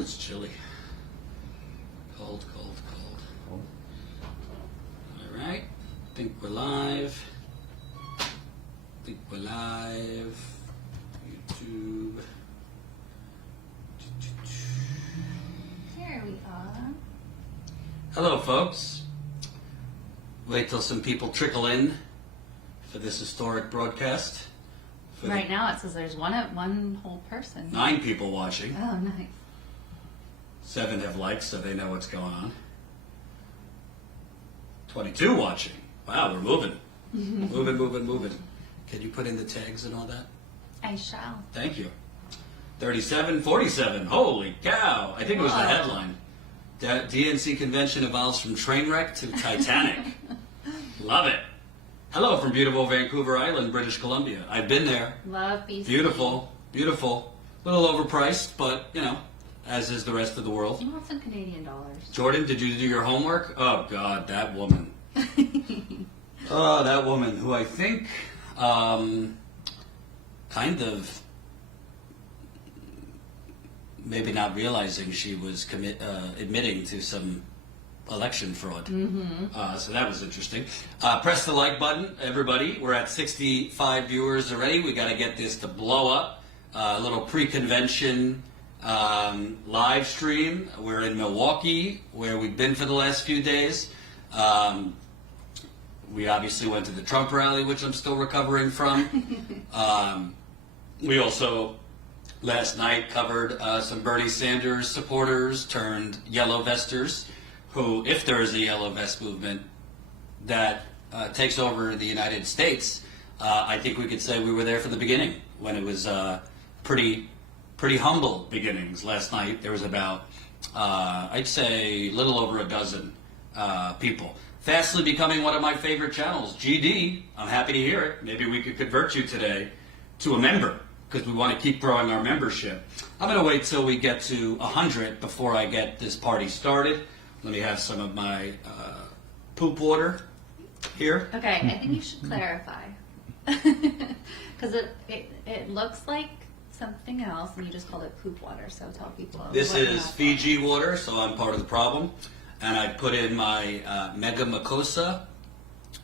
Ooh, it's chilly. Cold, cold, cold. All right. Think we're live. Think we're live. YouTube. Here we are. Hello, folks. Wait till some people trickle in for this historic broadcast. Right now it says there's one whole person. 9 people watching. Oh, nice. 7 have likes, so they know what's going on. 22 watching. Wow, we're moving. moving. Can you put in the tags and all that? I shall. Thank you. 37, 47. Holy cow. I think it was the headline. DNC convention evolves from Trainwreck to Titanic. Love it. Hello from beautiful Vancouver Island, British Columbia. I've been there. Love BC. Beautiful, beautiful. A little overpriced, but, you know, as is the rest of the world. You want some Canadian dollars. Jordan, did you do your homework? Oh, God, that woman. Oh, that woman who I think kind of maybe not realizing she was admitting to some election fraud. So that was interesting. Press the like button, everybody. We're at 65 viewers already. We got to get this to blow up. A little pre-convention live stream. We're in Milwaukee, where we've been for the last few days. We obviously went to the Trump rally, which I'm still recovering from. We also, last night, covered some Bernie Sanders supporters turned yellow vesters, who, if there is a yellow vest movement that takes over the United States, I think we could say we were there from the beginning, when it was pretty humble beginnings. Last night there was about, I'd say, a little over a dozen people. Fastly becoming one of my favorite channels. GD, I'm happy to hear it. Maybe we could convert you today to a member, because we want to keep growing our membership. I'm going to wait till we get to 100 before I get this party started. Let me have some of my poop water here. Okay, I think you should clarify. Because it looks like something else, and you just called it poop water, so tell people. This is Fiji water, so I'm part of the problem. And I put in my Mega Mucosa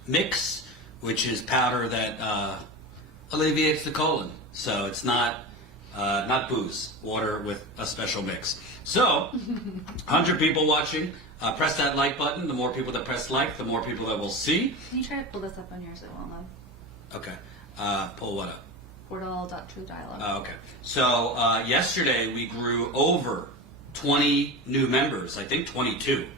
mix, which is powder that alleviates the colon. So it's not booze, water with a special mix. So, 100 people watching. Press that like button. The more people that press like, the more people that will see. Can you try to pull this up on yours? It won't load. Okay. Pull what up? Portal.truedialogue. Okay. So, yesterday we grew over 20 new members. I think 22.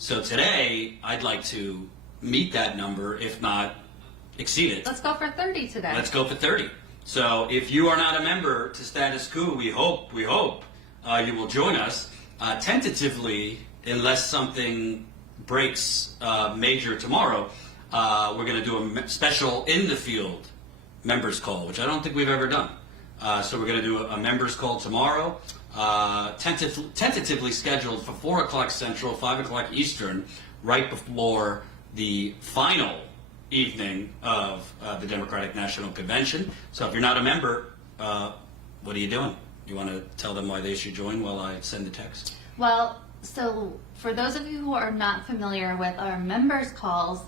So today, I'd like to meet that number, if not exceed it. Let's go for 30 today. Let's go for 30. So if you are not a member to Status Quo, we hope you will join us. Tentatively, unless something breaks major tomorrow, we're going to do a special in the field members call, which I don't think we've ever done. So we're going to do a members call tomorrow, tentatively scheduled for 4 o'clock Central, 5 o'clock Eastern, right before the final evening of the Democratic National Convention. So if you're not a member, what are you doing? You want to tell them why they should join while I send the text? Well, so for those of you who are not familiar with our members calls,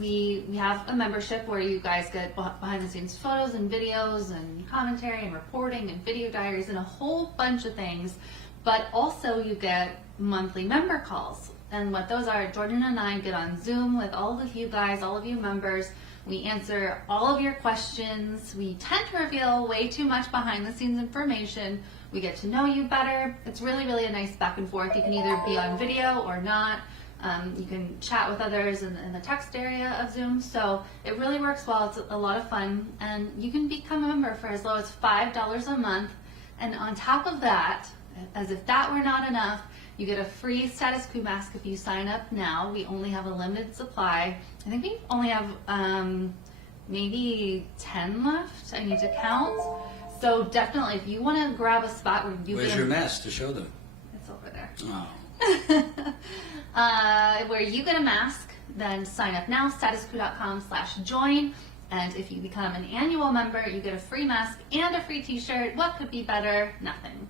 we have a membership where you guys get behind the scenes photos and videos and commentary and reporting and video diaries and a whole bunch of things, but also you get monthly member calls. And what those are, Jordan and I get on Zoom with all of you guys, all of you members. We answer all of your questions. We tend to reveal way too much behind the scenes information. We get to know you better. It's really, really a nice back and forth. You can either be on video or not. You can chat with others in the text area of Zoom. So it really works well. It's a lot of fun. And you can become a member for as low as $5 a month. And on top of that, as if that were not enough, you get a free Status Quo mask if you sign up now. We only have a limited supply. I think we only have maybe 10 left. I need to count. So definitely, if you want to grab a spot where you Where's your mask to show them? It's over there. Oh. Where you get a mask, then sign up now, statusquo.com/join. And if you become an annual member, you get a free mask and a free t-shirt. What could be better? Nothing.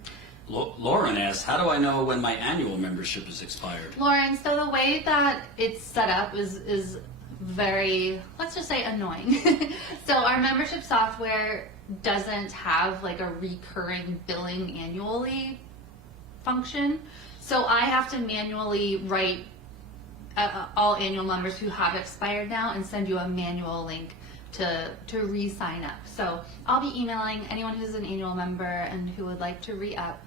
Lauren asks, how do I know when my annual membership is expired? Lauren, so the way that it's set up is very, let's just say, annoying. So our membership software doesn't have like a recurring billing annually function. So I have to manually write all annual members who have expired now and send you a manual link to re-sign up. So I'll be emailing anyone who's an annual member and who would like to re-up.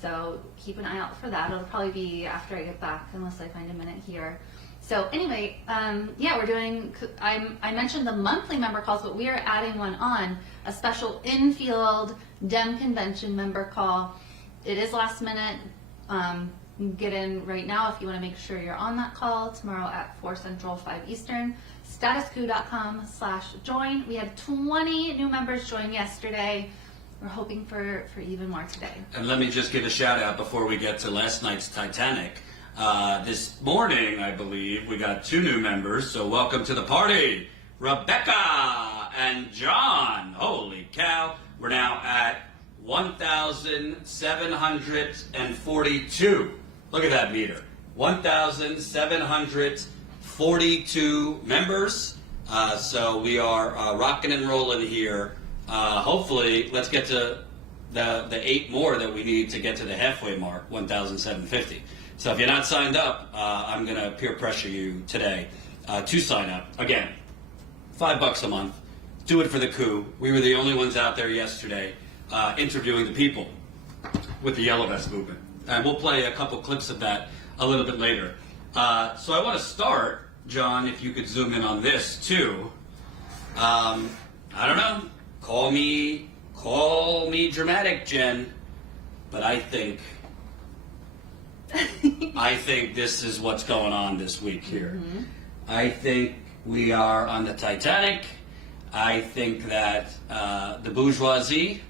So keep an eye out for that. It'll probably be after I get back, unless I find a minute here. So anyway, yeah, we're doing, I mentioned the monthly member calls, but we are adding one on, a special in-field DEM convention member call. It is last minute. Get in right now if you want to make sure you're on that call tomorrow at 4 Central, 5 Eastern. Statuscoup.com/join. We had 20 new members join yesterday. We're hoping for even more today. And let me just give a shout out before we get to last night's Titanic. This morning, I believe, we got 2 new members, so welcome to the party, Rebecca and John. Holy cow, we're now at 1,742. Look at that meter. 1,742 members. So we are rocking and rolling here. Hopefully, let's get to the 8 more that we need to get to the halfway mark, 1,750. So if you're not signed up, I'm going to peer pressure you today to sign up. Again, $5 a month. Do it for the coup. We were the only ones out there yesterday interviewing the people with the Yellow Vest movement. And we'll play a couple clips of that a little bit later. So I want to start, John, if you could zoom in on this too. I don't know. Call me dramatic, Jen, but I think this is what's going on this week here. Mm-hmm. I think we are on the Titanic. I think that the bourgeoisie,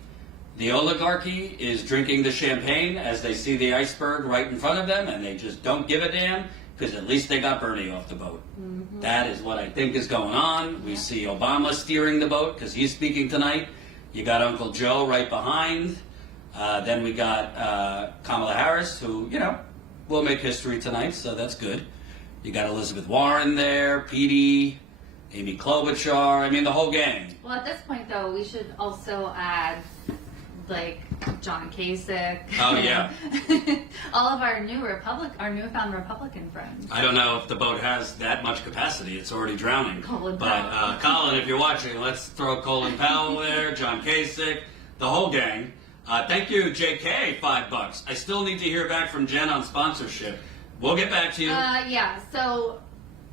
the oligarchy, is drinking the champagne as they see the iceberg right in front of them, and they just don't give a damn because at least they got Bernie off the boat. Mm-hmm. That is what I think is going on. We see Obama steering the boat because he's speaking tonight. You got Uncle Joe right behind. Then we got Kamala Harris, who, will make history tonight, so that's good. You got Elizabeth Warren there, Petey, Amy Klobuchar, the whole gang. Well, at this point, though, we should also add, John Kasich. Oh, yeah. All of our newfound Republican friends. I don't know if the boat has that much capacity. It's already drowning. Colin Powell. Colin, if you're watching, let's throw Colin Powell there, John Kasich, the whole gang. Thank you, JK, $5. I still need to hear back from Jen on sponsorship. We'll get back to you. Yeah, so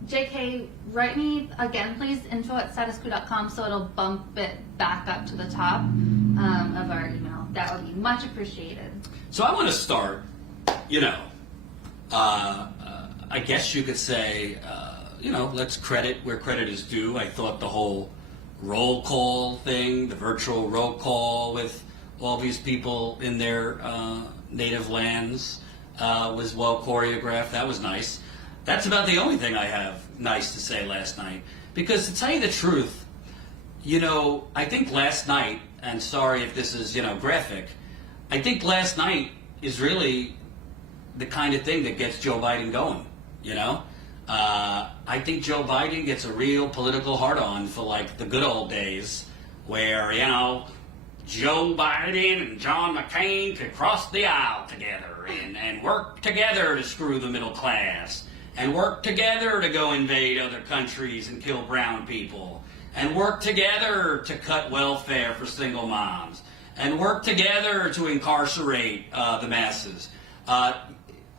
JK, write me again, please, info@statuscoup.com, so it'll bump it back up to the top of our email. That would be much appreciated. So I want to start, I guess you could say, let's credit where credit is due. I thought the whole roll call thing, the virtual roll call with all these people in their native lands was well choreographed. That was nice. That's about the only thing I have nice to say last night. Because to tell you the truth, I think last night, and sorry if this is, graphic, I think last night is really the kind of thing that gets Joe Biden going, I think Joe Biden gets a real political hard-on for, the good old days where, Joe Biden and John McCain could cross the aisle together and work together to screw the middle class, and work together to go invade other countries and kill brown people, and work together to cut welfare for single moms, and work together to incarcerate the masses.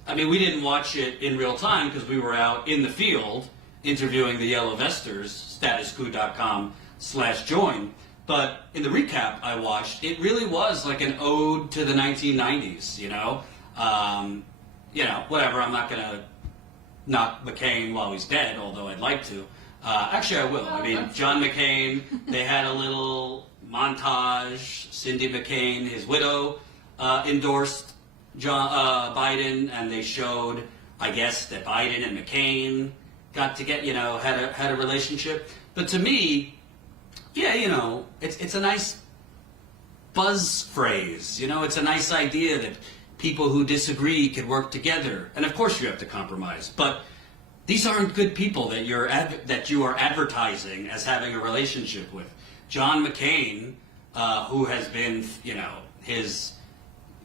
We didn't watch it in real time because we were out in the field interviewing the Yellow Vesters, statuscoup.com/join. But in the recap I watched, it really was like an ode to the 1990s, whatever. I'm not going to knock McCain while he's dead, although I'd like to. Actually, I will. John McCain, they had a little montage. Cindy McCain, his widow, endorsed Biden, and they showed, I guess, that Biden and McCain got to get, had a relationship. But to me, it's a nice buzz phrase. It's a nice idea that people who disagree could work together. And of course you have to compromise, but these aren't good people that you are advertising as having a relationship with. John McCain, who has been, his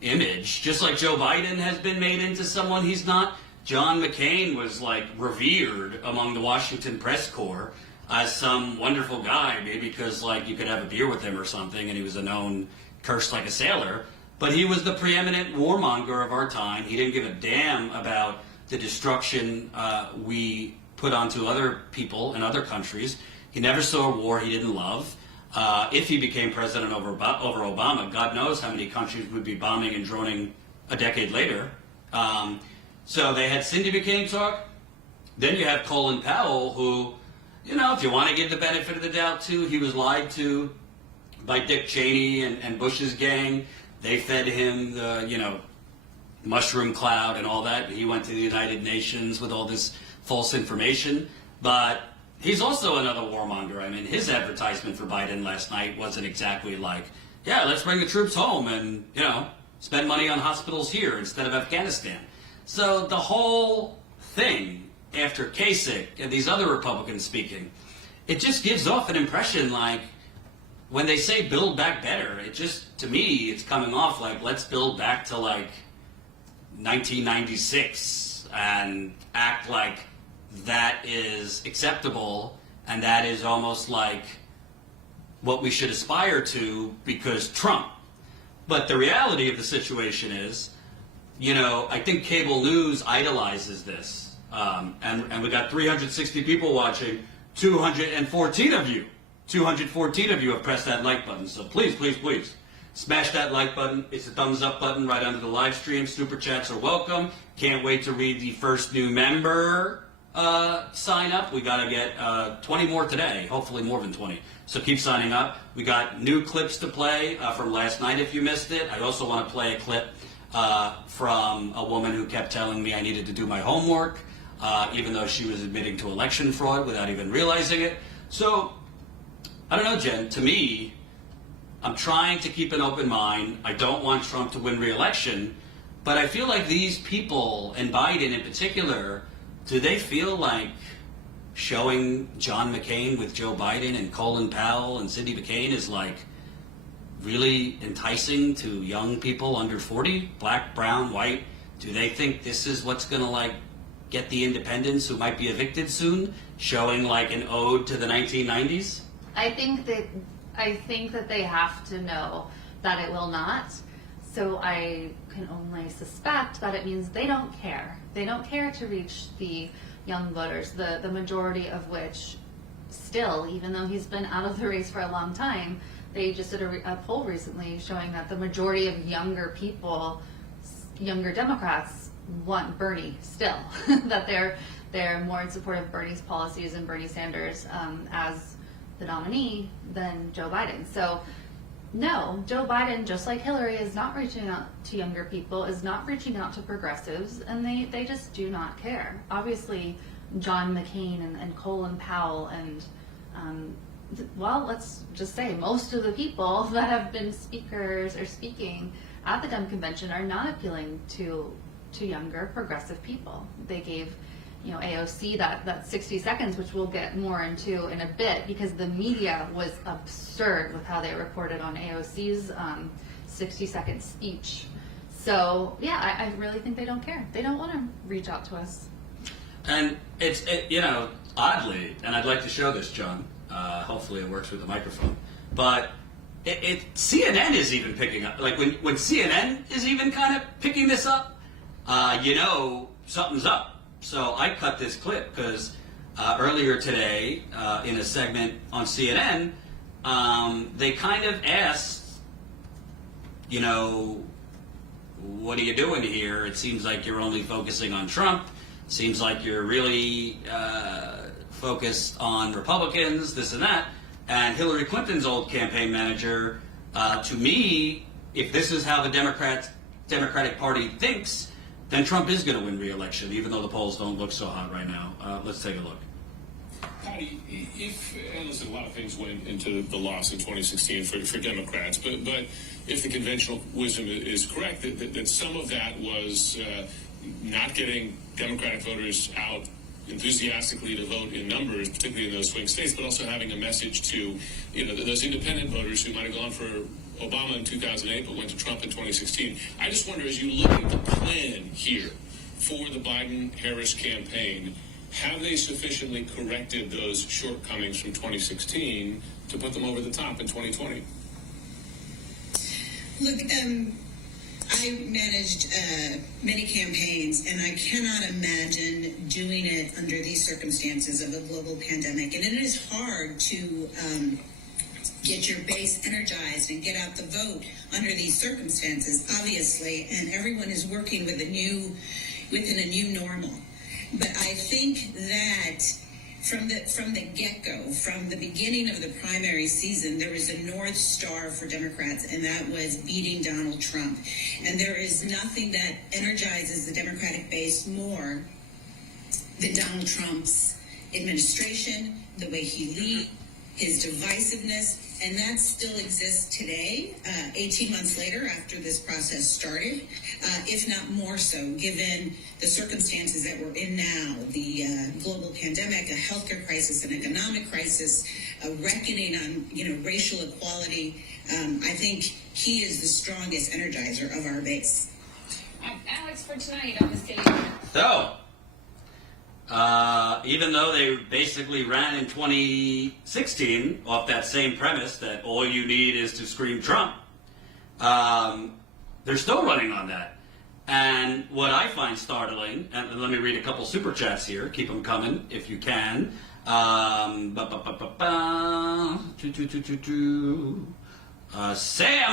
image, just like Joe Biden has been made into someone he's not. John McCain was like revered among the Washington press corps as some wonderful guy, maybe because like you could have a beer with him or something, and he was a known cursed like a sailor. But he was the preeminent warmonger of our time. He didn't give a damn about the destruction we put onto other people in other countries. He never saw a war he didn't love. If he became president over Obama, God knows how many countries would be bombing and droning a decade later. So they had Cindy McCain talk. Then you have Colin Powell, who, if you want to give the benefit of the doubt to, he was lied to by Dick Cheney and Bush's gang. They fed him the, mushroom cloud and all that. He went to the United Nations with all this false information. But he's also another warmonger. I mean, his advertisement for Biden last night wasn't exactly like, yeah, let's bring the troops home and, spend money on hospitals here instead of Afghanistan. So the whole thing, after Kasich and these other Republicans speaking, it just gives off an impression like, when they say build back better, it just, to me, it's coming off like, let's build back to like 1996 and act like that is acceptable and that is almost like what we should aspire to because Trump. But the reality of the situation is, I think cable news idolizes this. And we got 360 people watching, 214 of you. 214 of you have pressed that like button. So please, please, please, smash that like button. It's a thumbs up button right under the live stream. Super chats are welcome. Can't wait to read the first new member sign up. We got to get 20 more today, hopefully more than 20. So keep signing up. We got new clips to play from last night if you missed it. I also want to play a clip from a woman who kept telling me I needed to do my homework, even though she was admitting to election fraud without even realizing it. So, I don't know, Jen. To me, I'm trying to keep an open mind. I don't want Trump to win re-election, but I feel like these people, and Biden in particular, do they feel like showing John McCain with Joe Biden and Colin Powell and Cindy McCain is like really enticing to young people under 40, black, brown, white? Do they think this is what's going to like get the independents who might be evicted soon, showing like an ode to the 1990s? I think that they have to know that it will not. So I can only suspect that it means they don't care. They don't care to reach the young voters, the majority of which still, even though he's been out of the race for a long time, they just did a poll recently showing that the majority of younger people, younger Democrats, want Bernie still. That they're more in support of Bernie's policies and Bernie Sanders as the nominee than Joe Biden. So no, Joe Biden, just like Hillary, is not reaching out to younger people, is not reaching out to progressives, and they just do not care. Obviously, John McCain and Colin Powell and, let's just say most of the people that have been speakers or speaking at the Dem Convention are not appealing to younger progressive people. They gave AOC that 60 seconds, which we'll get more into in a bit, because the media was absurd with how they reported on AOC's 60-second speech. So yeah, I really think they don't care. They don't want to reach out to us. And it's oddly, and I'd like to show this, John. Hopefully it works with the microphone. But CNN is even picking up. Like when CNN is even kind of picking this up, something's up. So I cut this clip because earlier today, in a segment on CNN, they kind of asked, what are you doing here? It seems like you're only focusing on Trump. Seems like you're really focused on Republicans, this and that. And Hillary Clinton's old campaign manager, to me, if this is how the Democratic Party thinks, then Trump is going to win re-election, even though the polls don't look so hot right now. Let's take a look. And Patty, and listen, a lot of things went into the loss in 2016 for Democrats, but if the conventional wisdom is correct, that some of that was not getting Democratic voters out enthusiastically to vote in numbers, particularly in those swing states, but also having a message to those independent voters who might have gone for Obama in 2008 but went to Trump in 2016. I just wonder, as you look at the plan here for the Biden-Harris campaign, have they sufficiently corrected those shortcomings from 2016 to put them over the top in 2020? Look, I managed many campaigns, and I cannot imagine doing it under these circumstances of a global pandemic. And it is hard to get your base energized and get out the vote under these circumstances, obviously. And everyone is working within a new normal. But I think that from the get-go, from the beginning of the primary season, there was a North Star for Democrats, and that was beating Donald Trump. And there is nothing that energizes the Democratic base more than Donald Trump's administration, the way he leads, his divisiveness, and that still exists today, 18 months later after this process started, if not more so, given the circumstances that we're in now, the global pandemic, a healthcare crisis, an economic crisis, a reckoning on racial equality. I think he is the strongest energizer of our base. Alex, for tonight on the stage. So, even though they basically ran in 2016 off that same premise that all you need is to scream Trump, they're still running on that. And what I find startling, and let me read a couple super chats here, keep them coming if you can. Sam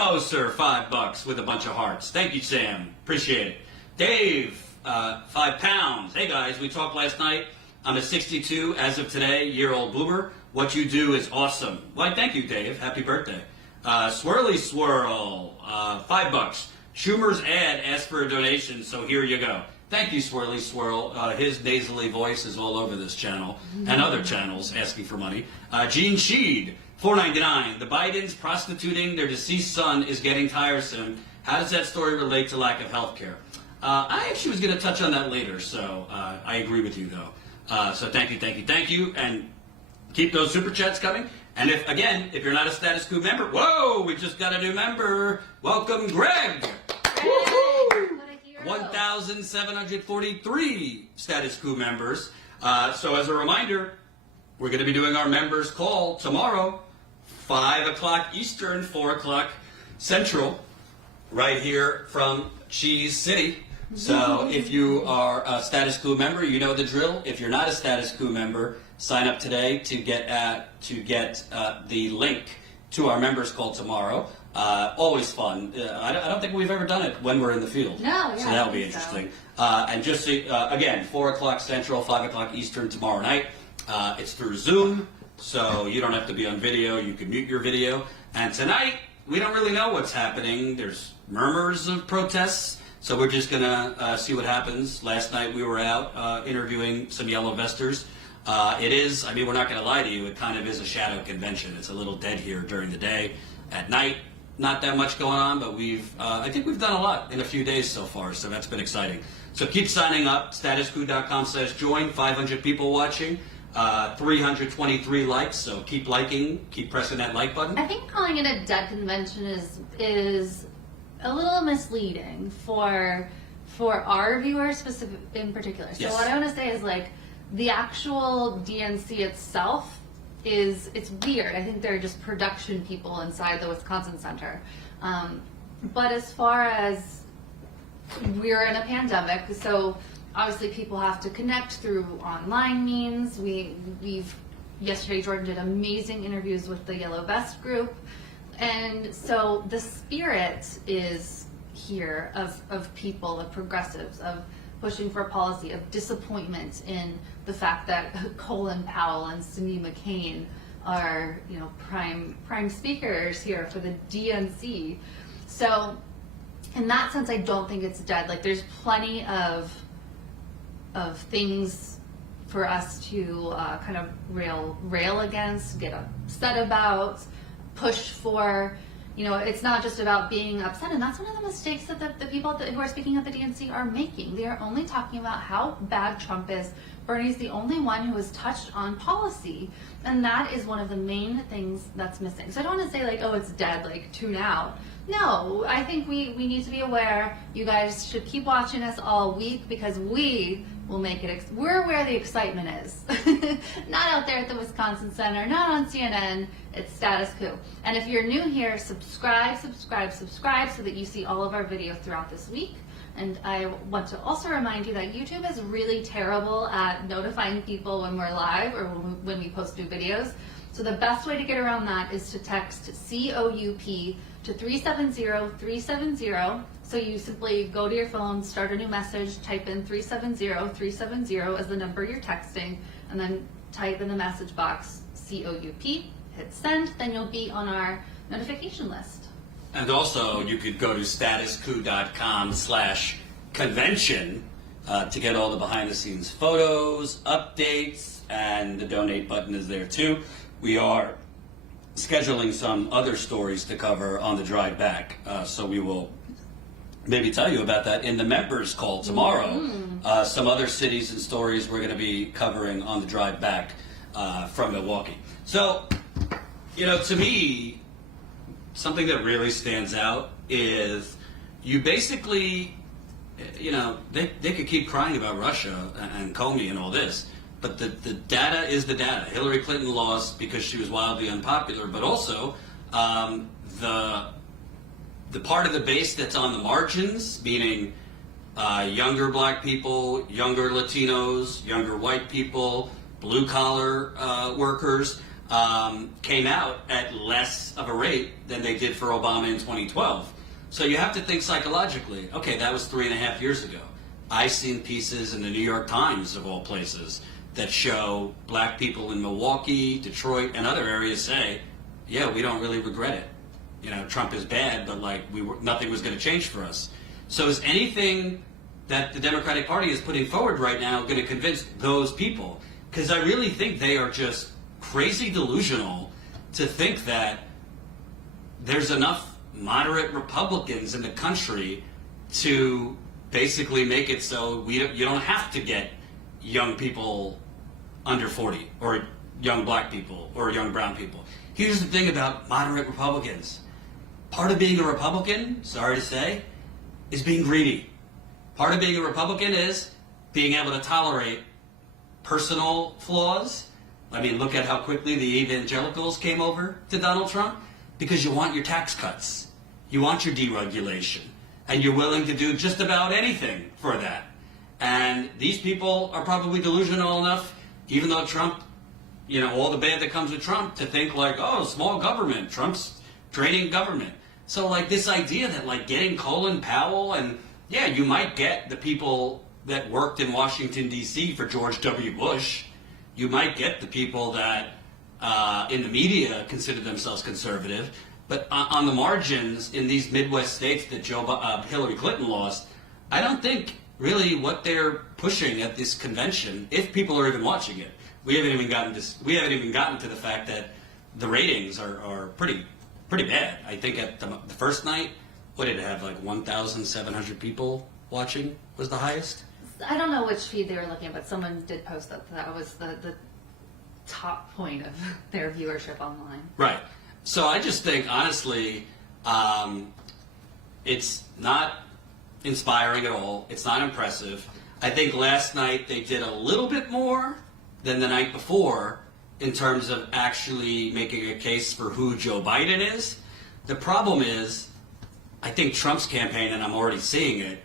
Oser, $5 with a bunch of hearts. Thank you, Sam. Appreciate it. Dave, 5 pounds. Hey guys, we talked last night. I'm a 62 as of today year-old boomer. What you do is awesome. Why, thank you, Dave. Happy birthday. Swirly Swirl, $5. Schumer's ad asked for a donation, so here you go. Thank you, Swirly Swirl. His nasally voice is all over this channel and other channels asking for money. Gene Sheed, $4.99. The Bidens prostituting their deceased son is getting tiresome. How does that story relate to lack of health care? I actually was going to touch on that later, so I agree with you, though. So thank you, and keep those super chats coming. And if you're not a Status Quo member, whoa, we just got a new member. Welcome, Greg. Woohoo! 1,743 Status Quo members. So as a reminder, we're going to be doing our members call tomorrow, 5 o'clock Eastern, 4 o'clock Central, right here from Cheese City. So if you are a Status Quo member, you know the drill. If you're not a Status Quo member, sign up today to get the link to our members call tomorrow. Always fun. I don't think we've ever done it when we're in the field. No, yeah, so that'll be interesting. And just again, 4 o'clock Central, 5 o'clock Eastern tomorrow night. It's through Zoom, so you don't have to be on video. You can mute your video. And tonight, we don't really know what's happening. There's murmurs of protests. So we're just going to see what happens. Last night we were out interviewing some yellow vesters. It is, I mean, we're not going to lie to you, it kind of is a shadow convention. It's a little dead here during the day. At night, not that much going on, but I think we've done a lot in a few days so far, so that's been exciting. So keep signing up, statusquo.com/join, 500 people watching, 323 likes, so keep liking, keep pressing that like button. I think calling it a dead convention is a little misleading for our viewers in particular. So Yes. what I want to say is, like, the actual DNC itself it's weird. I think they're just production people inside the Wisconsin Center. But as far as we're in a pandemic, so obviously people have to connect through online means. Yesterday Jordan did amazing interviews with the Yellow Vest group. And so the spirit is here of people, of progressives, of pushing for policy, of disappointment in the fact that Colin Powell and Cindy McCain are, prime speakers here for the DNC. So in that sense, I don't think it's dead. Like, there's plenty of things for us to kind of rail against, get upset about, push for. You know, it's not just about being upset, and that's one of the mistakes that the people who are speaking at the DNC are making. They are only talking about how bad Trump is. Bernie's the only one who has touched on policy, and that is one of the main things that's missing. So I don't want to say like, oh, it's dead, like tune out. No, I think we need to be aware. You guys should keep watching us all week because we will make it. We're where the excitement is. Not out there at the Wisconsin Center, not on CNN. It's status quo. And if you're new here, subscribe so that you see all of our videos throughout this week. And I want to also remind you that YouTube is really terrible at notifying people when we're live or when we post new videos. So the best way to get around that is to text COUP to 370-370. So you simply go to your phone, start a new message, type in 370-370 as the number you're texting, and then type in the message box COUP, hit send, then you'll be on our notification list. And also, you could go to statuscoup.com/convention to get all the behind-the-scenes photos, updates, and the donate button is there too. We are scheduling some other stories to cover on the drive back, so we will maybe tell you about that in the members call tomorrow. Some other cities and stories we're going to be covering on the drive back from Milwaukee. So, you know, to me, something that really stands out is you basically, you know, they could keep crying about Russia and Comey and all this, but the data is the data. Hillary Clinton lost because she was wildly unpopular, but also the part of the base that's on the margins, meaning younger black people, younger Latinos, younger white people, blue-collar workers, came out at less of a rate than they did for Obama in 2012. So you have to think psychologically, okay, that was 3.5 years ago. I've seen pieces in the New York Times, of all places, that show black people in Milwaukee, Detroit, and other areas say, yeah, we don't really regret it. You know, Trump is bad, but like nothing was going to change for us. So is anything that the Democratic Party is putting forward right now going to convince those people? Because I really think they are just crazy delusional to think that there's enough moderate Republicans in the country to basically make it so you don't have to get young people under 40 or young black people or young brown people. Here's the thing about moderate Republicans. Part of being a Republican, sorry to say, is being greedy. Part of being a Republican is being able to tolerate personal flaws. I mean, look at how quickly the evangelicals came over to Donald Trump, because you want your tax cuts, you want your deregulation, and you're willing to do just about anything for that. And these people are probably delusional enough, even though Trump, you know, all the bad that comes with Trump, to think like, oh, small government, Trump's draining government. So like this idea that like getting Colin Powell, and yeah, you might get the people that worked in Washington, D.C. for George W. Bush. You might get the people that in the media consider themselves conservative, but on the margins in these Midwest states that Hillary Clinton lost, I don't think really what they're pushing at this convention, if people are even watching it. We haven't even gotten to the fact that the ratings are pretty bad. I think at the first night, what did it have, like 1,700 people watching was the highest? I don't know which feed they were looking at, but someone did post that was the top point of their viewership online. Right. So I just think, honestly, it's not inspiring at all. It's not impressive. I think last night they did a little bit more than the night before in terms of actually making a case for who Joe Biden is. The problem is, I think Trump's campaign, and I'm already seeing it,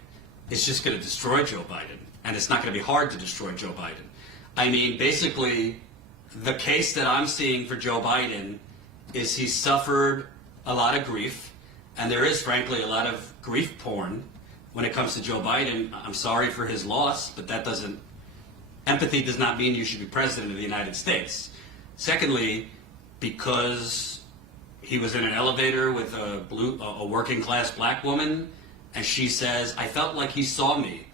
is just going to destroy Joe Biden. And it's not going to be hard to destroy Joe Biden. I mean, basically, the case that I'm seeing for Joe Biden is he's suffered a lot of grief, and there is, frankly, a lot of grief porn when it comes to Joe Biden. I'm sorry for his loss, but that doesn't... Empathy does not mean you should be president of the United States. Secondly, because he was in an elevator with a working-class black woman, and she says, I felt like he saw me.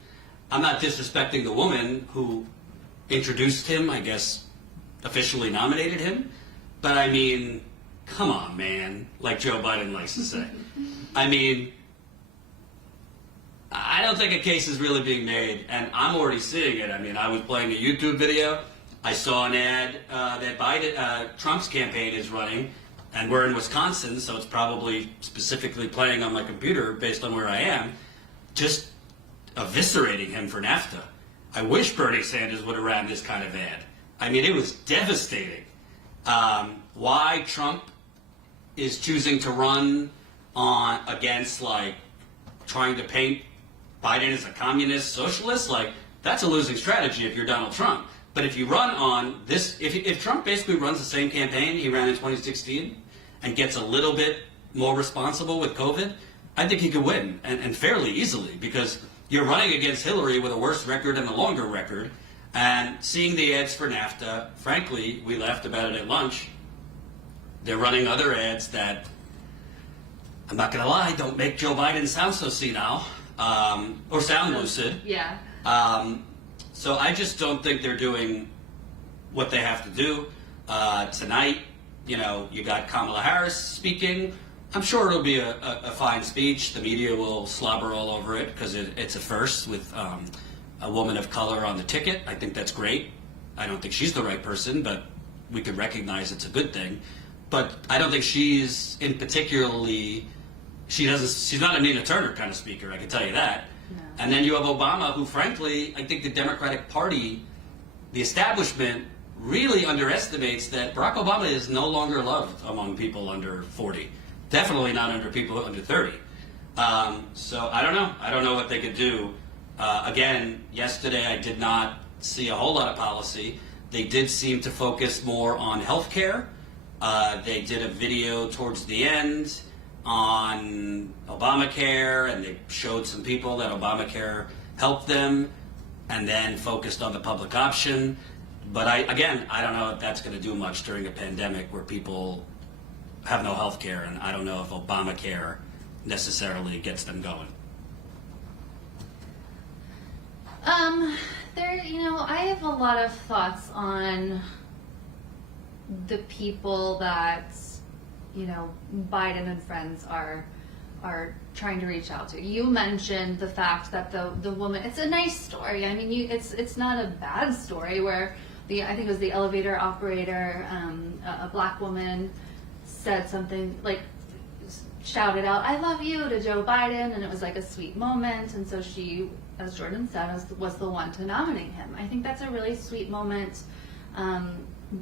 I'm not disrespecting the woman who introduced him, I guess, officially nominated him. But I mean, come on, man, like Joe Biden likes to say. I mean, I don't think a case is really being made, and I'm already seeing it. I mean, I was playing a YouTube video. I saw an ad that Trump's campaign is running, and we're in Wisconsin, so it's probably specifically playing on my computer based on where I am, just eviscerating him for NAFTA. I wish Bernie Sanders would have ran this kind of ad. I mean, it was devastating. Why Trump is choosing to run against, like, trying to paint Biden as a communist socialist, like, that's a losing strategy if you're Donald Trump. But if you run on this, if Trump basically runs the same campaign he ran in 2016 and gets a little bit more responsible with COVID, I think he could win, and fairly easily, because you're running against Hillary with a worse record and a longer record. And seeing the ads for NAFTA, frankly, we laughed about it at lunch. They're running other ads that, I'm not going to lie, don't make Joe Biden sound so senile or sound lucid. Yeah. So I just don't think they're doing what they have to do. Tonight, you know, you got Kamala Harris speaking. I'm sure it'll be a fine speech. The media will slobber all over it because it's a first with a woman of color on the ticket. I think that's great. I don't think she's the right person, but we could recognize it's a good thing. But I don't think she's in particularly, she's not a Nina Turner kind of speaker, I can tell you that. No. And then you have Obama, who frankly, I think the Democratic Party, the establishment, really underestimates that Barack Obama is no longer loved among people under 40. Definitely not under people under 30. So I don't know. I don't know what they could do. Again, yesterday I did not see a whole lot of policy. They did seem to focus more on healthcare. They did a video towards the end on Obamacare, and they showed some people that Obamacare helped them, and then focused on the public option. But I don't know if that's going to do much during a pandemic where people have no health care, and I don't know if Obamacare necessarily gets them going. I have a lot of thoughts on the people that, Biden and friends are trying to reach out to. You mentioned the fact that the woman, it's a nice story. I mean, it's not a bad story where I think it was the elevator operator, a black woman said something like, shouted out, "I love you" to Joe Biden, and it was like a sweet moment. And so she, as Jordan said, was the one to nominate him. I think that's a really sweet moment,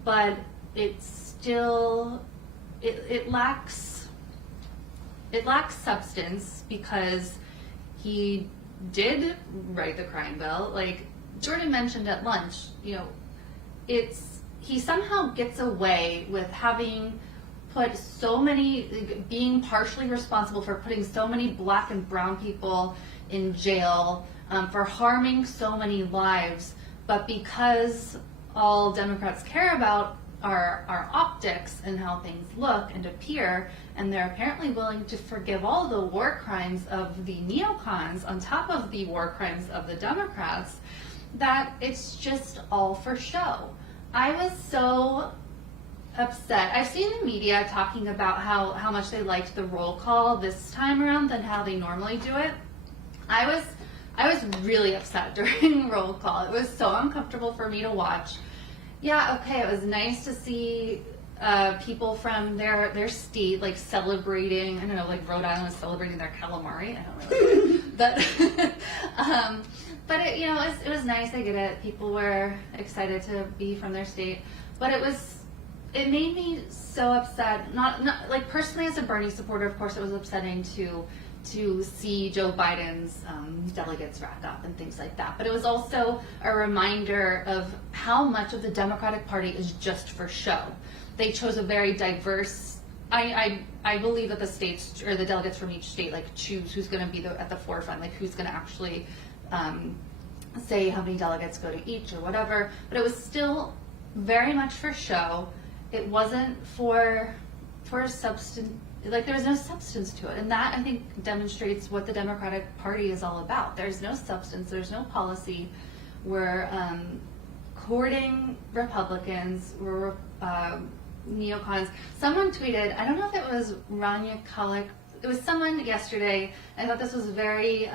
but it's still, it lacks substance, because he did write the crime bill. Like Jordan mentioned at lunch, he somehow gets away with having put being partially responsible for putting so many black and brown people in jail, for harming so many lives. But because all Democrats care about are optics and how things look and appear, and they're apparently willing to forgive all the war crimes of the neocons on top of the war crimes of the Democrats, that it's just all for show. I was so upset. I've seen the media talking about how much they liked the roll call this time around than how they normally do it. I was really upset during roll call. It was so uncomfortable for me to watch. Yeah, okay, it was nice to see people from their state like celebrating. I don't know, like Rhode Island is celebrating their calamari. I don't really get it. But it was nice. I get it. People were excited to be from their state, but it made me so upset. Not like personally as a Bernie supporter, of course, it was upsetting to see Joe Biden's delegates rack up and things like that. But it was also a reminder of how much of the Democratic Party is just for show. They chose a very diverse. I believe that the states or the delegates from each state choose who's going to be at the forefront, who's going to actually say how many delegates go to each or whatever. But it was still very much for show. It wasn't for substance. There was no substance to it, and that I think demonstrates what the Democratic Party is all about. There's no substance. There's no policy. We're supporting Republicans, we're neocons. Someone tweeted, I don't know if it was Rania Kulik, it was someone yesterday. I thought this was a very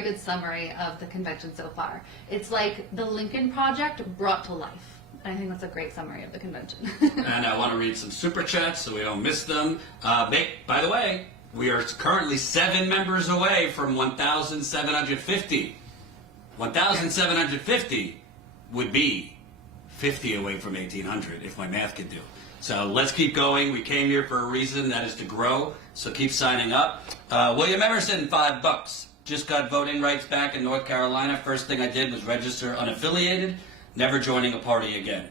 good summary of the convention so far. It's like the Lincoln Project brought to life. I think that's a great summary of the convention. And I want to read some super chats so we don't miss them. By the way, we are currently 7 members away from 1,750. 1,750 would be 50 away from 1,800 if my math could do. So let's keep going. We came here for a reason, that is to grow. So keep signing up. William Emerson, $5. Just got voting rights back in North Carolina. First thing I did was register unaffiliated. Never joining a party again.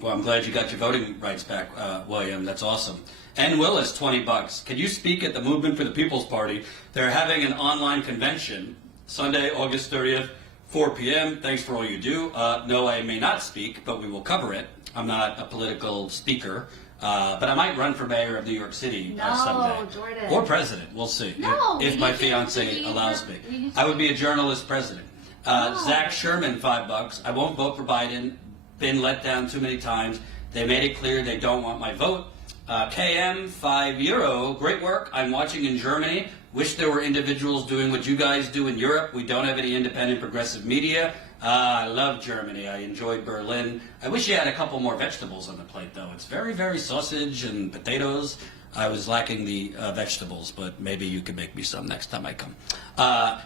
Well, I'm glad you got your voting rights back, William. That's awesome. And Willis, $20. Can you speak at the Movement for the People's Party? They're having an online convention Sunday, August 30th, 4 p.m. Thanks for all you do. No, I may not speak, but we will cover it. I'm not a political speaker, but I might run for mayor of New York City someday. Jordan. Or president. We'll see. No, if my you need to fiance be allows your- me. you need to I would be- be a journalist president. Zach Sherman, $5. I won't vote for Biden. Been let down too many times. They made it clear they don't want my vote. KM, €5. Great work. I'm watching in Germany. Wish there were individuals doing what you guys do in Europe. We don't have any independent progressive media. I love Germany. I enjoyed Berlin. I wish you had a couple more vegetables on the plate, though. It's very, very sausage and potatoes. I was lacking the vegetables, but maybe you could make me some next time I come.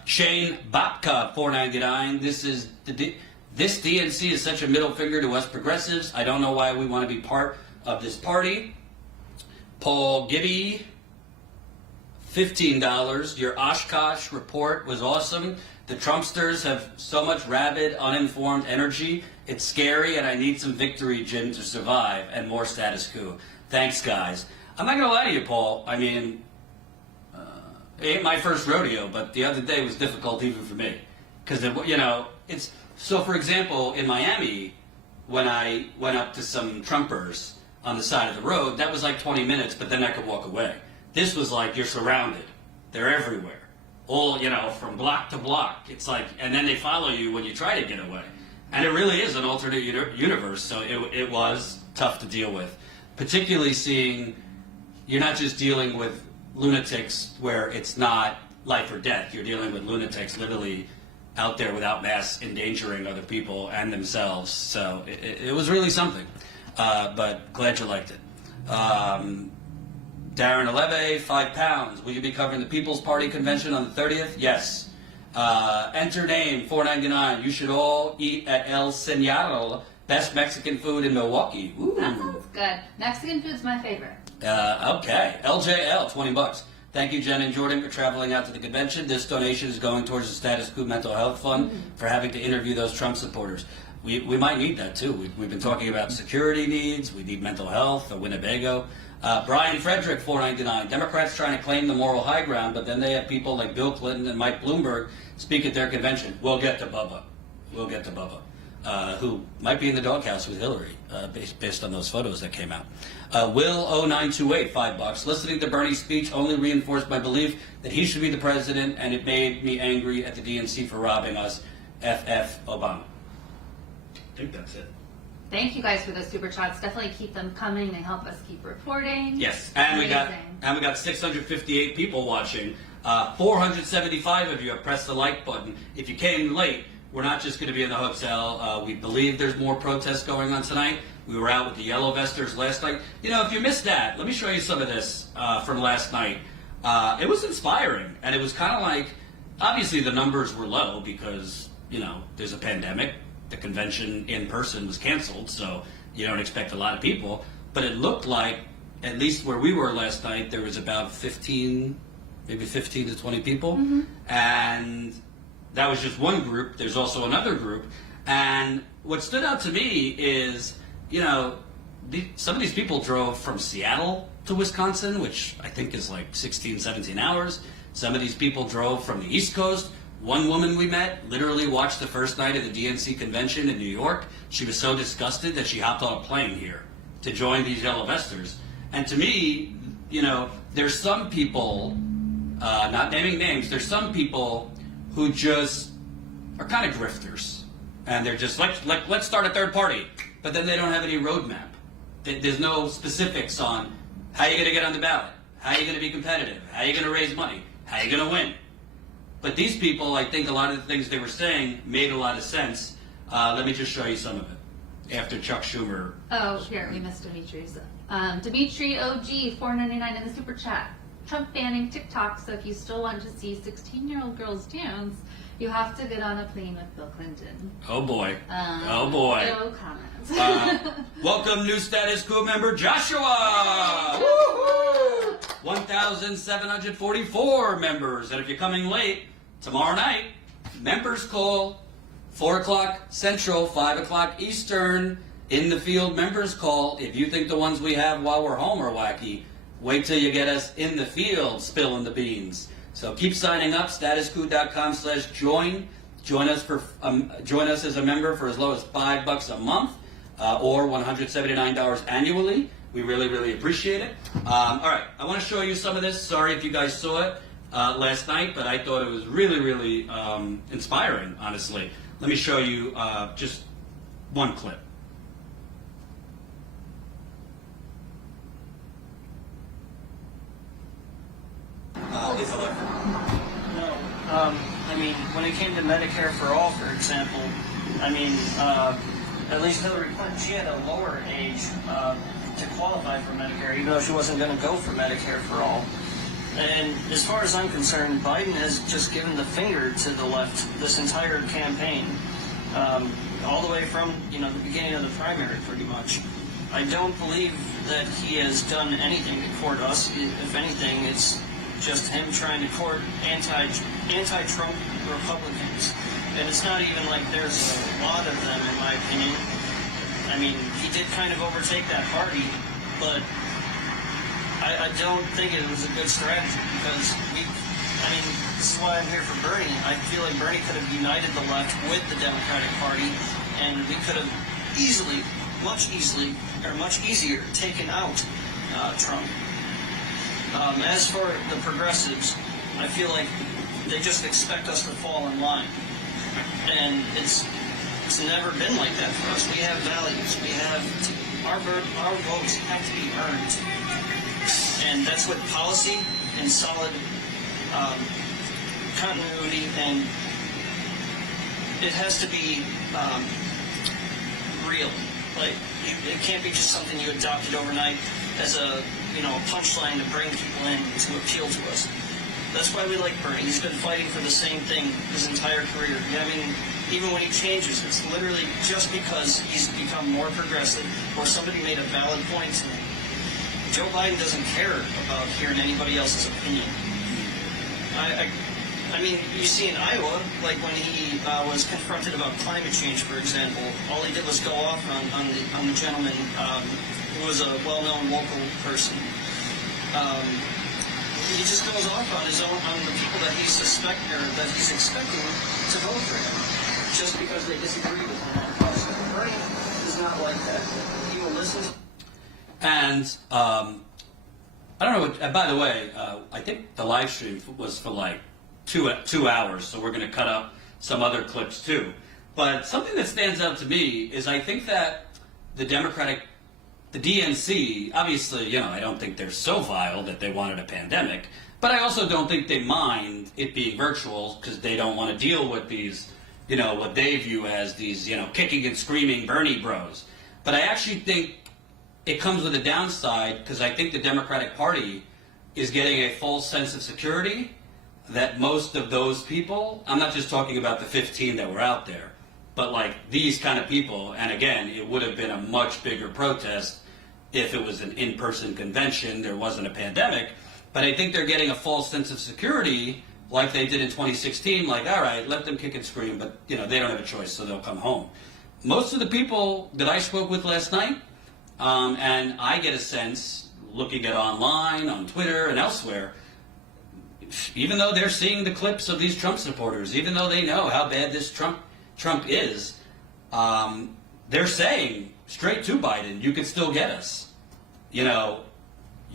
Shane Bapka, $4.99. This DNC is such a middle finger to us progressives. I don't know why we want to be part of this party. Paul Gibby, $15. Your Oshkosh report was awesome. The Trumpsters have so much rabid, uninformed energy. It's scary, and I need some victory gin to survive and more status quo. Thanks, guys. I'm not going to lie to you, Paul. I mean, it ain't my first rodeo, but the other day was difficult even for me. Because, it's... So, for example, in Miami, when I went up to some Trumpers on the side of the road, that was like 20 minutes, but then I could walk away. This was like you're surrounded. They're everywhere. All, from block to block. It's like, and then they follow you when you try to get away. And it really is an alternate universe, so it was tough to deal with. Particularly seeing... You're not just dealing with lunatics where it's not life or death. You're dealing with lunatics literally out there without masks, endangering other people and themselves. So it was really something. But glad you liked it. Darren Aleve, £5. Will you be covering the People's Party convention on the 30th? Yes. Enter name, $4.99. You should all eat at El Señal, best Mexican food in Milwaukee. Ooh. That sounds good. Mexican food's my favorite. Okay. LJL, $20. Thank you, Jen and Jordan, for traveling out to the convention. This donation is going towards the Status Quo Mental Health Fund for having to interview those Trump supporters. We might need that, too. We've been talking about security needs. We need mental health, a Winnebago. Brian Frederick, $4.99. Democrats trying to claim the moral high ground, but then they have people like Bill Clinton and Mike Bloomberg speak at their convention. We'll get to Bubba. Who might be in the doghouse with Hillary, based on those photos that came out. Will0928, $5. Listening to Bernie's speech only reinforced my belief that he should be the president, and it made me angry at the DNC for robbing us. FF Obama. I think that's it. Thank you guys for those super chats. Definitely keep them coming. They help us keep reporting. Yes, and we got Amazing. 658 people watching. 475 of you have pressed the like button. If you came late, we're not just going to be in the hotel. We believe there's more protests going on tonight. We were out with the Yellow Vesters last night. If you missed that, let me show you some of this from last night. It was inspiring, and it was kind of like, obviously the numbers were low because, there's a pandemic. The convention in person was canceled, so you don't expect a lot of people. But it looked like, at least where we were last night, there was about 15 to 20 people. Mm-hmm. And that was just one group. There's also another group. And what stood out to me is, some of these people drove from Seattle to Wisconsin, which I think is like 16, 17 hours. Some of these people drove from the East Coast. One woman we met literally watched the first night of the DNC convention in New York. She was so disgusted that she hopped on a plane here to join these Yellow Vesters. And to me, there's some people, not naming names, there's some people who just are kind of grifters. and they're just let's start a third party, but then they don't have any roadmap. There's no specifics on how you're going to get on the ballot, how you're going to be competitive, how you're going to raise money, how you're going to win. But these people, I think a lot of the things they were saying made a lot of sense. Let me just show you some of it after Chuck Schumer. Oh, here, we missed Dimitri's. Dimitri OG, $4.99 in the super chat. Trump banning TikTok, so if you still want to see 16-year-old girls dance, you have to get on a plane with Bill Clinton. Oh boy. Oh boy. No comments. Welcome new status quo member Joshua! Woo-hoo! 1,744 members. And if you're coming late, tomorrow night, members call, 4 o'clock Central, 5 o'clock Eastern, in the field members call. If you think the ones we have while we're home are wacky, wait till you get us in the field spilling the beans. So keep signing up, statusquo.com/join. Join us as a member for as low as $5 a month, or $179 annually. We really, really appreciate it. All right, I want to show you some of this. Sorry if you guys saw it last night, but I thought it was really, really inspiring, honestly. Let me show you just one clip. No. I mean, when it came to Medicare for All, for example, I mean, at least Hillary Clinton, she had a lower age to qualify for Medicare, even though she wasn't going to go for Medicare for All. And as far as I'm concerned, Biden has just given the finger to the left this entire campaign, all the way from, the beginning of the primary, pretty much. I don't believe that he has done anything to court us. If anything, it's just him trying to court anti-Trump Republicans. And it's not even like there's a lot of them, in my opinion. I mean, he did kind of overtake that party, but I don't think it was a good strategy, because this is why I'm here for Bernie. I feel like Bernie could have united the left with the Democratic Party, and we could have much easier taken out Trump. As for the progressives, I feel like they just expect us to fall in line. And it's never been like that for us. We have values. We have our votes have to be earned. And that's what policy and solid continuity, and it has to be real. Like, it can't be just something you adopted overnight as a punchline to bring people in to appeal to us. That's why we like Bernie. He's been fighting for the same thing his entire career. Even when he changes, it's literally just because he's become more progressive or somebody made a valid point to him. Joe Biden doesn't care about hearing anybody else's opinion. I mean, you see in Iowa, like when he was confronted about climate change, for example, all he did was go off on the gentleman who was a well-known local person. He just goes off on the people that he's expecting to vote for him, just because they disagree with him on policy. Bernie is not like that. He will listen to. And I don't know. By the way, I think the live stream was for like 2 hours, so we're going to cut up some other clips too. But something that stands out to me is I think that the DNC, obviously, I don't think they're so vile that they wanted a pandemic, but I also don't think they mind it being virtual because they don't want to deal with these, what they view as these, kicking and screaming Bernie bros. But I actually think it comes with a downside, because I think the Democratic Party is getting a false sense of security that most of those people, I'm not just talking about the 15 that were out there, but like these kind of people, and again, it would have been a much bigger protest if it was an in-person convention, there wasn't a pandemic, but I think they're getting a false sense of security like they did in 2016, like, all right, let them kick and scream, but they don't have a choice, so they'll come home. Most of the people that I spoke with last night, and I get a sense, looking at online, on Twitter, and elsewhere, even though they're seeing the clips of these Trump supporters, even though they know how bad this Trump is, they're saying straight to Biden, you can still get us. You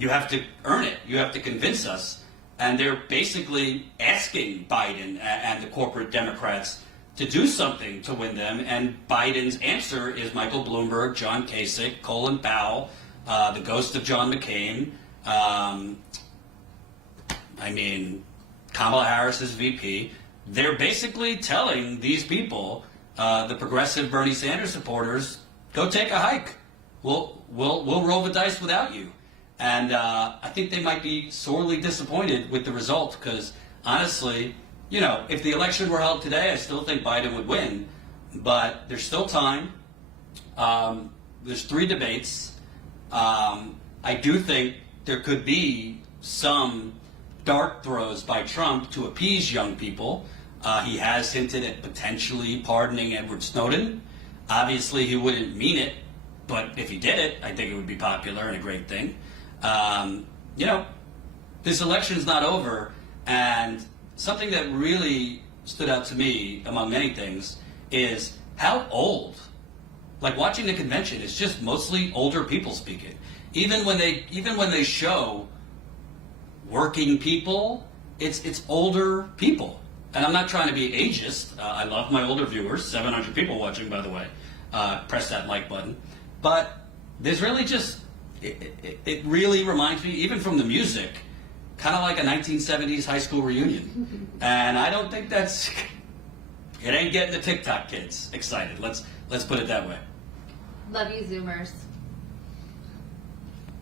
have to earn it. You have to convince us. And they're basically asking Biden and the corporate Democrats to do something to win them, and Biden's answer is Michael Bloomberg, John Kasich, Colin Powell, the ghost of John McCain. Kamala Harris is VP. They're basically telling these people, the progressive Bernie Sanders supporters, go take a hike. We'll roll the dice without you. And I think they might be sorely disappointed with the result because, honestly, if the election were held today, I still think Biden would win. But there's still time. There's 3 debates. I do think there could be some dart throws by Trump to appease young people. He has hinted at potentially pardoning Edward Snowden. Obviously, he wouldn't mean it, but if he did it, I think it would be popular and a great thing. This election is not over, and something that really stood out to me, among many things, is how old. Like watching the convention, it's just mostly older people speaking. Even when they show working people, it's older people. And I'm not trying to be ageist. I love my older viewers. 700 people watching, by the way. Press that like button. But there's really just it really reminds me, even from the music, kind of like a 1970s high school reunion. And I don't think it ain't getting the TikTok kids excited. Let's put it that way. Love you, Zoomers.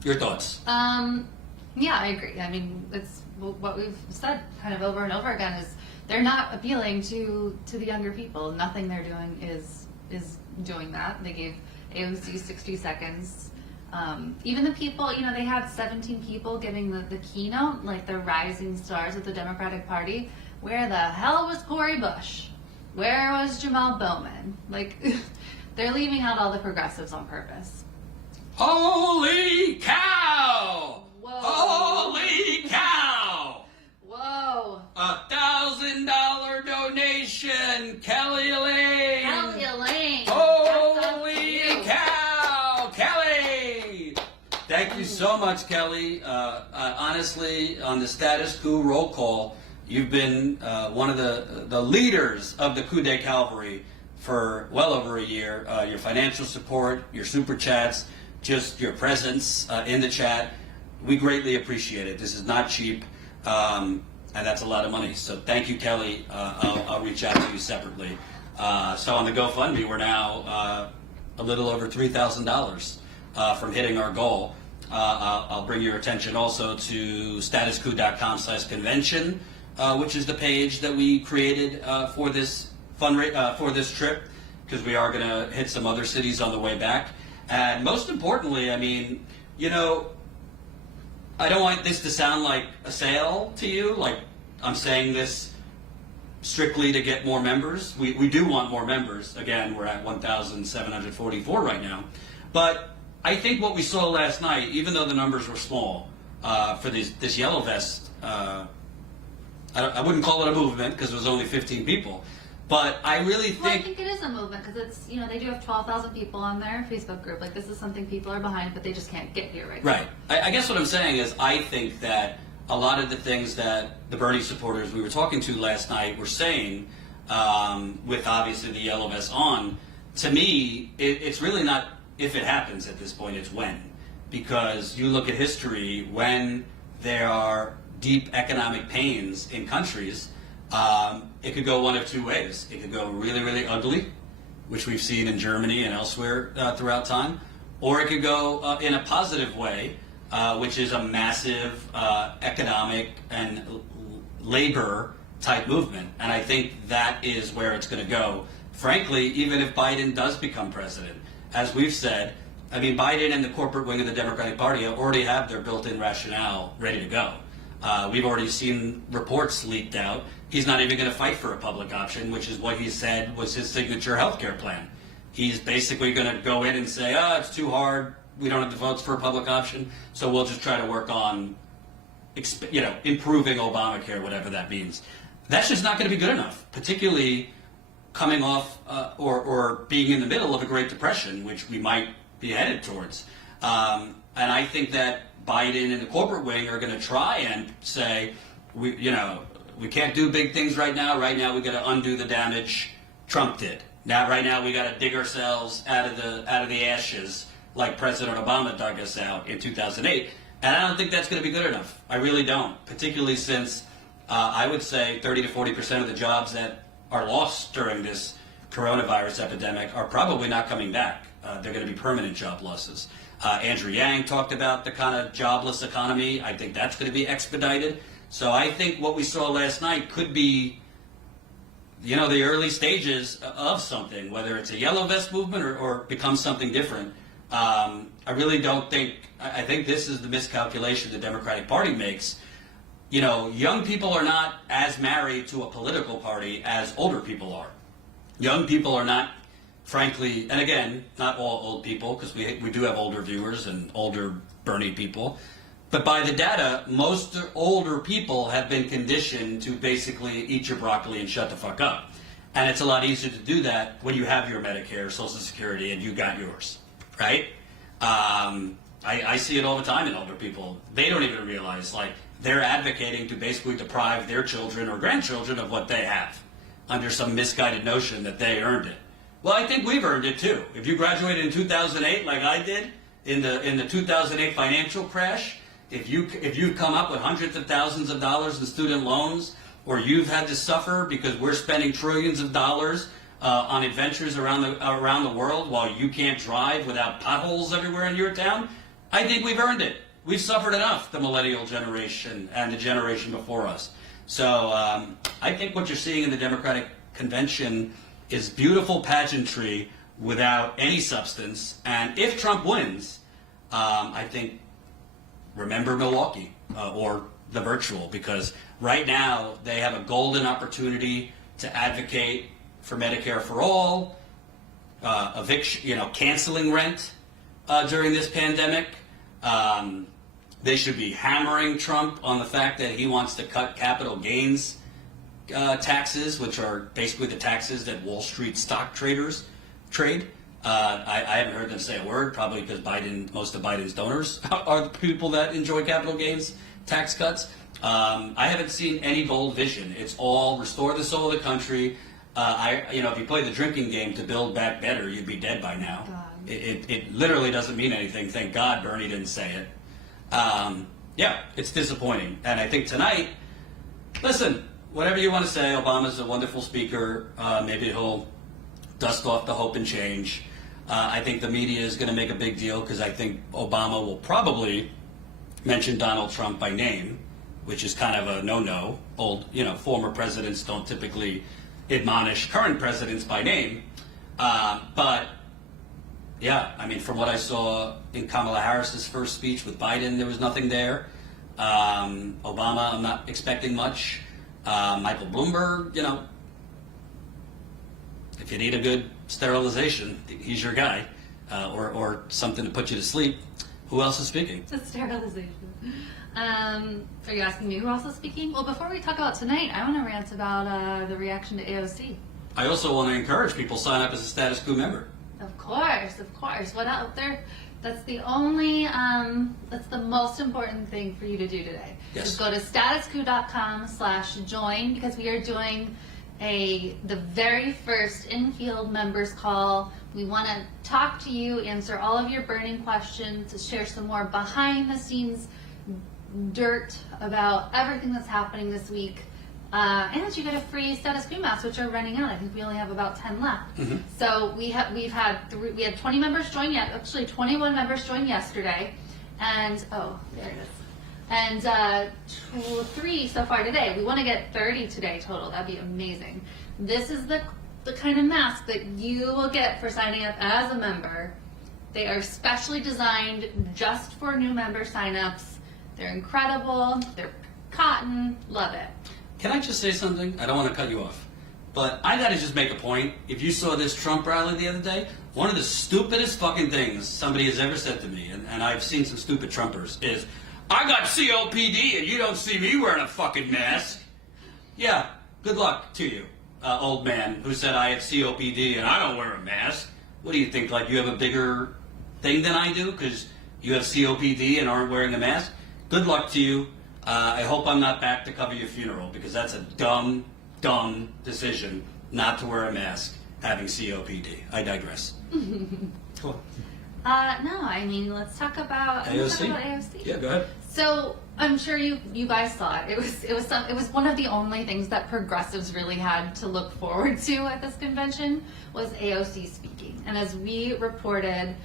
Your thoughts? Yeah, I agree. I mean, it's what we've said kind of over and over again is they're not appealing to the younger people. Nothing they're doing is doing that. They gave AOC 60 seconds. Even the people, they had 17 people giving the keynote, like the rising stars of the Democratic Party. Where the hell was Cori Bush? Where was Jamal Bowman? Like, they're leaving out all the progressives on purpose. Holy cow! Whoa. Holy cow! Whoa. $1,000 donation, Kelly Elaine! Kelly Elaine! Holy cow! Kelly! Thank you so much, Kelly. Honestly, on the status quo roll call, you've been one of the leaders of the Coup de Calvary for well over a year. Your financial support, your super chats, just your presence in the chat. We greatly appreciate it. This is not cheap, and that's a lot of money. So thank you, Kelly. I'll reach out to you separately. So on the GoFundMe, we're now a little over $3,000 from hitting our goal. I'll bring your attention also to statusquo.com/convention, which is the page that we created for this for this trip, because we are going to hit some other cities on the way back. And most importantly, I mean, I don't want this to sound like a sale to you, like I'm saying this strictly to get more members. We do want more members. Again, we're at 1,744 right now. But I think what we saw last night, even though the numbers were small, for this yellow vest, I wouldn't call it a movement because it was only 15 people. But I really think... Well, I think it is a movement because it's, they do have 12,000 people on their Facebook group. Like, this is something people are behind, but they just can't get here right now. Right. I guess what I'm saying is I think that a lot of the things that the Bernie supporters we were talking to last night were saying, with obviously the yellow vest on, to me, it's really not if it happens at this point, it's when. Because you look at history, when there are deep economic pains in countries, it could go one of two ways. It could go really, really ugly, which we've seen in Germany and elsewhere throughout time, or it could go in a positive way, which is a massive economic and labor type movement. And I think that is where it's going to go. Frankly, even if Biden does become president, as we've said, I mean, Biden and the corporate wing of the Democratic Party already have their built-in rationale ready to go. We've already seen reports leaked out. He's not even going to fight for a public option, which is what he said was his signature healthcare plan. He's basically going to go in and say, it's too hard. We don't have the votes for a public option, so we'll just try to work on, improving Obamacare, whatever that means. That's just not going to be good enough, particularly coming off or being in the middle of a Great Depression, which we might be headed towards. And I think that Biden and the corporate wing are going to try and say, we can't do big things right now. Right now, we got to undo the damage, Trump did. Now, right now, we got to dig ourselves out of the ashes like President Obama dug us out in 2008. And I don't think that's going to be good enough. I really don't, particularly since I would say 30 to 40% of the jobs that are lost during this coronavirus epidemic are probably not coming back. They're going to be permanent job losses. Andrew Yang talked about the kind of jobless economy. I think that's going to be expedited. So I think what we saw last night could be, the early stages of something, whether it's a yellow vest movement or becomes something different. I really don't think, I think this is the miscalculation the Democratic Party makes. Young people are not as married to a political party as older people are. Young people are not, frankly, and again, not all old people, because we do have older viewers and older Bernie people. But by the data, most older people have been conditioned to basically eat your broccoli and shut the fuck up. And it's a lot easier to do that when you have your Medicare, Social Security, and you got yours, right? I see it all the time in older people. They don't even realize, they're advocating to basically deprive their children or grandchildren of what they have under some misguided notion that they earned it. Well, I think we've earned it too. If you graduated in 2008, like I did, in the 2008 financial crash, if you've come up with hundreds of thousands of dollars in student loans, or you've had to suffer because we're spending trillions of dollars on adventures around the world while you can't drive without potholes everywhere in your town, I think we've earned it. We've suffered enough, the millennial generation and the generation before us. So I think what you're seeing in the Democratic convention is beautiful pageantry without any substance. And if Trump wins, I think, remember Milwaukee or the virtual, because right now they have a golden opportunity to advocate for Medicare for all, eviction, canceling rent during this pandemic. They should be hammering Trump on the fact that he wants to cut capital gains taxes, which are basically the taxes that Wall Street stock traders trade. I haven't heard them say a word, probably because most of Biden's donors are the people that enjoy capital gains tax cuts. I haven't seen any bold vision. It's all restore the soul of the country. If you play the drinking game to build back better, you'd be dead by now. It literally doesn't mean anything. Thank God Bernie didn't say it. It's disappointing. And I think tonight, listen, whatever you want to say, Obama's a wonderful speaker. Maybe he'll dust off the hope and change. I think the media is going to make a big deal because I think Obama will probably mention Donald Trump by name, which is kind of a no-no. Former presidents don't typically admonish current presidents by name. From what I saw in Kamala Harris's first speech with Biden, there was nothing there. Obama, I'm not expecting much. Michael Bloomberg, if you need a good sterilization, he's your guy, or something to put you to sleep. Who else is speaking? The sterilization. Are you asking me who else is speaking? Well, before we talk about tonight, I want to rant about the reaction to AOC. I also want to encourage people to sign up as a status quo member. Of course. What out there? That's the only, that's the most important thing for you to do today. Yes. Just go to statusquo.com/join, because we are doing the very first in-field members call. We want to talk to you, answer all of your burning questions, to share some more behind-the-scenes dirt about everything that's happening this week. And you get a free status quo mask, which are running out. I think we only have about 10 left. Mm-hmm. So we had 20 members join yet. Actually, 21 members joined yesterday, and there it is. And 3 so far today. We want to get 30 today total. That'd be amazing. This is the kind of mask that you will get for signing up as a member. They are specially designed just for new member signups. They're incredible. They're cotton. Love it. Can I just say something? I don't want to cut you off, but I got to just make a point. If you saw this Trump rally the other day, one of the stupidest fucking things somebody has ever said to me, and I've seen some stupid Trumpers, is, I got COPD and you don't see me wearing a fucking mask. Yeah, good luck to you, old man who said I have COPD and I don't wear a mask. What do you think, like you have a bigger thing than I do because you have COPD and aren't wearing a mask? Good luck to you. I hope I'm not back to cover your funeral, because that's a dumb decision not to wear a mask. having COPD. I digress. Cool. No, I mean, let's talk about AOC. Yeah, go ahead. So I'm sure you guys saw it. It was one of the only things that progressives really had to look forward to at this convention was AOC speaking. And as we reported,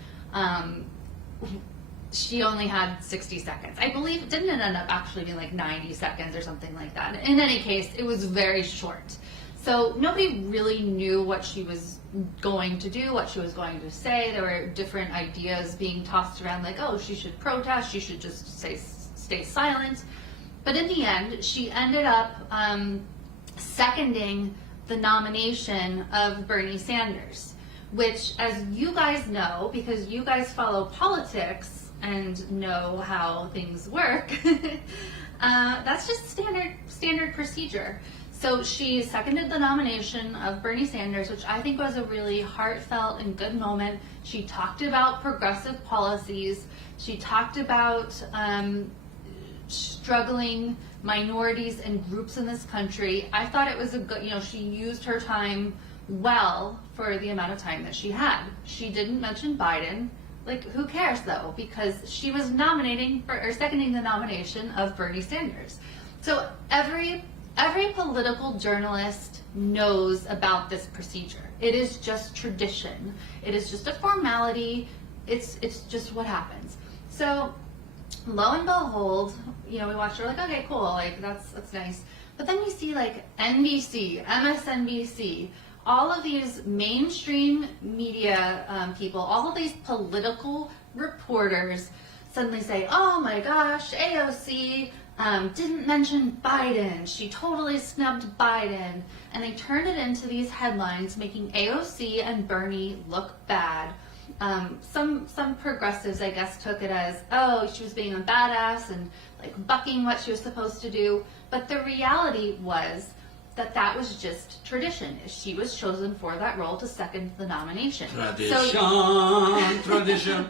she only had 60 seconds. I believe it didn't end up actually being like 90 seconds or something like that. In any case, it was very short. So nobody really knew what she was going to do, what she was going to say. There were different ideas being tossed around like, oh, she should protest, she should just stay silent. But in the end, she ended up seconding the nomination of Bernie Sanders, which, as you guys know, because you guys follow politics and know how things work, that's just standard procedure. So she seconded the nomination of Bernie Sanders, which I think was a really heartfelt and good moment. She talked about progressive policies. She talked about struggling minorities and groups in this country. I thought it was a good, she used her time well for the amount of time that she had. She didn't mention Biden. Like, who cares though? Because she was seconding the nomination of Bernie Sanders. So every political journalist knows about this procedure. It is just tradition. It is just a formality. It's just what happens. So lo and behold, we watched her like, okay, cool, like that's nice. But then you see like NBC, MSNBC, all of these mainstream media people, all of these political reporters suddenly say, oh my gosh, AOC didn't mention Biden. She totally snubbed Biden. And they turned it into these headlines making AOC and Bernie look bad. Some progressives, I guess, took it as, oh, she was being a badass and like bucking what she was supposed to do. But the reality was that was just tradition. She was chosen for that role to second the nomination. Tradition.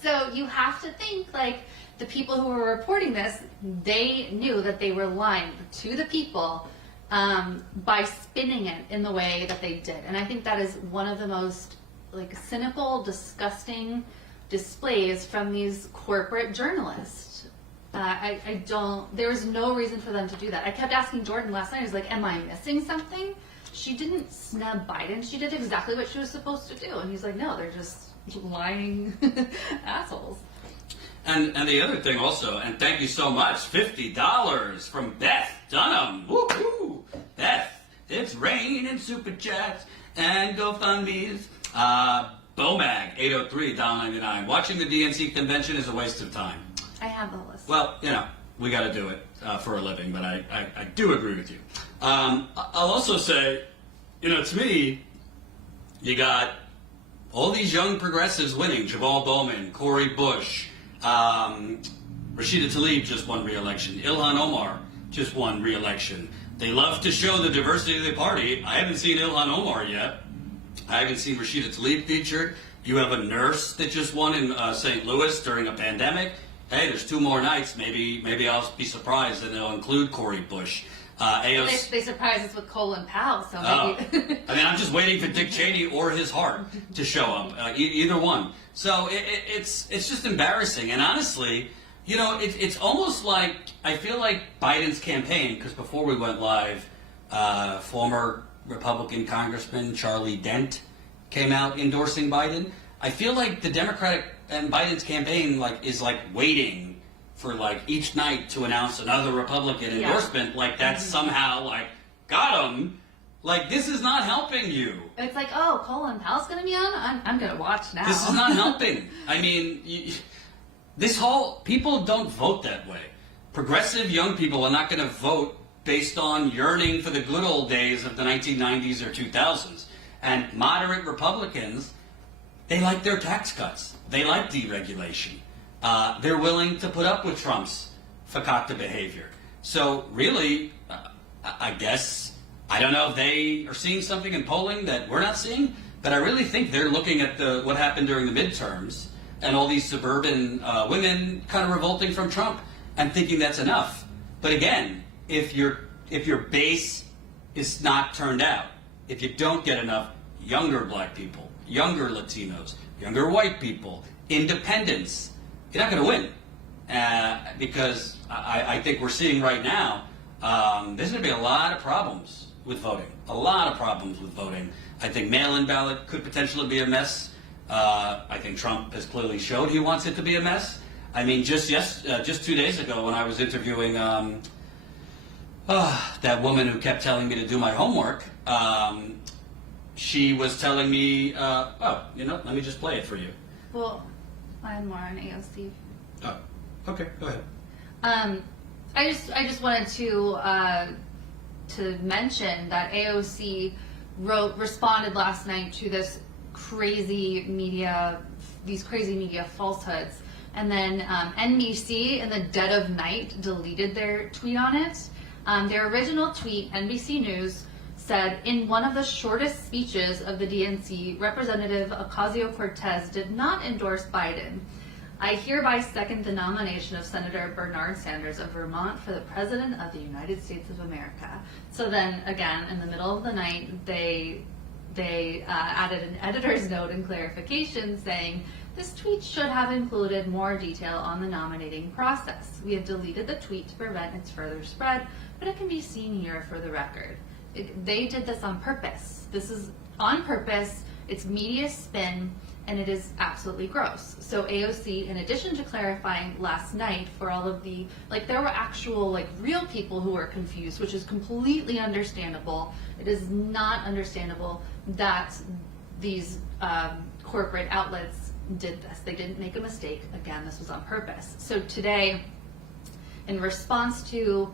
So you have to think like the people who were reporting this, they knew that they were lying to the people by spinning it in the way that they did. And I think that is one of the most like cynical, disgusting displays from these corporate journalists. There was no reason for them to do that. I kept asking Jordan last night, I was like, am I missing something? She didn't snub Biden. She did exactly what she was supposed to do. And he's like, no, they're just lying assholes. And the other thing also, and thank you so much, $50 from Beth Dunham. Woo-hoo! Beth, it's rain and super chats and GoFundMe's. Bomag, 803, $1.99. Watching the DNC convention is a waste of time. I have the list. Well, we got to do it for a living, but I do agree with you. I'll also say, to me, you got all these young progressives winning. Jamal Bowman, Cori Bush, Rashida Tlaib just won re-election. Ilhan Omar just won re-election. They love to show the diversity of the party. I haven't seen Ilhan Omar yet. I haven't seen Rashida Tlaib featured. You have a nurse that just won in St. Louis during a pandemic. Hey, there's 2 more nights. Maybe I'll be surprised that they'll include Cori Bush. AOC. They surprised us with Colin Powell, so maybe. I'm just waiting for Dick Cheney or his heart to show up. Either one. So it's just embarrassing. And honestly, it's almost like I feel like Biden's campaign, because before we went live, former Republican Congressman Charlie Dent came out endorsing Biden. I feel like the Democratic and Biden's campaign is waiting for each night to announce another Republican endorsement. Like that's somehow got him. This is not helping you. It's like, oh, Colin Powell's going to be on? I'm going to watch now. This is not helping. I mean, people don't vote that way. Progressive young people are not going to vote based on yearning for the good old days of the 1990s or 2000s. And moderate Republicans, they like their tax cuts. They like deregulation. They're willing to put up with Trump's fakakta behavior. So really, I guess, I don't know if they are seeing something in polling that we're not seeing, but I really think they're looking at what happened during the midterms and all these suburban women kind of revolting from Trump and thinking that's enough. But again, if your base is not turned out, if you don't get enough, younger black people, younger Latinos, younger white people, independents, you're not going to win. Because I think we're seeing right now, there's going to be a lot of problems with voting. A lot of problems with voting. I think mail-in ballot could potentially be a mess. I think Trump has clearly showed he wants it to be a mess. I mean, just 2 days ago when I was interviewing that woman who kept telling me to do my homework, she was telling me, let me just play it for you. Well, I have more on AOC. Oh, okay, go ahead. I just wanted to mention that AOC responded last night to these crazy media falsehoods, and then NBC in the dead of night deleted their tweet on it. Their original tweet, NBC News, said, in one of the shortest speeches of the DNC, Representative Ocasio-Cortez did not endorse Biden. I hereby second the nomination of Senator Bernard Sanders of Vermont for the President of the United States of America. So then, again, in the middle of the night, they added an editor's note and clarification saying, this tweet should have included more detail on the nominating process. We have deleted the tweet to prevent its further spread, but it can be seen here for the record. They did this on purpose. This is on purpose. It's media spin, and it is absolutely gross. So AOC, in addition to clarifying last night for all of the, there were actual, real people who were confused, which is completely understandable. It is not understandable that these corporate outlets did this. They didn't make a mistake. Again, this was on purpose. So today, in response to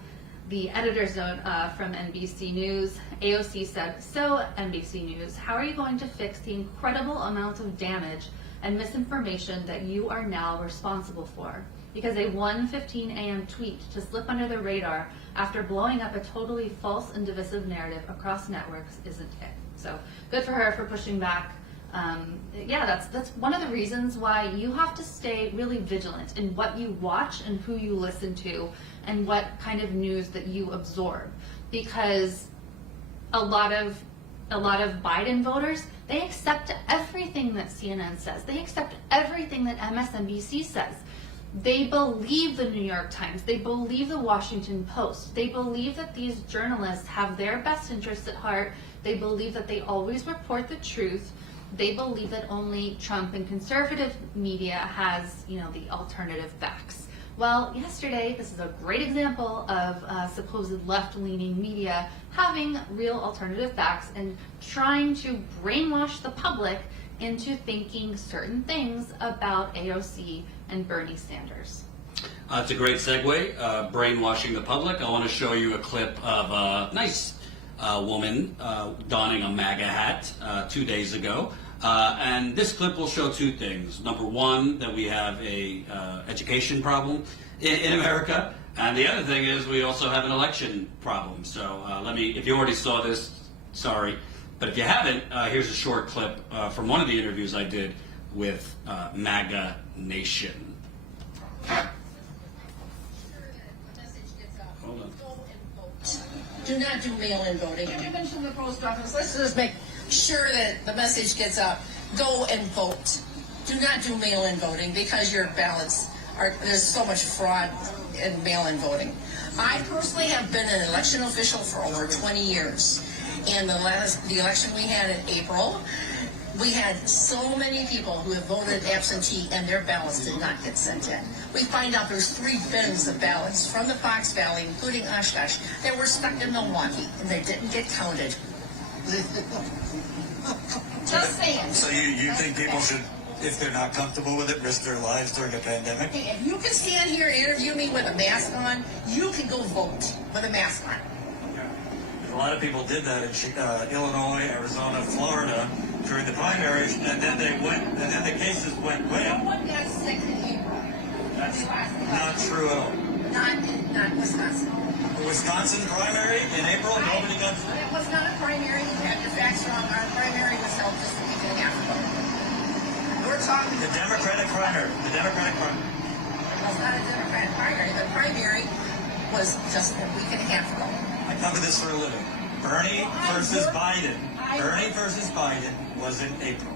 the editor's note from NBC News, AOC said, so NBC News, how are you going to fix the incredible amount of damage and misinformation that you are now responsible for? Because a 1:15 a.m. tweet to slip under the radar after blowing up a totally false and divisive narrative across networks isn't it. So good for her for pushing back. That's one of the reasons why you have to stay really vigilant in what you watch and who you listen to and what kind of news that you absorb, because a lot of Biden voters, they accept everything that CNN says. They accept everything that MSNBC says. They believe the New York Times. They believe the Washington Post. They believe that these journalists have their best interests at heart. They believe that they always report the truth. They believe that only Trump and conservative media has, the alternative facts. Well, yesterday, this is a great example of supposed left-leaning media having real alternative facts and trying to brainwash the public into thinking certain things about AOC and Bernie Sanders. It's a great segue, brainwashing the public. I want to show you a clip of a nice woman donning a MAGA hat 2 days ago. And this clip will show two things. Number one, that we have a education problem in America. And the other thing is we also have an election problem. So if you already saw this, sorry. But if you haven't, here's a short clip from one of the interviews I did with MAGA Nation. Hold on. Do not do mail-in voting. You mentioned the post office. Let's just make sure that the message gets out. Go and vote. Do not do mail-in voting because your ballots there's so much fraud in mail-in voting. I personally have been an election official for over 20 years. And the election we had in April, we had so many people who have voted absentee and their ballots did not get sent in. We find out there's 3 bins of ballots from the Fox Valley, including Oshkosh, that were stuck in Milwaukee and they didn't get counted. Just saying. So you think people should, if they're not comfortable with it, risk their lives during a pandemic? Hey, if you can stand here and interview me with a mask on, you can go vote with a mask on. A lot of people did that in Illinois, Arizona, Florida during the primaries, and then the cases went way up. No one got sick in April. That's not true at all. Not Wisconsin. The Wisconsin primary in April, nobody got sick. It was not a primary. You have your facts wrong. Our primary was held just a week and a half ago. We're talking The Democratic primary. It was not a Democratic primary. The primary was just a week and a half ago. I cover this for a living. Bernie versus Biden. Bernie versus Biden was in April.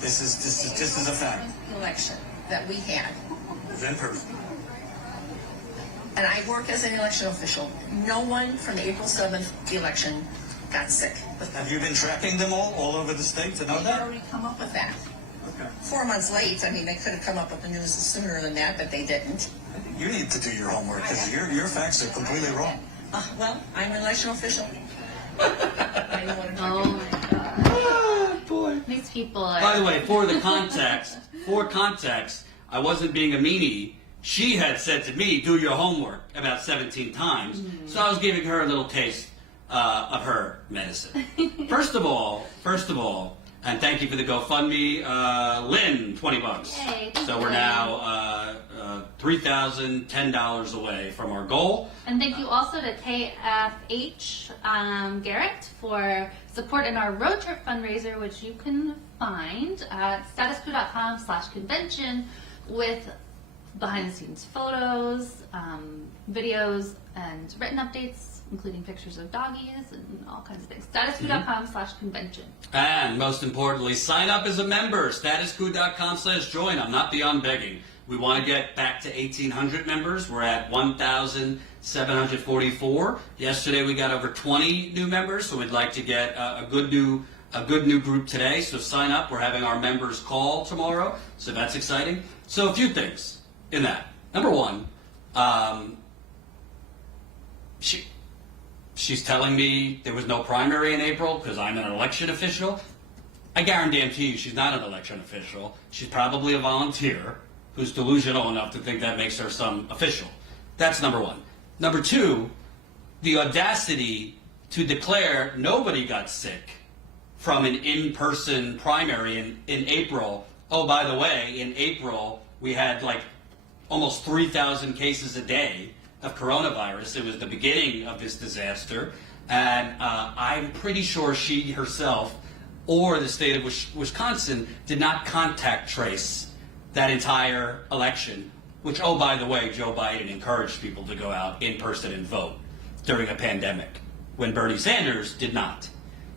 This is a fact. Election that we had. It was in person. And I work as an election official. No one from the April 7th election got sick. Have you been tracking them all over the state to know They that? already come up with that. Okay. 4 months late. I mean, they could have come up with the news sooner than that, but they didn't. You need to do your homework because your facts are completely wrong. Well, I'm an election official. I know what I'm Oh talking my about. god. Oh, boy. These people are. By the way, for context, I wasn't being a meanie. She had said to me, do your homework about 17 times. So I was giving her a little taste of her medicine. First of all, and thank you for the GoFundMe, Lynn, $20. Yay, thank So you, we're Lynn. now $3,010 away from our goal. And thank you also to KFH Garrett for support in our road trip fundraiser, which you can find at statusquo.com/convention with behind the scenes photos, videos, and written updates, including pictures of doggies and all kinds of things. statusquo.com/convention. And most importantly, sign up as a member, statusquo.com/join. I'm not beyond begging. We want to get back to 1,800 members. We're at 1,744. Yesterday we got over 20 new members, so we'd like to get a good new group today. So sign up. We're having our members call tomorrow, so that's exciting. So a few things in that. Number one, she's telling me there was no primary in April because I'm an election official. I guarantee you she's not an election official. She's probably a volunteer who's delusional enough to think that makes her some official. That's number one. Number two, the audacity to declare nobody got sick from an in-person primary in April. Oh, by the way, in April, we had like almost 3,000 cases a day of coronavirus. It was the beginning of this disaster. And I'm pretty sure she herself or the state of Wisconsin did not contact trace that entire election, which, oh, by the way, Joe Biden encouraged people to go out in person and vote during a pandemic when Bernie Sanders did not.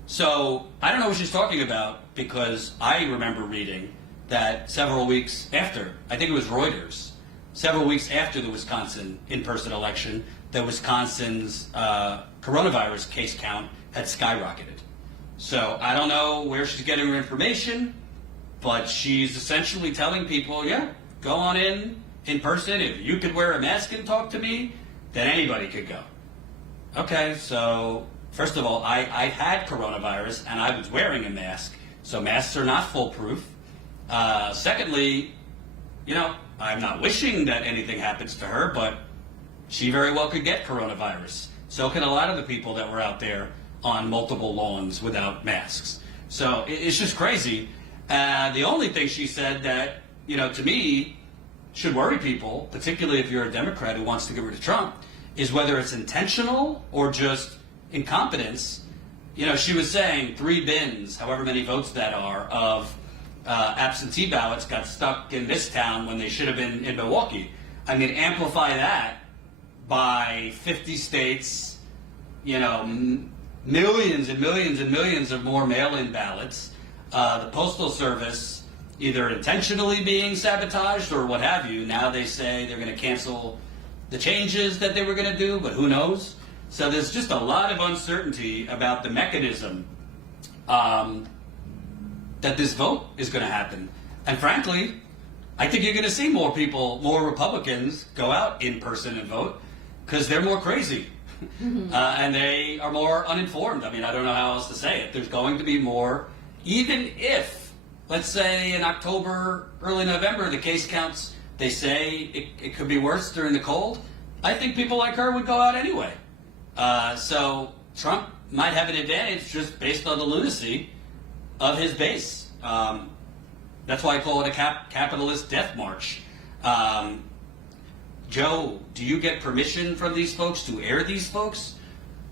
So I don't know what she's talking about because I remember reading that several weeks after, I think it was Reuters, several weeks after the Wisconsin in-person election, that Wisconsin's coronavirus case count had skyrocketed. So I don't know where she's getting her information, but she's essentially telling people, yeah, go on in person. If you could wear a mask and talk to me, then anybody could go. Okay, so first of all, I've had coronavirus and I was wearing a mask, so masks are not foolproof. Secondly, I'm not wishing that anything happens to her, but she very well could get coronavirus. So can a lot of the people that were out there on multiple lawns without masks. So it's just crazy. The only thing she said that, to me, should worry people, particularly if you're a Democrat who wants to get rid of Trump, is whether it's intentional or just incompetence. She was saying 3 bins, however many votes that are, of absentee ballots got stuck in this town when they should have been in Milwaukee. I mean, amplify that by 50 states, millions and millions and millions of more mail-in ballots. The Postal Service either intentionally being sabotaged or what have you. Now they say they're going to cancel the changes that they were going to do, but who knows? So there's just a lot of uncertainty about the mechanism that this vote is going to happen. And frankly, I think you're going to see more people, more Republicans go out in person and vote because they're more crazy. And they are more uninformed. I mean, I don't know how else to say it. There's going to be more, even if, let's say in October, early November, the case counts, they say it could be worse during the cold. I think people like her would go out anyway. So Trump might have an advantage just based on the lunacy of his base. That's why I call it a capitalist death march. Joe, do you get permission from these folks to air these folks?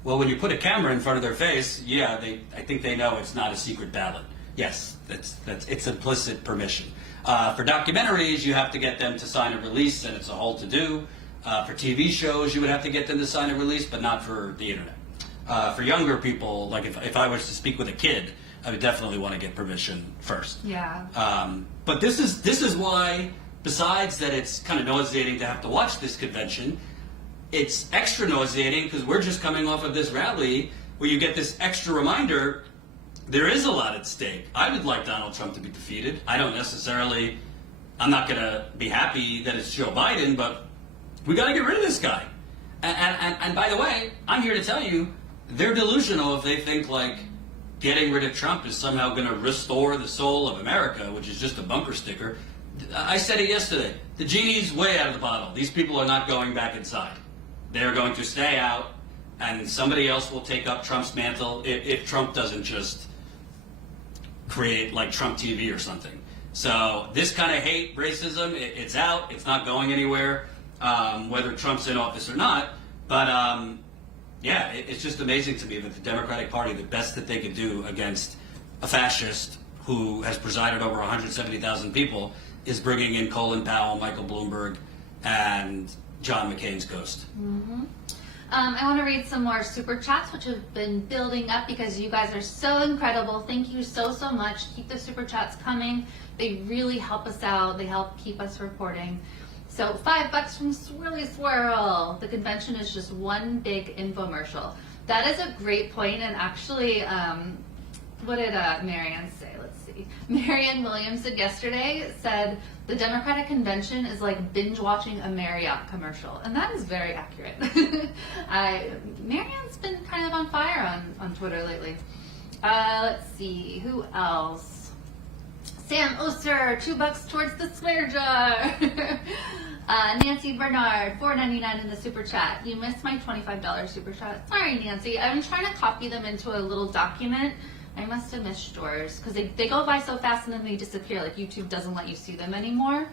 Well, when you put a camera in front of their face, yeah, I think they know it's not a secret ballot. Yes, it's implicit permission. For documentaries, you have to get them to sign a release, and it's a whole to-do. For TV shows, you would have to get them to sign a release, but not for the internet. For younger people, like if I was to speak with a kid, I would definitely want to get permission first. Yeah. But this is why, besides that it's kind of nauseating to have to watch this convention, it's extra nauseating because we're just coming off of this rally where you get this extra reminder there is a lot at stake. I would like Donald Trump to be defeated. I'm not going to be happy that it's Joe Biden, but we got to get rid of this guy. And by the way, I'm here to tell you, they're delusional if they think like getting rid of Trump is somehow going to restore the soul of America, which is just a bumper sticker. I said it yesterday. The genie's way out of the bottle. These people are not going back inside. They're going to stay out, and somebody else will take up Trump's mantle if Trump doesn't just create like Trump TV or something. So this kind of hate, racism, it's out. It's not going anywhere, whether Trump's in office or not. But yeah, it's just amazing to me that the Democratic Party, the best that they could do against a fascist who has presided over 170,000 people, is bringing in Colin Powell, Michael Bloomberg, and John McCain's ghost. Mm-hmm. I want to read some more super chats, which have been building up because you guys are so incredible. Thank you so much. Keep the super chats coming. They really help us out. They help keep us reporting. So $5 from Swirly Swirl. The convention is just one big infomercial. That is a great point. And actually, what did Marianne say? Let's see. Marianne Williams said yesterday, said the Democratic convention is like binge watching a Marriott commercial. And that is very accurate. Marianne's been kind of on fire on Twitter lately. Let's see. Who else? Sam Oster, $2 towards the swear jar. Nancy Bernard, $4.99 in the super chat. You missed my $25 super chat. Sorry, Nancy. I'm trying to copy them into a little document. I must have missed yours because they go by so fast and then they disappear. Like YouTube doesn't let you see them anymore.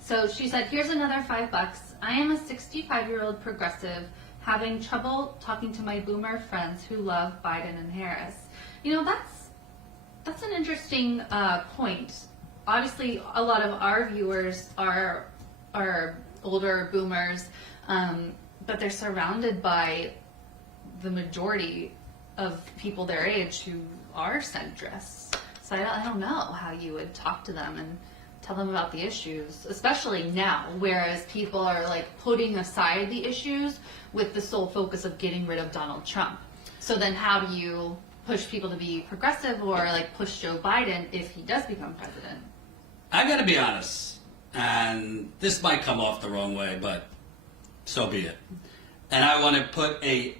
So she said, here's another $5. I am a 65-year-old progressive having trouble talking to my boomer friends who love Biden and Harris. You know, that's an interesting point. Obviously, a lot of our viewers are older boomers, but they're surrounded by the majority of people their age who are centrists. So I don't know how you would talk to them and tell them about the issues, especially now, whereas people are like putting aside the issues with the sole focus of getting rid of Donald Trump. So then how do you push people to be progressive or like push Joe Biden if he does become president? I gotta be honest, and this might come off the wrong way, but so be it. And I want to put a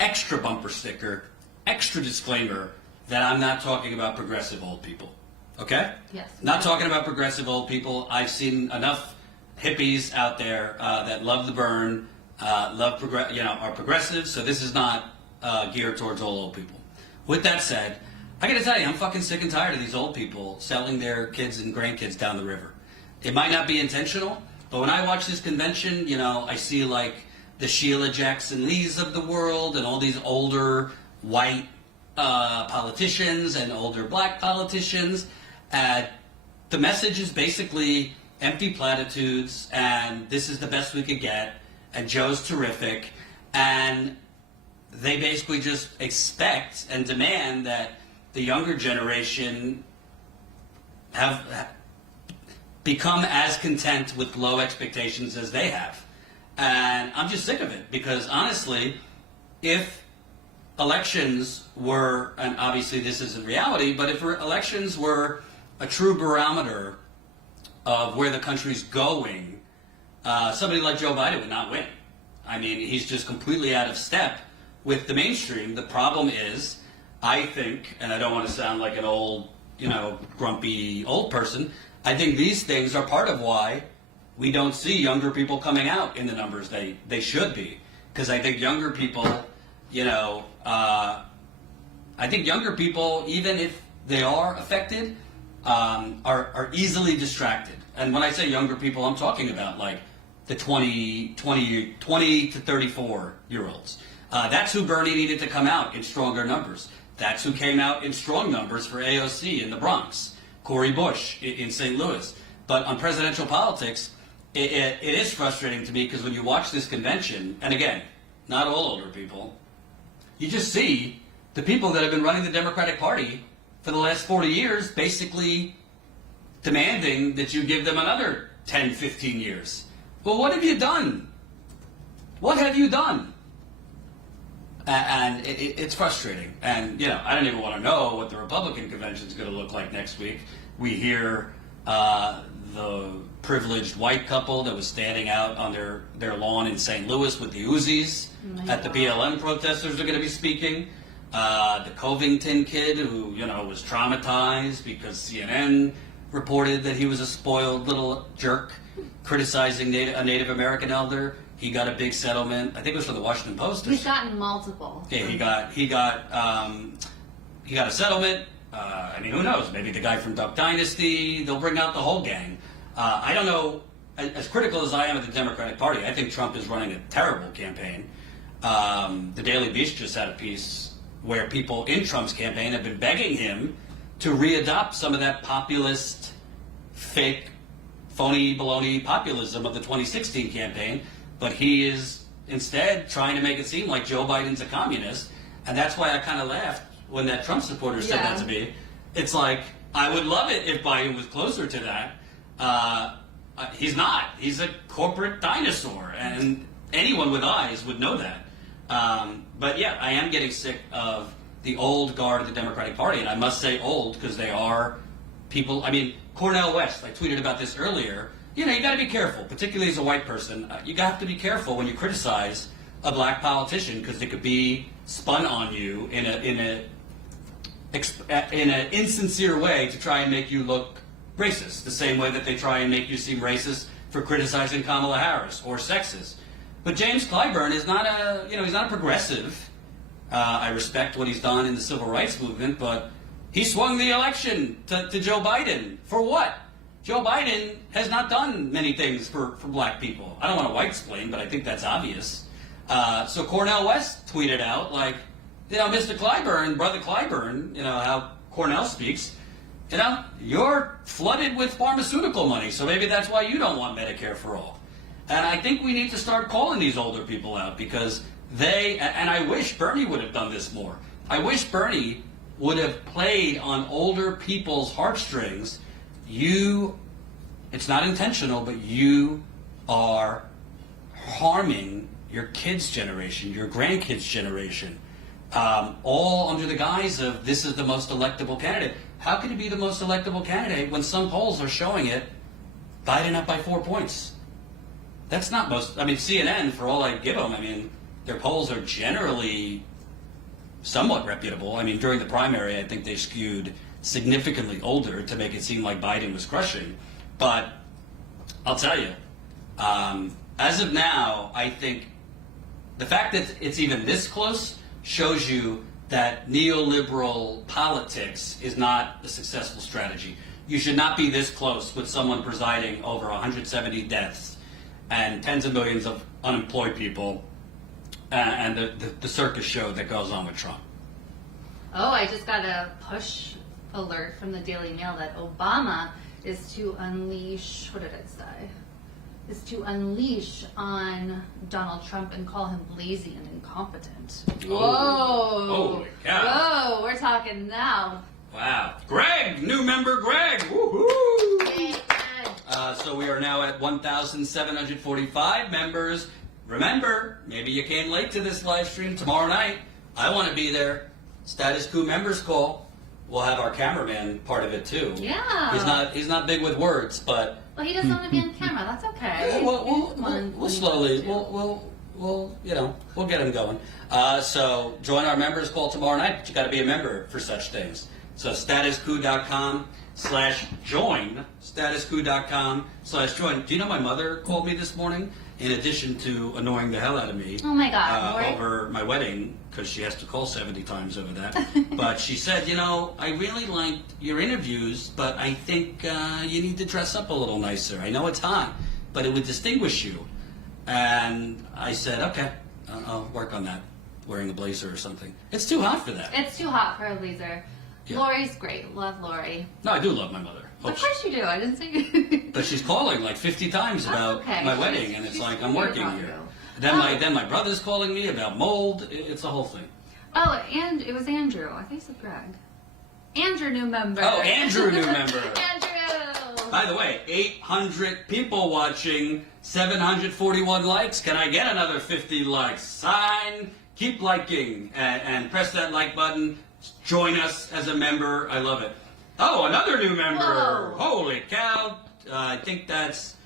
extra bumper sticker, extra disclaimer that I'm not talking about progressive old people. Okay? Yes. Not talking about progressive old people. I've seen enough hippies out there that love the burn, are progressive. So this is not geared towards all old people. With that said, I gotta tell you, I'm fucking sick and tired of these old people selling their kids and grandkids down the river. It might not be intentional, but when I watch this convention, I see like the Sheila Jackson Lees of the world and all these older white politicians and older black politicians. The message is basically empty platitudes and this is the best we could get and Joe's terrific, and they basically just expect and demand that the younger generation have become as content with low expectations as they have. And I'm just sick of it because honestly, if elections were, and obviously this isn't reality, but if elections were a true barometer of where the country's going, somebody like Joe Biden would not win. I mean, he's just completely out of step with the mainstream. The problem is, I think, and I don't want to sound like an old, grumpy old person, I think these things are part of why we don't see younger people coming out in the numbers they should be. Because I think younger people, even if they are affected, are easily distracted. And when I say younger people, I'm talking about like the 20 to 34-year-olds. That's who Bernie needed to come out in stronger numbers. That's who came out in strong numbers for AOC in the Bronx, Cori Bush in St. Louis. But on presidential politics, it is frustrating to me because when you watch this convention, and again, not all older people, you just see the people that have been running the Democratic Party for the last 40 years basically demanding that you give them another 10, 15 years. Well, what have you done? What have you done? And it's frustrating. And, I don't even want to know what the Republican convention is going to look like next week. We hear the privileged white couple that was standing out on their lawn in St. Louis with the Uzis at the BLM protesters are going to be speaking. The Covington kid who, was traumatized because CNN reported that he was a spoiled little jerk criticizing a Native American elder. He got a big settlement. I think it was for the Washington Post. He's gotten multiple. Yeah, he got a settlement. Who knows? Maybe the guy from Duck Dynasty. They'll bring out the whole gang. I don't know. As critical as I am of the Democratic Party, I think Trump is running a terrible campaign. The Daily Beast just had a piece where people in Trump's campaign have been begging him to readopt some of that populist, fake, phony, baloney populism of the 2016 campaign. But he is instead trying to make it seem like Joe Biden's a communist. And that's why I kind of laughed when that Trump supporter said that to me. It's like, I would love it if Biden was closer to that. He's not. He's a corporate dinosaur. And anyone with eyes would know that. But yeah, I am getting sick of the old guard of the Democratic Party. And I must say old because they are people. Cornel West, I tweeted about this earlier. You got to be careful, particularly as a white person. You have to be careful when you criticize a black politician because it could be spun on you in an insincere way to try and make you look racist, the same way that they try and make you seem racist for criticizing Kamala Harris or sexist. But James Clyburn is not he's not a progressive. I respect what he's done in the civil rights movement, but he swung the election to Joe Biden. For what? Joe Biden has not done many things for black people. I don't want to white-splain, but I think that's obvious. So Cornel West tweeted out, Mr. Clyburn, Brother Clyburn, how Cornell speaks, you're flooded with pharmaceutical money, so maybe that's why you don't want Medicare for all. And I think we need to start calling these older people out because and I wish Bernie would have done this more. I wish Bernie would have played on older people's heartstrings. It's not intentional, but you are harming your kids' generation, your grandkids' generation, all under the guise of this is the most electable candidate. How can it be the most electable candidate when some polls are showing it Biden up by 4 points? That's not most. CNN, for all I give them, their polls are generally somewhat reputable. During the primary, I think they skewed significantly older to make it seem like Biden was crushing. But I'll tell you, as of now, I think the fact that it's even this close shows you that neoliberal politics is not a successful strategy. You should not be this close with someone presiding over 170 deaths and tens of millions of unemployed people and the circus show that goes on with Trump. Oh, I just got a push alert from the Daily Mail that Obama is to unleash, what did it say? Is to unleash on Donald Trump and call him lazy and incompetent. Whoa! Holy cow! Whoa, we're talking now. Wow. Greg! New member Greg! Woohoo! So we are now at 1,745 members. Remember, maybe you came late to this live stream tomorrow night. I want to be there. Status Quo members call. We'll have our cameraman part of it too. Yeah. He's not big with words, but Well, he doesn't want to be on camera. That's okay. Yeah, we'll slowly we'll get him going. So join our members call tomorrow night. But you got to be a member for such things. So statusquo.com/join. Statusquo.com/join. Do you know my mother called me this morning? In addition to annoying the hell out of me Oh my God, over my wedding, because she has to call 70 times over that. But she said, I really liked your interviews, but I think you need to dress up a little nicer. I know it's hot, but it would distinguish you. And I said, okay, I'll work on that, wearing a blazer or something. It's too hot for that. It's too hot for a blazer. Yeah. Lori's great. Love Lori. No, I do love my mother. Of course you do. I didn't say. But she's calling like 50 times about okay. my wedding, and it's She's like, I'm worried working about here. you. Then my brother's calling me about mold. It's a whole thing. Oh, and it was Andrew. I think it's Greg. Andrew, new member. Oh, Andrew, new member. Andrew! By the way, 800 people watching, 741 likes. Can I get another 50 likes? Sign, keep liking, and press that like button. Join us as a member. I love it. Oh, another new member. Whoa. Holy cow. I think that's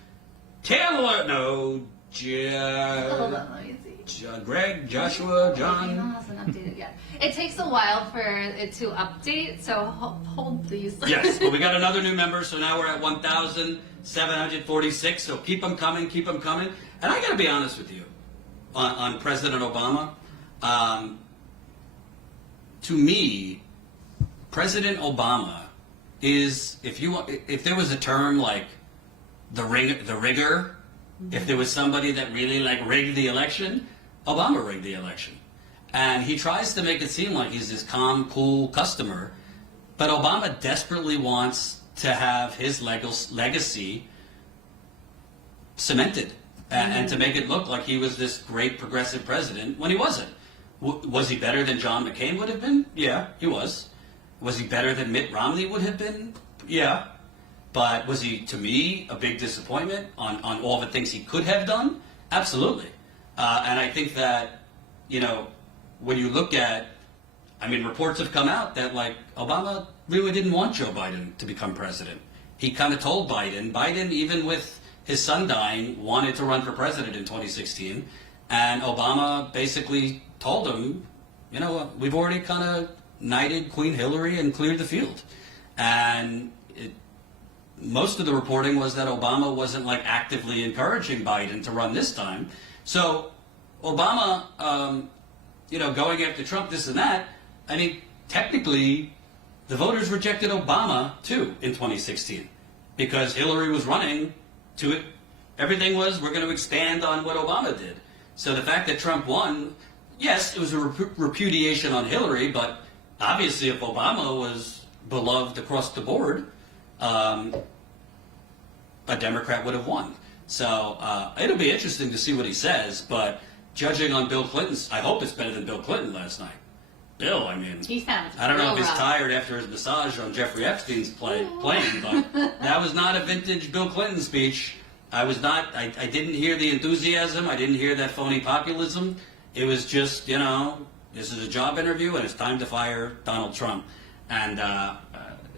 Taylor. No, Hold on, let me see. Greg, Joshua, Email John. hasn't updated yet. It takes a while for it to update, so hold please. Yes, but we got another new member, so now we're at 1,746. So keep them coming, keep them coming. And I got to be honest with you on President Obama. To me, President Obama is, if there was a term like the rigger, if there was somebody that really rigged the election, Obama rigged the election. And he tries to make it seem like he's this calm, cool customer, but Obama desperately wants to have his legacy cemented and to make it look like he was this great progressive president when he wasn't. Was he better than John McCain would have been? Yeah, he was. Was he better than Mitt Romney would have been? Yeah. But was he, to me, a big disappointment on all the things he could have done? Absolutely. And I think that, when you look at, reports have come out that, Obama really didn't want Joe Biden to become president. He kind of told Biden, even with his son dying, wanted to run for president in 2016. And Obama basically told him, we've already kind of knighted Queen Hillary and cleared the field. And most of the reporting was that Obama wasn't actively encouraging Biden to run this time. So Obama, going after Trump, this and that, technically the voters rejected Obama too in 2016 because Hillary was running to it. Everything was, we're going to expand on what Obama did. So the fact that Trump won, yes, it was a repudiation on Hillary, but obviously if Obama was beloved across the board, a Democrat would have won. So it'll be interesting to see what he says, but judging on Bill Clinton's, I hope it's better than Bill Clinton last night. Bill, He sounds I don't know real if he's rough. tired after his massage on Jeffrey Epstein's playing, but that was not a vintage Bill Clinton speech. I didn't hear the enthusiasm. I didn't hear that phony populism. It was just, this is a job interview and it's time to fire Donald Trump. And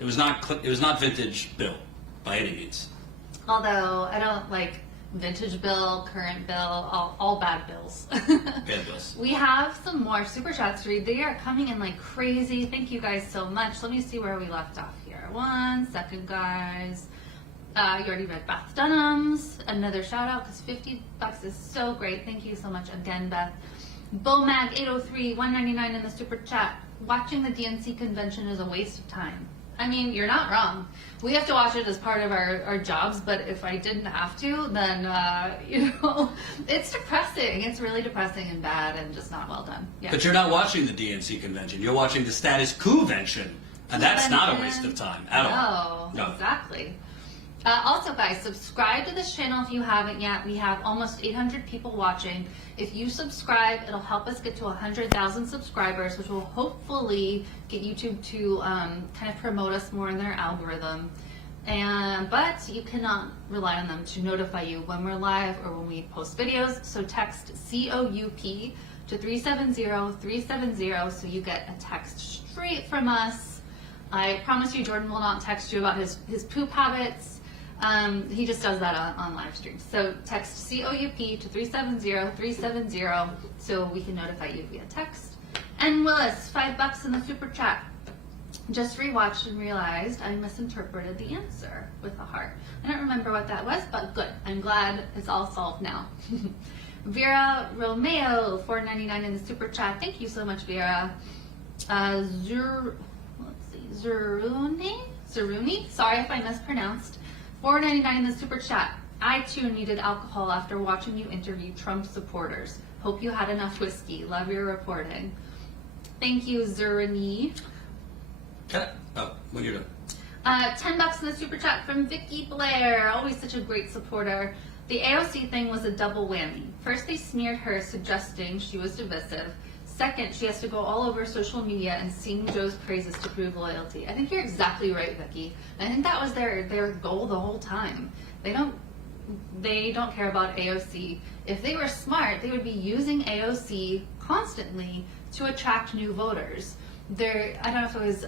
it was not vintage Bill by any means. Although I don't like vintage bill, current bill, all bad bills. Bad bills. We have some more super chats to read. They are coming in like crazy. Thank you guys so much. Let me see where we left off here. 1 second, guys. You already read Beth Dunham's. Another shout out because $50 is so great. Thank you so much again, Beth. Bomag 803 $1.99 in the super chat. Watching the DNC convention is a waste of time. You're not wrong. We have to watch it as part of our jobs, but if I didn't have to, then, it's depressing. It's really depressing and bad and just not well done. Yeah. But you're not watching the DNC convention. You're watching the status quo-vention. And that's not a waste of time at all. No, exactly. Also, guys, subscribe to this channel if you haven't yet. We have almost 800 people watching. If you subscribe, it'll help us get to 100,000 subscribers, which will hopefully get YouTube to kind of promote us more in their algorithm. But you cannot rely on them to notify you when we're live or when we post videos. So text COUP to 370-370 so you get a text straight from us. I promise you Jordan will not text you about his poop habits. He just does that on live streams. So text COUP to 370-370 so we can notify you via text. And Willis, $5 in the super chat. Just rewatched and realized I misinterpreted the answer with a heart. I don't remember what that was, but good. I'm glad it's all solved now. Vera Romeo, $4.99 in the super chat. Thank you so much, Vera. Zeruni? Sorry if I mispronounced. $4.99 in the super chat. I too needed alcohol after watching you interview Trump supporters. Hope you had enough whiskey. Love your reporting. Thank you, Zeruni. What you doing? $10 in the super chat from Vicky Blair. Always such a great supporter. The AOC thing was a double whammy. First they smeared her, suggesting she was divisive. Second, she has to go all over social media and sing Joe's praises to prove loyalty. I think you're exactly right, Vicki. I think that was their goal the whole time. They don't care about AOC. If they were smart, they would be using AOC constantly to attract new voters. I don't know if it was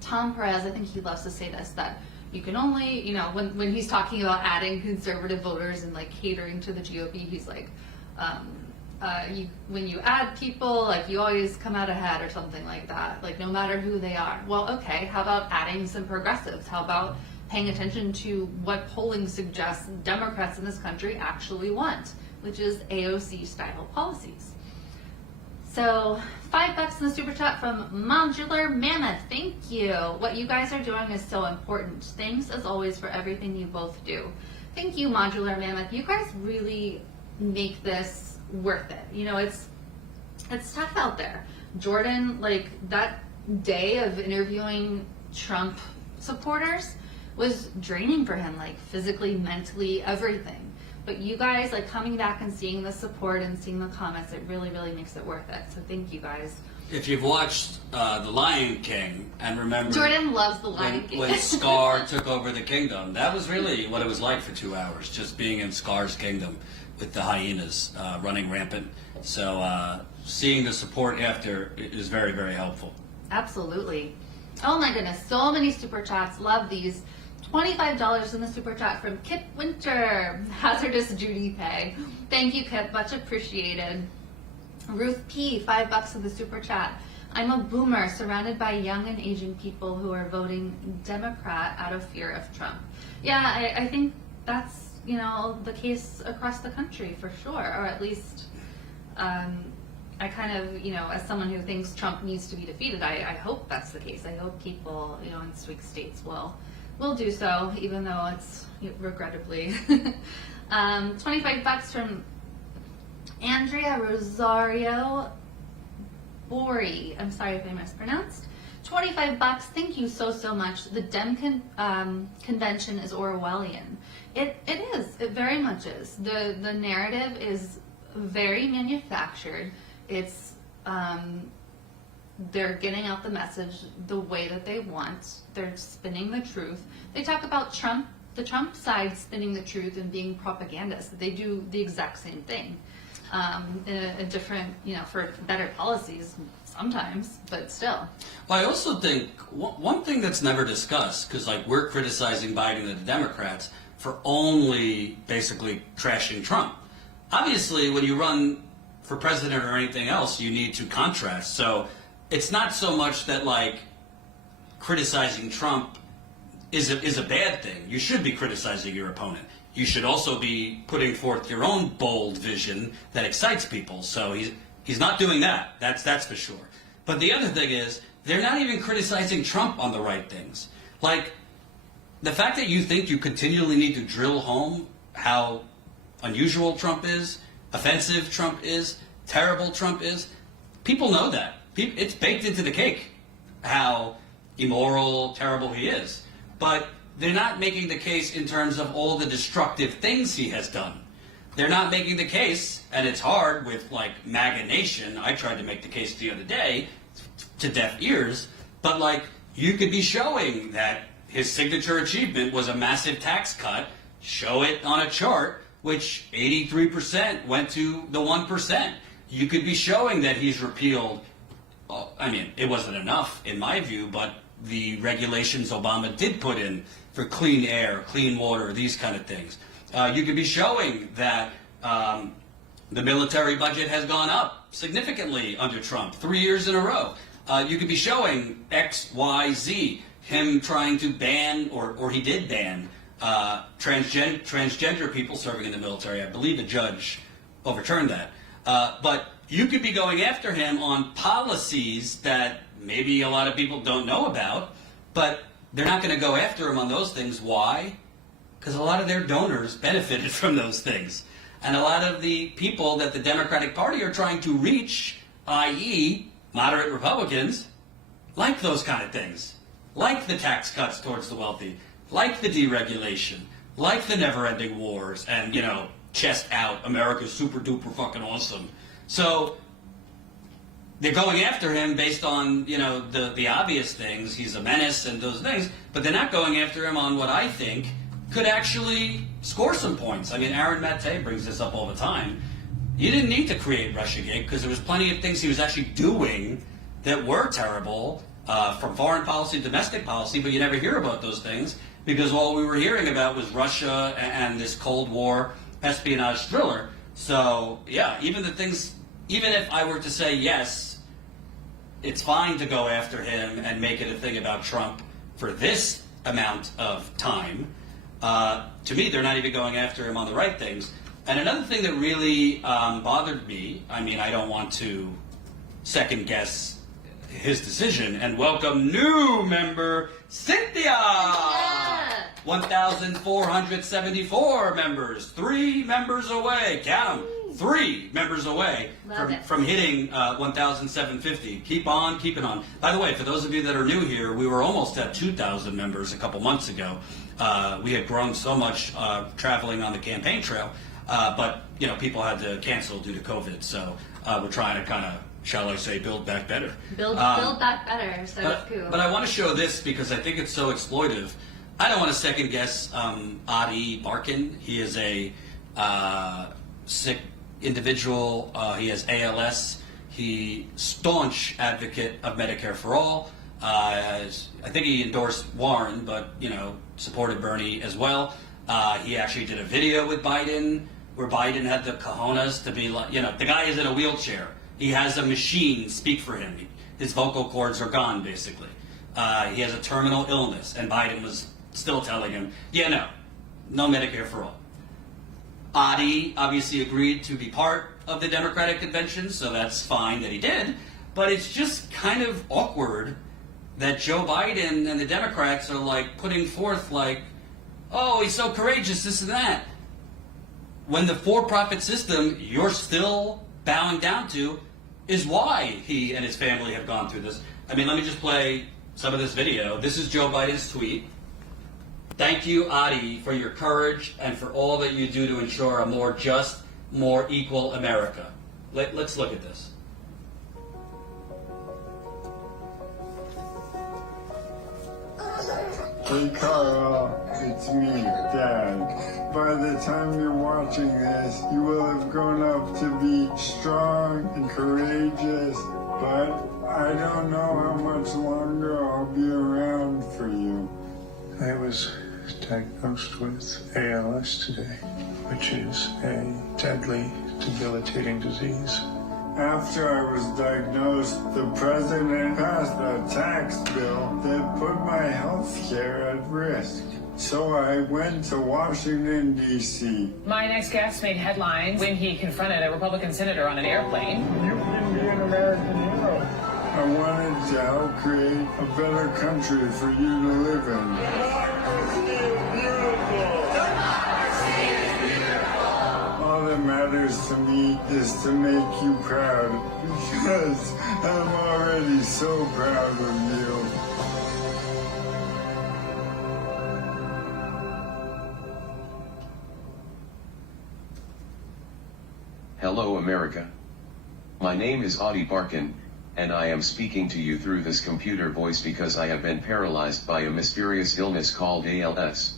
Tom Perez, I think he loves to say this, that you can only, when he's talking about adding conservative voters and like catering to the GOP, he's like, when you add people, like you always come out ahead or something like that, like no matter who they are. Well, okay, how about adding some progressives? How about paying attention to what polling suggests Democrats in this country actually want, which is AOC style policies. So $5 in the super chat from Modular Mammoth. Thank you. What you guys are doing is so important. Thanks as always for everything you both do. Thank you, Modular Mammoth. You guys really make this worth it. It's tough out there. Jordan, like that day of interviewing Trump supporters was draining for him, like physically, mentally, everything. But you guys, like coming back and seeing the support and seeing the comments, it really, really makes it worth it. So thank you guys. If you've watched The Lion King and remember Jordan loves The Lion King. when Scar took over the kingdom, that was really what it was like for 2 hours, just being in Scar's kingdom with the hyenas running rampant. So seeing the support after is very, very helpful. Absolutely. Oh my goodness, so many super chats. Love these. $25 in the super chat from Kip Winter. Hazardous duty pay. Thank you, Kip. Much appreciated. Ruth P. $5 in the super chat. I'm a boomer surrounded by young and aging people who are voting Democrat out of fear of Trump. Yeah, I think that's the case across the country for sure, or at least I kind of, as someone who thinks Trump needs to be defeated, I hope that's the case. I hope people, in swing states will do so, even though it's regrettably. $25 from Andrea Rosario Bori. I'm sorry if I mispronounced. $25. Thank you so much. The Dem convention is Orwellian. It is. It very much is. The narrative is very manufactured. It's they're getting out the message the way that they want. They're spinning the truth. They talk about Trump, the Trump side spinning the truth and being propagandists. They do the exact same thing. In a different, for better policies sometimes, but still. Well, I also think one thing that's never discussed, because we're criticizing Biden and the Democrats for only basically trashing Trump. Obviously, when you run for president or anything else, you need to contrast. So it's not so much that criticizing Trump is a bad thing. You should be criticizing your opponent. You should also be putting forth your own bold vision that excites people. So he's not doing that. That's for sure. But the other thing is, they're not even criticizing Trump on the right things. The fact that you think you continually need to drill home how unusual Trump is, offensive Trump is, terrible Trump is, people know that. It's baked into the cake how immoral, terrible he is. But they're not making the case in terms of all the destructive things he has done. They're not making the case, and it's hard with MAGA Nation. I tried to make the case the other day to deaf ears, but you could be showing that his signature achievement was a massive tax cut, show it on a chart, which 83% went to the 1%. You could be showing that he's repealed, it wasn't enough in my view, but the regulations Obama did put in for clean air, clean water, these kind of things. You could be showing that the military budget has gone up significantly under Trump, 3 years in a row. You could be showing X, Y, Z, him trying to ban, or he did ban, transgender people serving in the military. I believe a judge overturned that. But you could be going after him on policies that maybe a lot of people don't know about, but they're not going to go after him on those things. Why? Because a lot of their donors benefited from those things. And a lot of the people that the Democratic Party are trying to reach, i.e. moderate Republicans, like those kind of things. Like the tax cuts towards the wealthy, like the deregulation, like the never-ending wars, and, chest out, America's super-duper fucking awesome. So they're going after him based on, you know, the obvious things. He's a menace and those things, but they're not going after him on what I think could actually score some points. I mean, Aaron Maté brings this up all the time. You didn't need to create Russiagate because there was plenty of things he was actually doing that were terrible, from foreign policy to domestic policy, but you never hear about those things because all we were hearing about was Russia and this Cold War espionage thriller. So, yeah, even if I were to say yes, it's fine to go after him and make it a thing about Trump for this amount of time. To me, they're not even going after him on the right things. And another thing that really bothered me, I mean, I don't want to second guess his decision, and welcome new member Cynthia! Yeah. 1,474 members, 3 members away, count them. 3 members away from hitting 1,750. Keep on keeping on. By the way, for those of you that are new here, we were almost at 2,000 members a couple months ago. We had grown so much traveling on the campaign trail, but you know, people had to cancel due to COVID. So we're trying to kind of, shall I say, build back better. Build back better. So it's cool. But I want to show this because I think it's so exploitive. I don't want to second guess Adi Barkan. He is a sick individual. He has ALS. He staunch advocate of Medicare for all. I think he endorsed Warren, but you know, supported Bernie as well. He actually did a video with Biden where Biden had the cojones to be like, you know, the guy is in a wheelchair. He has a machine speak for him. His vocal cords are gone, basically. He has a terminal illness, and Biden was still telling him, yeah, no Medicare for all. Adi obviously agreed to be part of the Democratic convention, so that's fine that he did. But it's just kind of awkward that Joe Biden and the Democrats are like putting forth like, oh, he's so courageous, this and that. When the for-profit system you're still bowing down to is why he and his family have gone through this. I mean, let me just play some of this video. This is Joe Biden's tweet. Thank you, Adi, for your courage and for all that you do to ensure a more just, more equal America. Let's look at this. Hey Carl, it's me, Dad. By the time you're watching this, you will have grown up to be strong and courageous, but I don't know how much longer I'll be around for you. I was diagnosed with ALS today, which is a deadly, debilitating disease. After I was diagnosed, the president passed a tax bill that put my health care at risk. So I went to Washington, D.C. My next guest made headlines when he confronted a Republican senator on an airplane. You can be an American hero. I wanted to help create a better country for you to live in. Democracy is beautiful! Democracy is beautiful! All that matters to me is to make you proud, because I'm already so proud of you. Hello America. My name is Adi Barkan, and I am speaking to you through this computer voice because I have been paralyzed by a mysterious illness called ALS.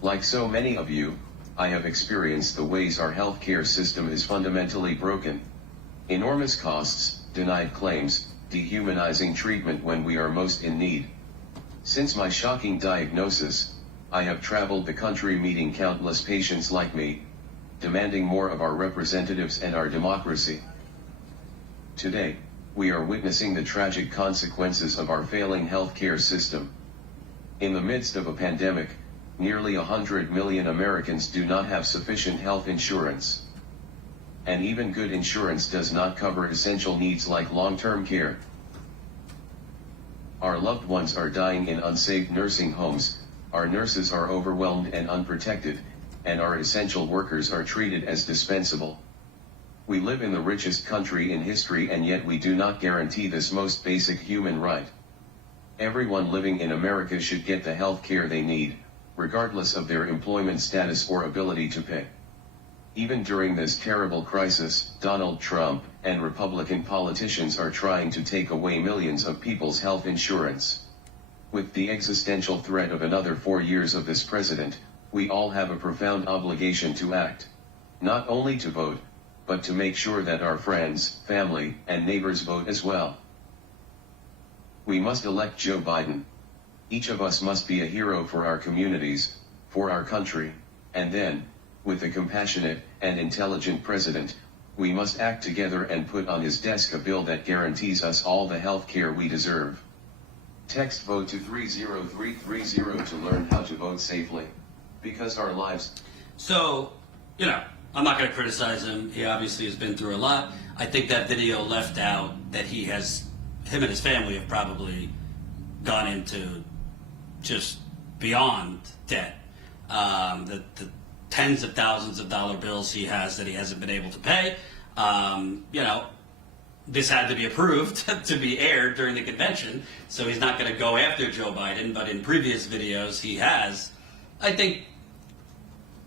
Like so many of you, I have experienced the ways our healthcare system is fundamentally broken. Enormous costs, denied claims, dehumanizing treatment when we are most in need. Since my shocking diagnosis, I have traveled the country meeting countless patients like me, demanding more of our representatives and our democracy. Today, we are witnessing the tragic consequences of our failing healthcare system. In the midst of a pandemic, nearly 100 million Americans do not have sufficient health insurance. And even good insurance does not cover essential needs like long-term care. Our loved ones are dying in unsafe nursing homes, our nurses are overwhelmed and unprotected, and our essential workers are treated as dispensable. We live in the richest country in history, and yet we do not guarantee this most basic human right. Everyone living in America should get the health care they need, regardless of their employment status or ability to pay. Even during this terrible crisis, Donald Trump and Republican politicians are trying to take away millions of people's health insurance. With the existential threat of another 4 years of this president, we all have a profound obligation to act. Not only to vote, but to make sure that our friends, family, and neighbors vote as well. We must elect Joe Biden. Each of us must be a hero for our communities, for our country, and then, with a compassionate and intelligent president, we must act together and put on his desk a bill that guarantees us all the health care we deserve. Text vote to 30330 to learn how to vote safely. Because our lives... So, I'm not going to criticize him. He obviously has been through a lot. I think that video left out that him and his family have probably gone into just beyond debt. The tens of thousands of dollar bills he has that he hasn't been able to pay. This had to be approved to be aired during the convention, so he's not going to go after Joe Biden, but in previous videos he has, I think,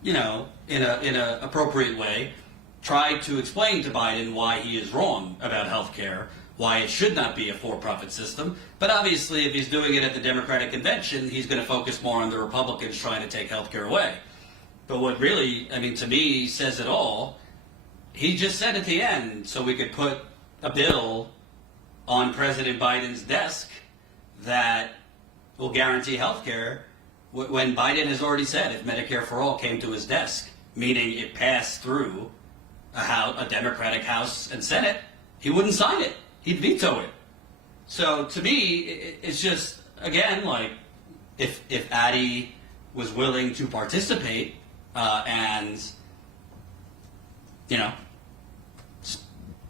in a appropriate way, tried to explain to Biden why he is wrong about health care, why it should not be a for-profit system. But obviously, if he's doing it at the Democratic convention, he's going to focus more on the Republicans trying to take health care away. But what really, to me, says it all, he just said at the end, so we could put a bill on President Biden's desk that will guarantee health care, when Biden has already said if Medicare for All came to his desk, meaning it passed through a Democratic House and Senate, he wouldn't sign it. He'd veto it. So to me, it's just, again, like, if Addie was willing to participate and,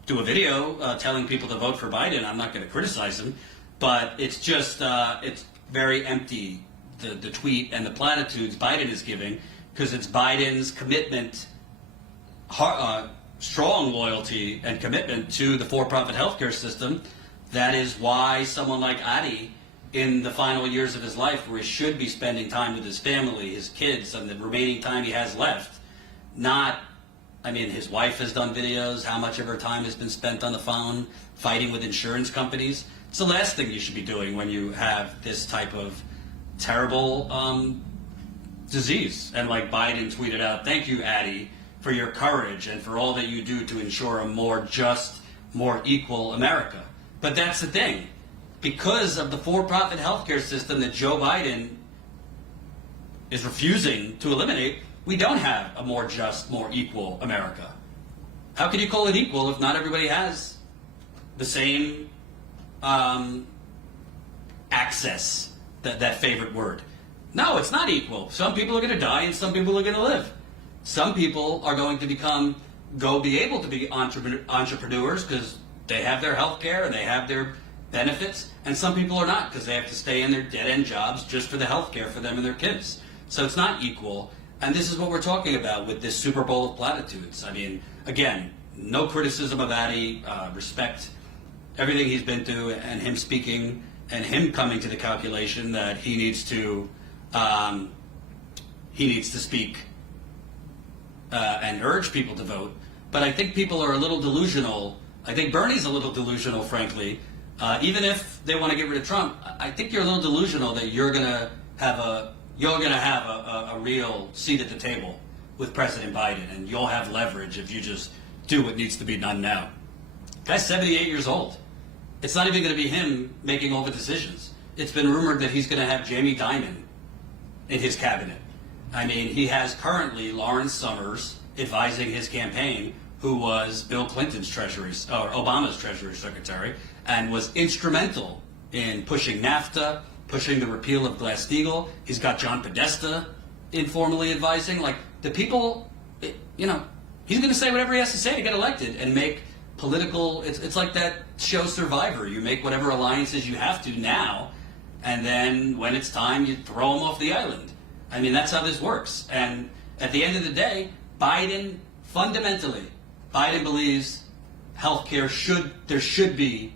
do a video telling people to vote for Biden, I'm not going to criticize him, but it's just, it's very empty, the tweet and the platitudes Biden is giving, because it's Biden's commitment, strong loyalty and commitment to the for-profit healthcare system. That is why someone like Adi, in the final years of his life, where he should be spending time with his family, his kids, and the remaining time he has left, his wife has done videos, how much of her time has been spent on the phone, fighting with insurance companies. It's the last thing you should be doing when you have this type of terrible disease. And like Biden tweeted out, thank you, Addie, for your courage and for all that you do to ensure a more just, more equal America. But that's the thing. Because of the for-profit healthcare system that Joe Biden is refusing to eliminate, we don't have a more just, more equal America. How can you call it equal if not everybody has the same access, that favorite word? No, it's not equal. Some people are going to die and some people are going to live. Some people are going to be able to be entrepreneurs because they have their health care and they have their benefits, and some people are not because they have to stay in their dead-end jobs just for the health care for them and their kids. So it's not equal, and this is what we're talking about with this Super Bowl of platitudes. Again, no criticism of Addy, respect everything he's been through and him speaking and him coming to the calculation that he needs to speak and urge people to vote. But I think people are a little delusional. I think Bernie's a little delusional, frankly. Even if they want to get rid of Trump, I think you're a little delusional that you're going to have a real seat at the table with President Biden, and you'll have leverage if you just do what needs to be done now. Guy's 78 years old. It's not even going to be him making all the decisions. It's been rumored that he's going to have Jamie Dimon in his cabinet. He has currently Lawrence Summers advising his campaign, who was Bill Clinton's Obama's Treasury Secretary, and was instrumental in pushing NAFTA, pushing the repeal of Glass-Steagall. He's got John Podesta informally advising. Like, the people, he's going to say whatever he has to say to get elected and make political, it's like that show Survivor. You make whatever alliances you have to now, and then when it's time, you throw them off the island. That's how this works. And at the end of the day, Biden believes healthcare there should be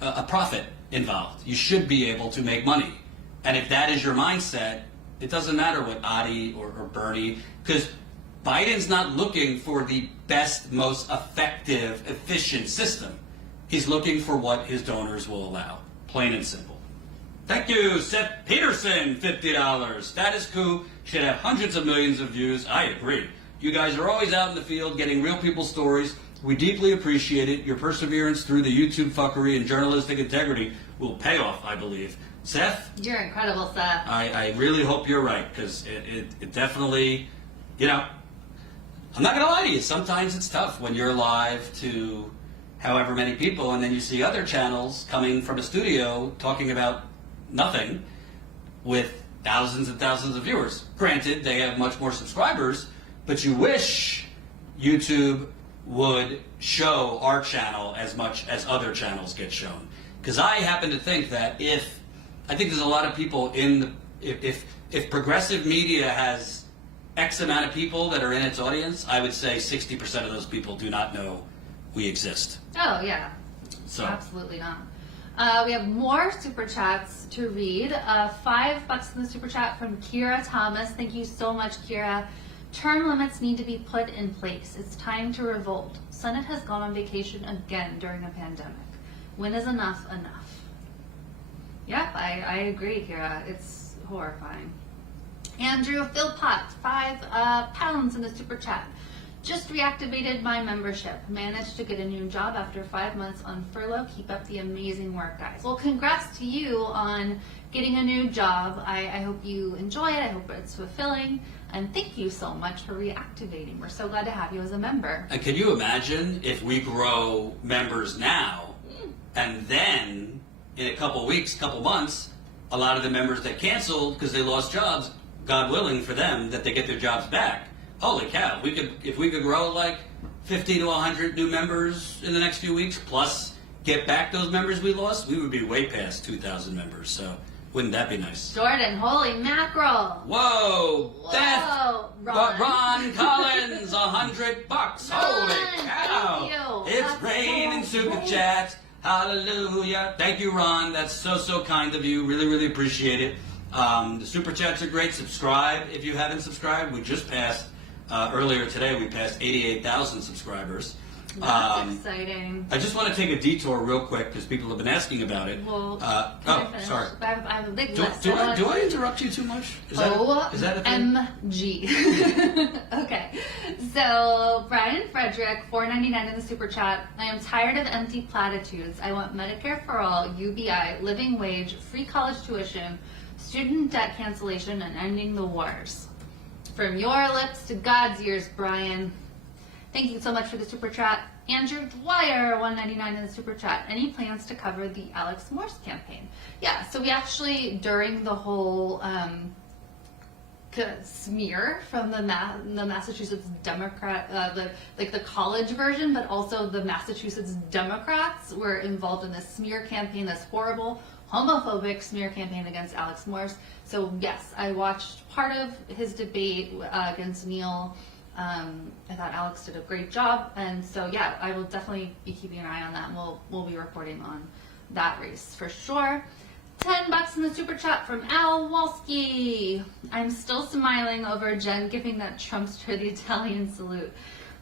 a profit involved. You should be able to make money. And if that is your mindset, it doesn't matter what Adi or Bernie, because Biden's not looking for the best, most effective, efficient system. He's looking for what his donors will allow. Plain and simple. Thank you, Seth Peterson, $50. Status Quo should have hundreds of millions of views. I agree. You guys are always out in the field getting real people's stories. We deeply appreciate it. Your perseverance through the YouTube fuckery and journalistic integrity will pay off, I believe. Seth? You're incredible, Seth. I really hope you're right, because it definitely, you know, I'm not going to lie to you. Sometimes it's tough when you're live to however many people, and then you see other channels coming from a studio talking about nothing with thousands and thousands of viewers. Granted, they have much more subscribers, but you wish YouTube would show our channel as much as other channels get shown. Because I happen to think that I think there's a lot of people if progressive media has X amount of people that are in its audience, I would say 60% of those people do not know we exist. Oh, yeah. So Absolutely not. We have more super chats to read. $5 in the super chat from Kira Thomas. Thank you so much, Kira. Term limits need to be put in place. It's time to revolt. Senate has gone on vacation again during a pandemic. When is enough enough? Yep, I agree, Kira. It's horrifying. Andrew Philpott, £5 in the super chat. Just reactivated my membership. Managed to get a new job after 5 months on furlough. Keep up the amazing work, guys. Well, congrats to you on getting a new job. I hope you enjoy it. I hope it's fulfilling. And thank you so much for reactivating. We're so glad to have you as a member. And can you imagine if we grow members now, and then in a couple weeks, couple months, a lot of the members that canceled because they lost jobs, God willing for them, that they get their jobs back. Holy cow! If we could grow like 50 to 100 new members in the next few weeks, plus get back those members we lost, we would be way past 2,000 members. So wouldn't that be nice? Jordan, holy mackerel! Whoa! Ron Collins, $100. Holy cow! Thank you. It's raining super chats. Hallelujah! Thank you, Ron. That's so kind of you. Really, really appreciate it. The super chats are great. Subscribe if you haven't subscribed. We just passed. Earlier today, we passed 88,000 subscribers. That's exciting. I just want to take a detour real quick because people have been asking about it. Well, sorry. I have a big Do list. I interrupt you too much? Is that a thing? OMG. Okay. So, Brian Frederick, $4.99 in the super chat. I am tired of empty platitudes. I want Medicare for all, UBI, living wage, free college tuition, student debt cancellation, and ending the wars. From your lips to God's ears, Brian. Thank you so much for the super chat. Andrew Dwyer, $1.99 in the super chat. Any plans to cover the Alex Morse campaign? Yeah, so we actually, during the whole smear from the Massachusetts Democrat, the college version, but also the Massachusetts Democrats were involved in this smear campaign, this horrible homophobic smear campaign against Alex Morse. So yes, I watched part of his debate against Neil. I thought Alex did a great job, and so yeah, I will definitely be keeping an eye on that, and we'll be reporting on that race for sure. $10 in the super chat from Al Walski. I'm still smiling over Jen giving that Trumpster the Italian salute.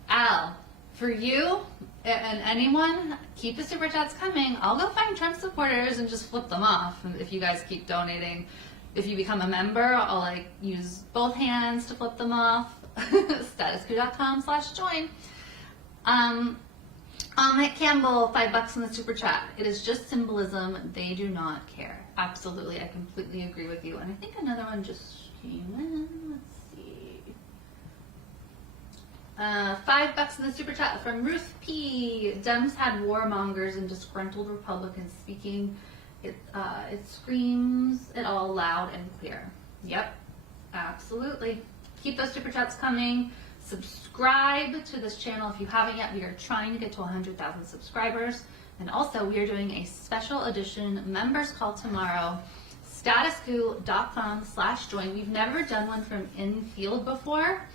Al, for you and anyone, keep the super chats coming. I'll go find Trump supporters and just flip them off if you guys keep donating. If you become a member, I'll use both hands to flip them off. Statusquo.com/join. Amit Campbell, $5 in the super chat. It is just symbolism. They do not care. Absolutely, I completely agree with you. And I think another one just came in. Let's see. $5 in the super chat from Ruth P. Dems had warmongers and disgruntled Republicans speaking. It screams it all loud and clear. Yep, absolutely. Keep those super chats coming. Subscribe to this channel if you haven't yet. We are trying to get to 100,000 subscribers. And also, we are doing a special edition members call tomorrow. Statusquo.com/join. We've never done one from in-field before.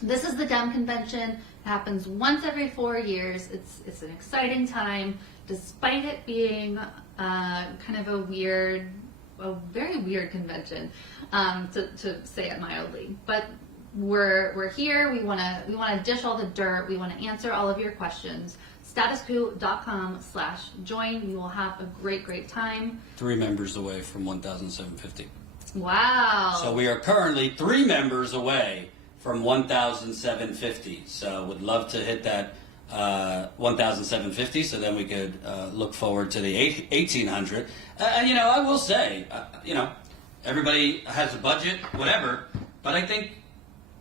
This is the Dem Convention. It happens once every 4 years. It's an exciting time, despite it being kind of a very weird convention, to say it mildly. But we're here. We want to dish all the dirt. We want to answer all of your questions. Statusquo.com/join. We will have a great time. 3 members away from 1,750. Wow. So we are currently 3 members away from 1,750. So would love to hit that 1,750. So then we could look forward to the 1,800. And I will say, everybody has a budget, whatever. But I think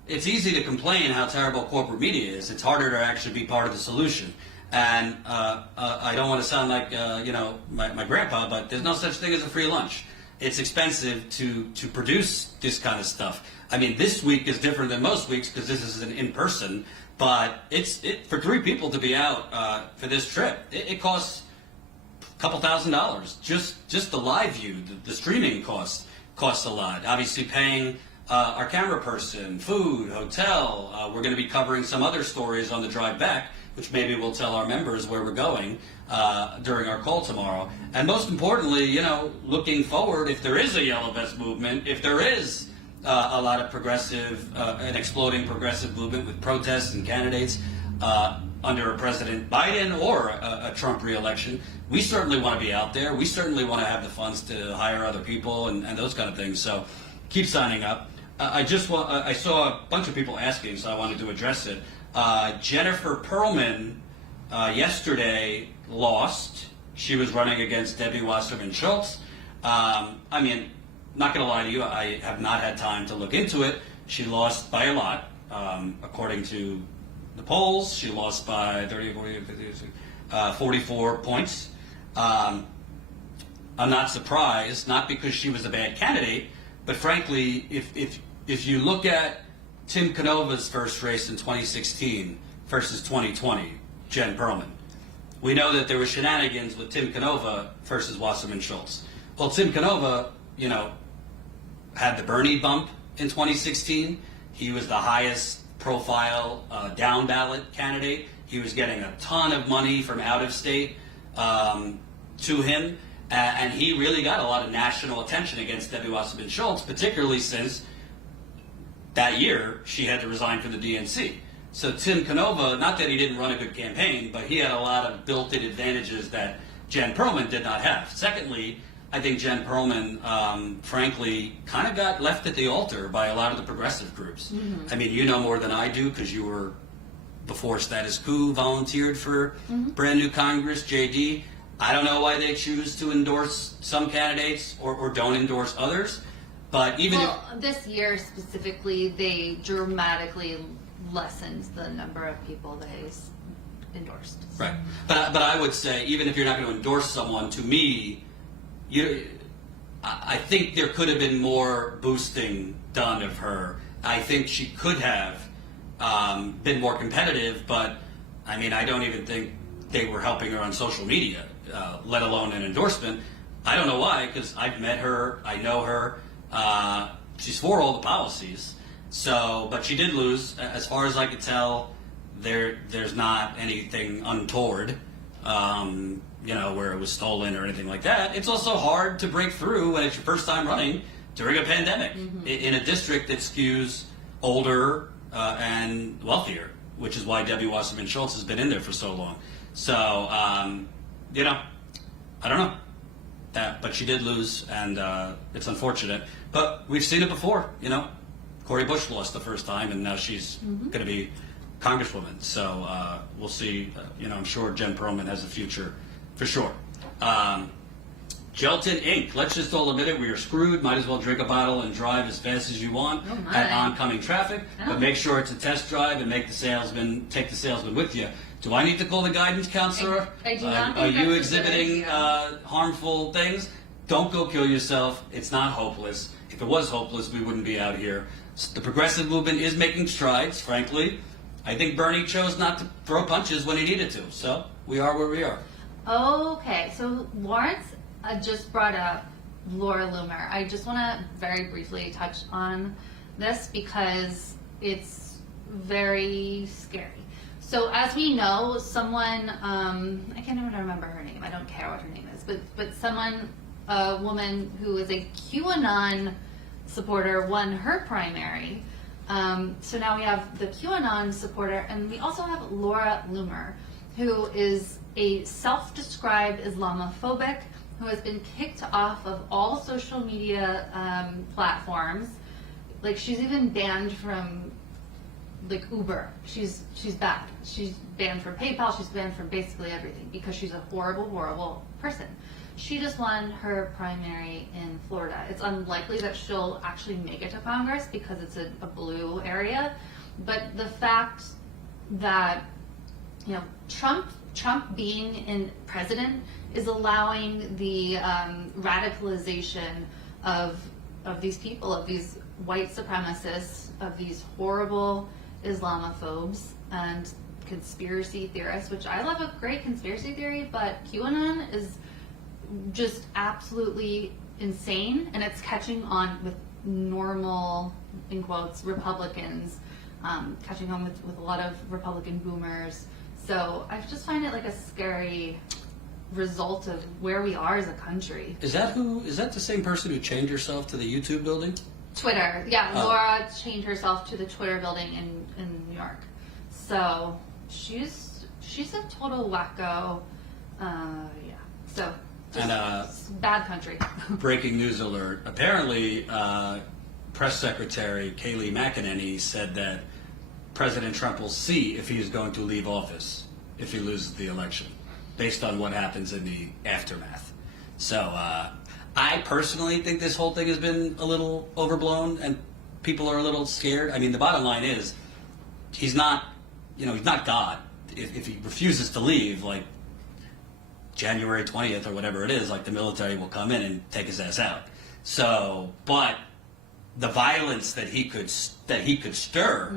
it's easy to complain how terrible corporate media is. It's harder to actually be part of the solution. And I don't want to sound like my grandpa, but there's no such thing as a free lunch. It's expensive to produce this kind of stuff. I mean, this week is different than most weeks because this is an in-person. But for 3 people to be out for this trip, it costs a couple $1,000. Just the live view, the streaming costs a lot. Obviously, paying our camera person, food, hotel. We're going to be covering some other stories on the drive back, which maybe we'll tell our members where we're going during our call tomorrow. And most importantly, looking forward, if there is a Yellow Vest movement, if there is a lot of an exploding progressive movement with protests and candidates under a President Biden or a Trump re-election, we certainly want to be out there. We certainly want to have the funds to hire other people and those kind of things. So keep signing up. I saw a bunch of people asking, so I wanted to address it. Jennifer Perlman yesterday lost. She was running against Debbie Wasserman Schultz. Not going to lie to you, I have not had time to look into it. She lost by a lot. According to the polls, she lost by 30, 40, 50, 44 points. I'm not surprised, not because she was a bad candidate, but frankly, if you look at Tim Canova's first race in 2016 versus 2020, Jenn Perlman, we know that there were shenanigans with Tim Canova versus Wasserman Schultz. Well, Tim Canova, had the Bernie bump in 2016. He was the highest profile down ballot candidate. He was getting a ton of money from out of state to him. And he really got a lot of national attention against Debbie Wasserman Schultz, particularly since that year she had to resign from the DNC. So Tim Canova, not that he didn't run a good campaign, but he had a lot of built-in advantages that Jenn Perlman did not have. Secondly, I think Jenn Perlman, frankly, kind of got left at the altar by a lot of the progressive groups. Mm-hmm. I mean, you know more than I do because you were, before Status Quo, volunteered for brand new Congress, JD. I don't know why they choose to endorse some candidates or don't endorse others, but this year specifically, they dramatically lessened the number of people they endorsed. So. Right, but I would say even if you're not going to endorse someone, to me, I think there could have been more boosting done of her. I think she could have been more competitive, but I don't even think they were helping her on social media. Let alone an endorsement. I don't know why, because I've met her, I know her. She's for all the policies. But she did lose. As far as I could tell, there's not anything untoward, where it was stolen or anything like that. It's also hard to break through when it's your first time running during a pandemic in a district that skews older and wealthier, which is why Debbie Wasserman Schultz has been in there for so long. So, I don't know. But she did lose, and it's unfortunate. But we've seen it before, Cori Bush lost the first time, and now she's going to be Congresswoman. So we'll see. I'm sure Jenn Perlman has a future, for sure. Gelatin Inc. Let's just all admit it. We are screwed. Might as well drink a bottle and drive as fast as you want at oncoming traffic. But make sure it's a test drive and take the salesman with you. Do I need to call the guidance counselor? I do not. Are you exhibiting harmful things? Don't go kill yourself. It's not hopeless. If it was hopeless, we wouldn't be out here. The progressive movement is making strides, frankly. I think Bernie chose not to throw punches when he needed to. So we are where we are. Okay, so Lawrence just brought up Laura Loomer. I just want to very briefly touch on this because it's very scary. So as we know, someone, I can't even remember her name. I don't care what her name is, but a woman who is a QAnon supporter won her primary. So now we have the QAnon supporter, and we also have Laura Loomer, who is a self-described Islamophobic who has been kicked off of all social media platforms. Like, she's even banned from like Uber. She's bad. She's banned from PayPal. She's banned from basically everything because she's a horrible, horrible person. She just won her primary in Florida. It's unlikely that she'll actually make it to Congress because it's a blue area. But the fact that, you know, Trump being in president is allowing the radicalization of these people, of these white supremacists, of these horrible Islamophobes and conspiracy theorists, which I love a great conspiracy theory, but QAnon is just absolutely insane, and it's catching on with normal, in quotes, Republicans, catching on with a lot of Republican boomers. So I just find it like a scary result of where we are as a country. Is that the same person who chained herself to the YouTube building? Twitter, yeah. Laura chained herself to the Twitter building in New York. So she's a total wacko. Yeah. So just bad country. Breaking news alert. Apparently, Press Secretary Kayleigh McEnany said that President Trump will see if he is going to leave office if he loses the election, based on what happens in the aftermath. So I personally think this whole thing has been a little overblown, and people are a little scared. I mean, the bottom line is, he's not God. If he refuses to leave, like January 20th or whatever it is, like the military will come in and take his ass out. So, but the violence that he could stir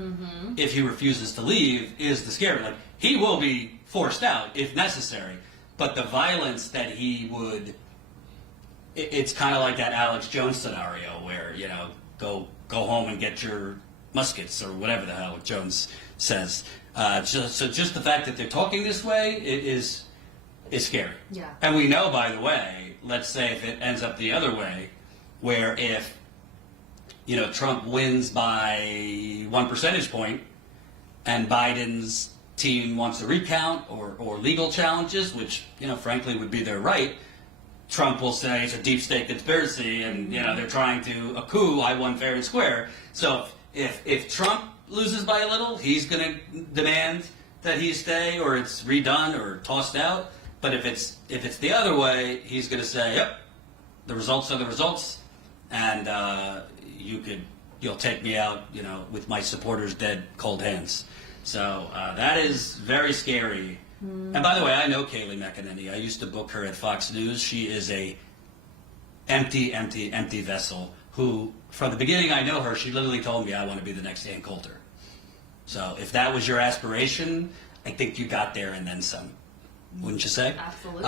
if he refuses to leave is the scary. Like, he will be forced out if necessary, but the violence that he would, it's kind of like that Alex Jones scenario where, you know, go home and get your muskets or whatever the hell Jones says. So just the fact that they're talking this way is scary. Yeah. And we know, by the way, let's say if it ends up the other way, where if, you know, Trump wins by 1 percentage point and Biden's team wants a recount or legal challenges, which, you know, frankly would be their right, Trump will say it's a deep state conspiracy and, you know, they're trying to a coup, I won fair and square. So if Trump loses by a little, he's going to demand that he stay or it's redone or tossed out. But if it's the other way, he's going to say, yep, the results are the results, and you'll take me out, you know, with my supporters dead, cold hands. So that is very scary. And by the way, I know Kayleigh McEnany. I used to book her at Fox News. She is a empty vessel who, from the beginning I know her, she literally told me, I want to be the next Ann Coulter. So if that was your aspiration, I think you got there and then some. Wouldn't you say? Absolutely.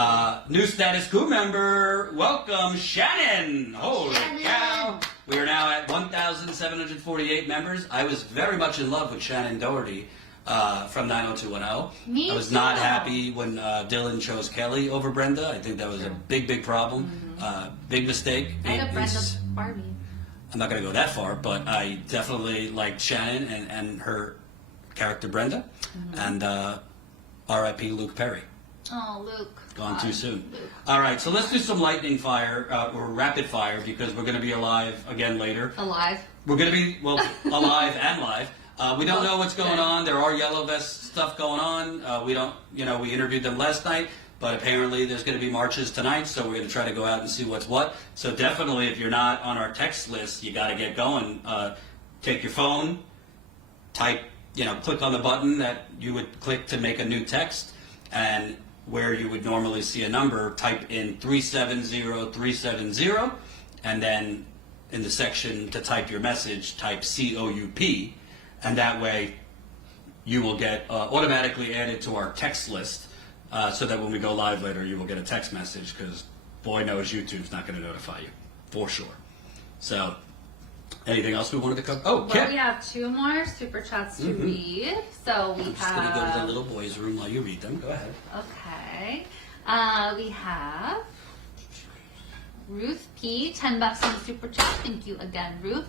New status quo member, welcome Shannon. Holy cow. We are now at 1,748 members. I was very much in love with Shannon Doherty from 90210. Me I was too. not happy when Dylan chose Kelly over Brenda. I think that was a big problem. Big mistake. I had a Brenda Barbie. I'm not going to go that far, but I definitely liked Shannon and her character Brenda. And R.I.P. Luke Perry. Oh, Luke. Gone too soon. Luke. All right, so let's do some lightning fire or rapid fire because we're going to be alive again later. Alive. We're going to be, well, alive and live. We don't know what's going on. There are yellow vest stuff going on. We don't, you know, we interviewed them last night, but apparently there's going to be marches tonight, so we're going to try to go out and see what's what. So definitely, if you're not on our text list, you got to get going. Take your phone, type, you know, click on the button that you would click to make a new text, and where you would normally see a number, type in 370370, and then in the section to type your message, type COUP, and that way you will get automatically added to our text list so that when we go live later, you will get a text message because boy knows YouTube's not going to notify you, for sure. So, anything else we wanted to cover? Oh, Kip! Well, we have 2 more super chats to read. So we I'm just going to go to the little boys' room while you read them. Go ahead. Okay. We have Ruth P. $10 in the super chat. Thank you again, Ruth.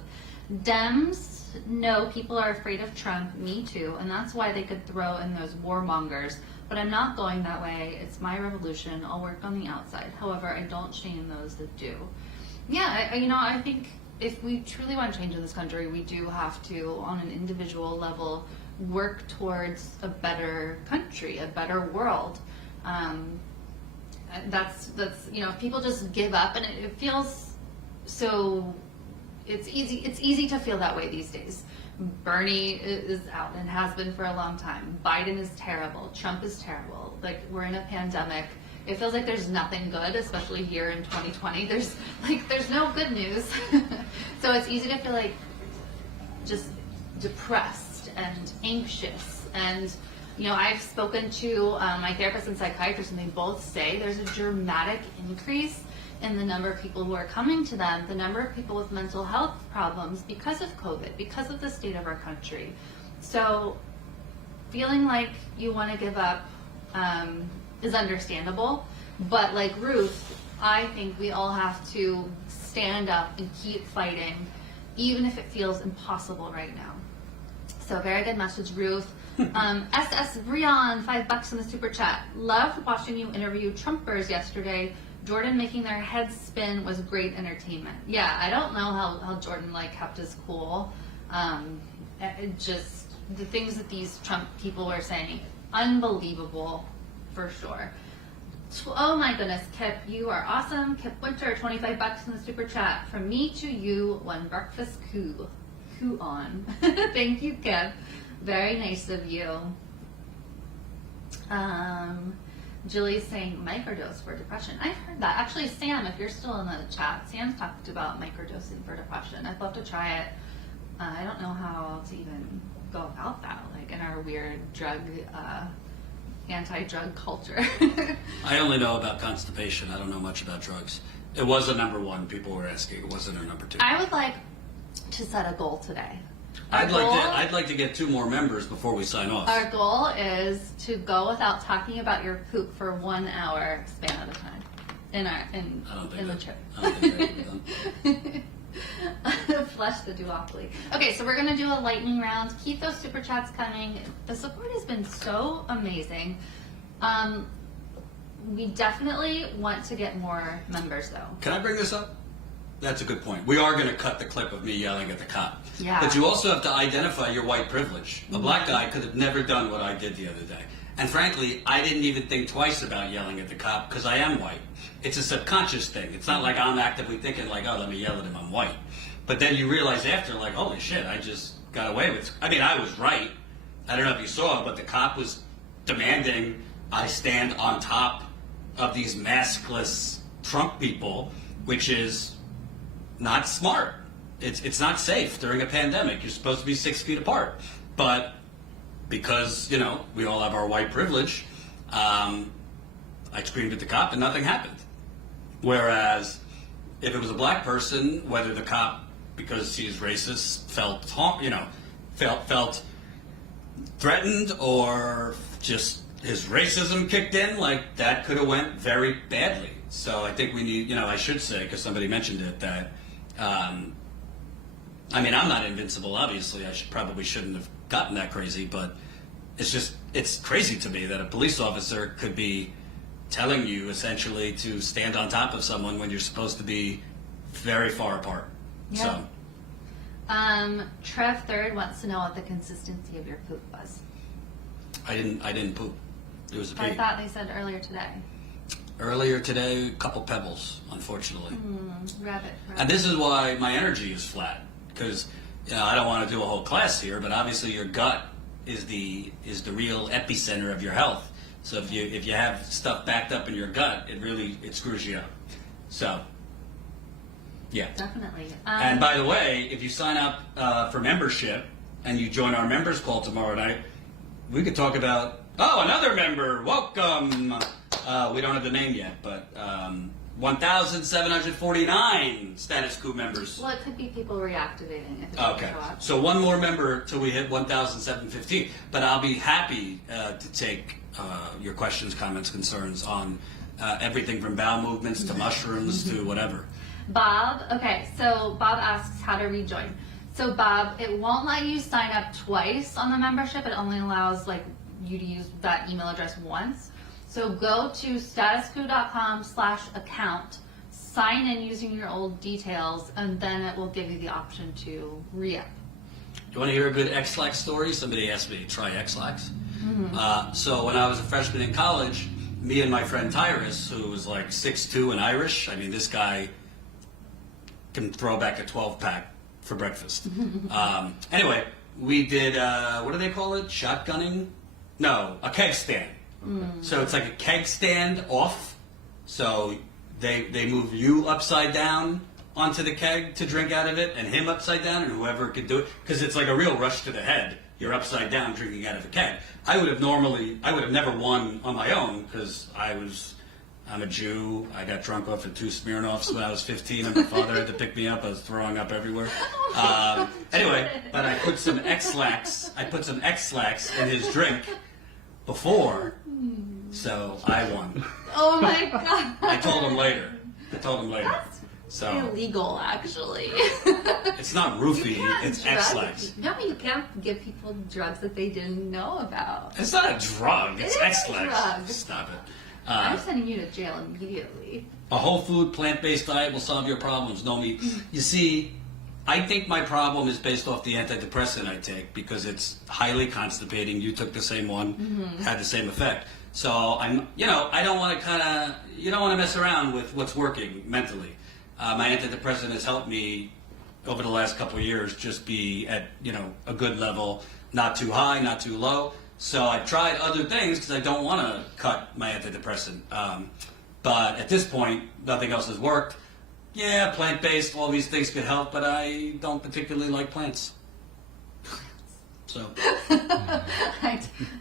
Dems know people are afraid of Trump, me too, and that's why they could throw in those warmongers. But I'm not going that way. It's my revolution. I'll work on the outside. However, I don't shame those that do. Yeah, I think if we truly want change in this country, we do have to, on an individual level, work towards a better country, a better world. That's if people just give up, and it feels so. It's easy to feel that way these days. Bernie is out and has been for a long time. Biden is terrible. Trump is terrible. Like, we're in a pandemic. It feels like there's nothing good, especially here in 2020. There's no good news. So it's easy to feel like just depressed and anxious. And, I've spoken to my therapist and psychiatrist, and they both say there's a dramatic increase in the number of people who are coming to them, the number of people with mental health problems because of COVID, because of the state of our country. So feeling like you want to give up is understandable, but like Ruth, I think we all have to stand up and keep fighting, even if it feels impossible right now. So very good message, Ruth. SS Brion, $5 in the super chat. Loved watching you interview Trumpers yesterday. Jordan making their heads spin was great entertainment. Yeah, I don't know how Jordan kept his cool. Just the things that these Trump people were saying, unbelievable for sure. Oh my goodness, Kip, you are awesome. Kip Winter, $25 in the super chat. From me to you, one breakfast coup on. Thank you, Kip. Very nice of you. Julie's saying microdose for depression. I've heard that. Actually, Sam, if you're still in the chat, Sam's talked about microdosing for depression. I'd love to try it. I don't know how to even go about that, in our weird anti-drug culture. I only know about constipation. I don't know much about drugs. It was a number one. People were asking. It wasn't a number two. I would like to set a goal today. I'd like to get 2 more members before we sign off. Our goal is to go without talking about your poop for 1 hour span at a time in the trip. I don't think that would be done. Flush the duopoly. Okay, so we're gonna do a lightning round. Keep those super chats coming. The support has been so amazing. We definitely want to get more members though. Can I bring this up? That's a good point. We are going to cut the clip of me yelling at the cop. Yeah. But you also have to identify your white privilege. A black guy could have never done what I did the other day. And frankly, I didn't even think twice about yelling at the cop because I am white. It's a subconscious thing. It's not like I'm actively thinking oh, let me yell at him, I'm white. But then you realize after holy shit, I just got away with it. I mean, I was right. I don't know if you saw, but the cop was demanding I stand on top of these maskless Trump people, which is not smart. It's not safe during a pandemic. You're supposed to be 6 feet apart. But because, we all have our white privilege, I screamed at the cop and nothing happened. Whereas if it was a black person, whether the cop, because he's racist, felt threatened or just his racism kicked in, that could have went very badly. So I think we need, I should say, because somebody mentioned it, that I'm not invincible, obviously. I probably shouldn't have gotten that crazy, but it's crazy to me that a police officer could be telling you essentially to stand on top of someone when you're supposed to be very far apart. Yeah. So. Trev Third wants to know what the consistency of your poop was. I didn't poop. It was a pee. I thought they said earlier today. Earlier today, a couple pebbles, unfortunately. Rabbit. And this is why my energy is flat, because I don't want to do a whole class here, but obviously your gut is the real epicenter of your health. So if you have stuff backed up in your gut, it screws you up. So yeah, definitely. And by the way, if you sign up for membership and you join our members call tomorrow night, we could talk about another member. Welcome. We don't have the name yet, but 1,749 status quo members. Well, it could be people reactivating if it Okay, so 1 more member till we hit 1,715. But I'll be happy to take your questions, comments, concerns on everything from bowel movements to mushrooms to whatever. Bob, okay, so Bob asks how to rejoin. So Bob, it won't let you sign up twice on the membership. It only allows like you to use that email address once. So go to statusquo.com/account, sign in using your old details, and then it will give you the option to re-up. You want to hear a good X-Lax story? Somebody asked me to try X-Lax. So when I was a freshman in college, me and my friend Tyrus, who was like 6'2" and Irish, I mean, this guy can throw back a 12-pack for breakfast. Anyway, we did, what do they call it? Shotgunning? No, a keg stand. So it's like a keg stand off. So they move you upside down onto the keg to drink out of it, and him upside down, and whoever could do it, because it's like a real rush to the head. You're upside down drinking out of a keg. I would have never won on my own, because I'm a Jew. I got drunk off of 2 Smirnoffs when I was 15, and my father had to pick me up. I was throwing up everywhere. Anyway, but I put some X-Lax in his drink before, so I won. Oh my god! I told him later. So Illegal, actually. it's not roofie, it's X-Lax. No, you can't give people drugs that they didn't know about. It's not a drug, it's It is a X-Lax. drug. Stop it. I'm sending you to jail immediately. A whole food, plant-based diet will solve your problems. No meat. You see, I think my problem is based off the antidepressant I take, because it's highly constipating. You took the same one, had the same effect. So I don't want to you don't want to mess around with what's working mentally. My antidepressant has helped me over the last couple of years just be at, a good level, not too high, not too low. So I've tried other things because I don't want to cut my antidepressant. But at this point, nothing else has worked. Yeah, plant-based, all these things could help, but I don't particularly like plants. So.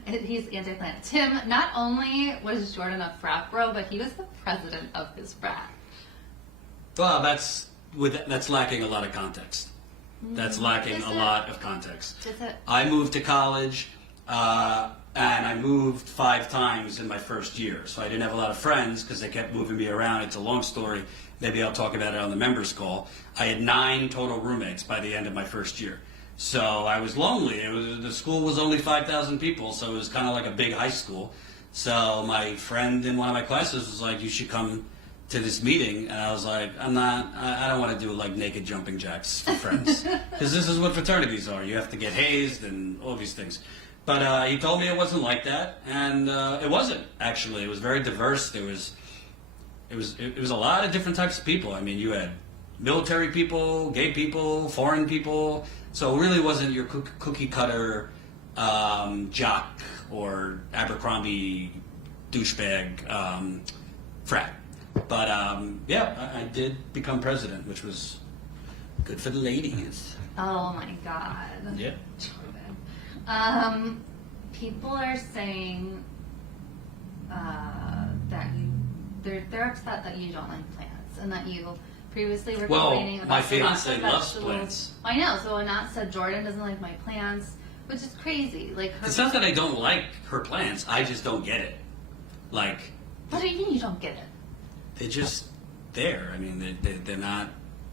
He's anti-plant. Tim, not only was Jordan a frat bro, but he was the president of his frat. Well, that's lacking a lot of context. That's lacking a lot of context. Is it? I moved to college, and I moved 5 times in my first year. So I didn't have a lot of friends because they kept moving me around. It's a long story. Maybe I'll talk about it on the members call. I had 9 total roommates by the end of my first year. So I was lonely. The school was only 5,000 people, so it was kind of like a big high school. So my friend in one of my classes was like, "You should come to this meeting," and I was like, I don't want to do like naked jumping jacks for friends, because this is what fraternities are. You have to get hazed and all these things. But he told me it wasn't like that, and it wasn't actually. It was very diverse. It was a lot of different types of people. I mean, you had military people, gay people, foreign people. So it really wasn't your cookie cutter jock or Abercrombie douchebag frat. But I did become president, which was good for the ladies. Oh my god. Yeah. Jordan. People are saying that they're upset that you don't like plants, and that you previously were complaining about my the fiance lots of loves vegetables. plants. I know. So Anat said Jordan doesn't like my plants, which is crazy. Like It's not that I don't like her plants. I just don't get it. Like, what do you mean you don't get it? they're just there. I mean, they're not.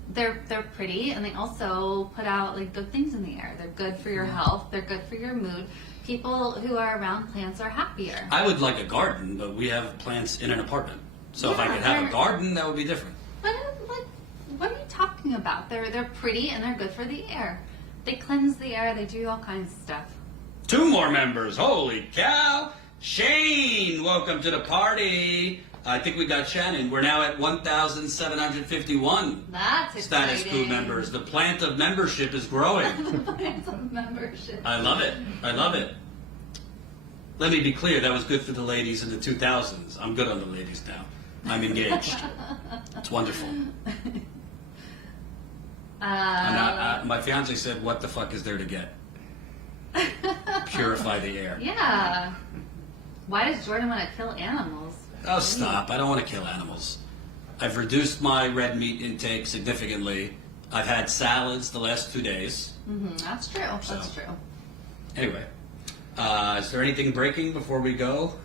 They're pretty, and they also put out like good things in the air. They're good for your health. They're good for your mood. People who are around plants are happier. I would like a garden, but we have plants in an apartment. So if I Yeah, could have a they're- garden, that would be different. But what are you talking about? They're pretty and they're good for the air. They cleanse the air. They do all kinds of stuff. 2 more members. Holy cow! Shane, welcome to the party. I think we got Shannon. We're now at 1,751 That's exciting. Status Quo members. The plant of membership is growing. The plant of membership. I love it. I love it. Let me be clear, that was good for the ladies in the 2000s. I'm good on the ladies now. I'm engaged. It's wonderful. My fiance said, "What the fuck is there to get? Purify the air." Yeah. Why does Jordan want to kill animals? Oh, stop. I don't want to kill animals. I've reduced my red meat intake significantly. I've had salads the last 2 days. That's true. That's true. Anyway, is there anything breaking before we go?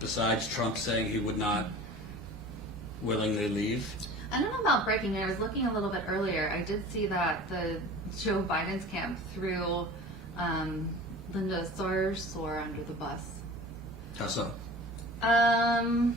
Besides Trump saying he would not willingly leave? I don't know about breaking. I was looking a little bit earlier. I did see that Joe Biden's camp threw Linda Sawyer under the bus. How so? I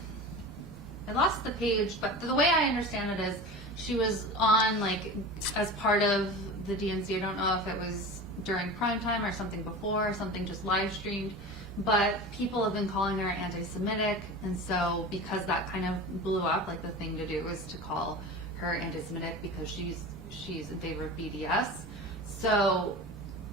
lost the page, but the way I understand it is she was on, like, as part of the DNC. I don't know if it was during prime time or something before, or something just live streamed, but people have been calling her anti-Semitic, and so because that kind of blew up, like, the thing to do was to call her anti-Semitic because she's in favor of BDS. So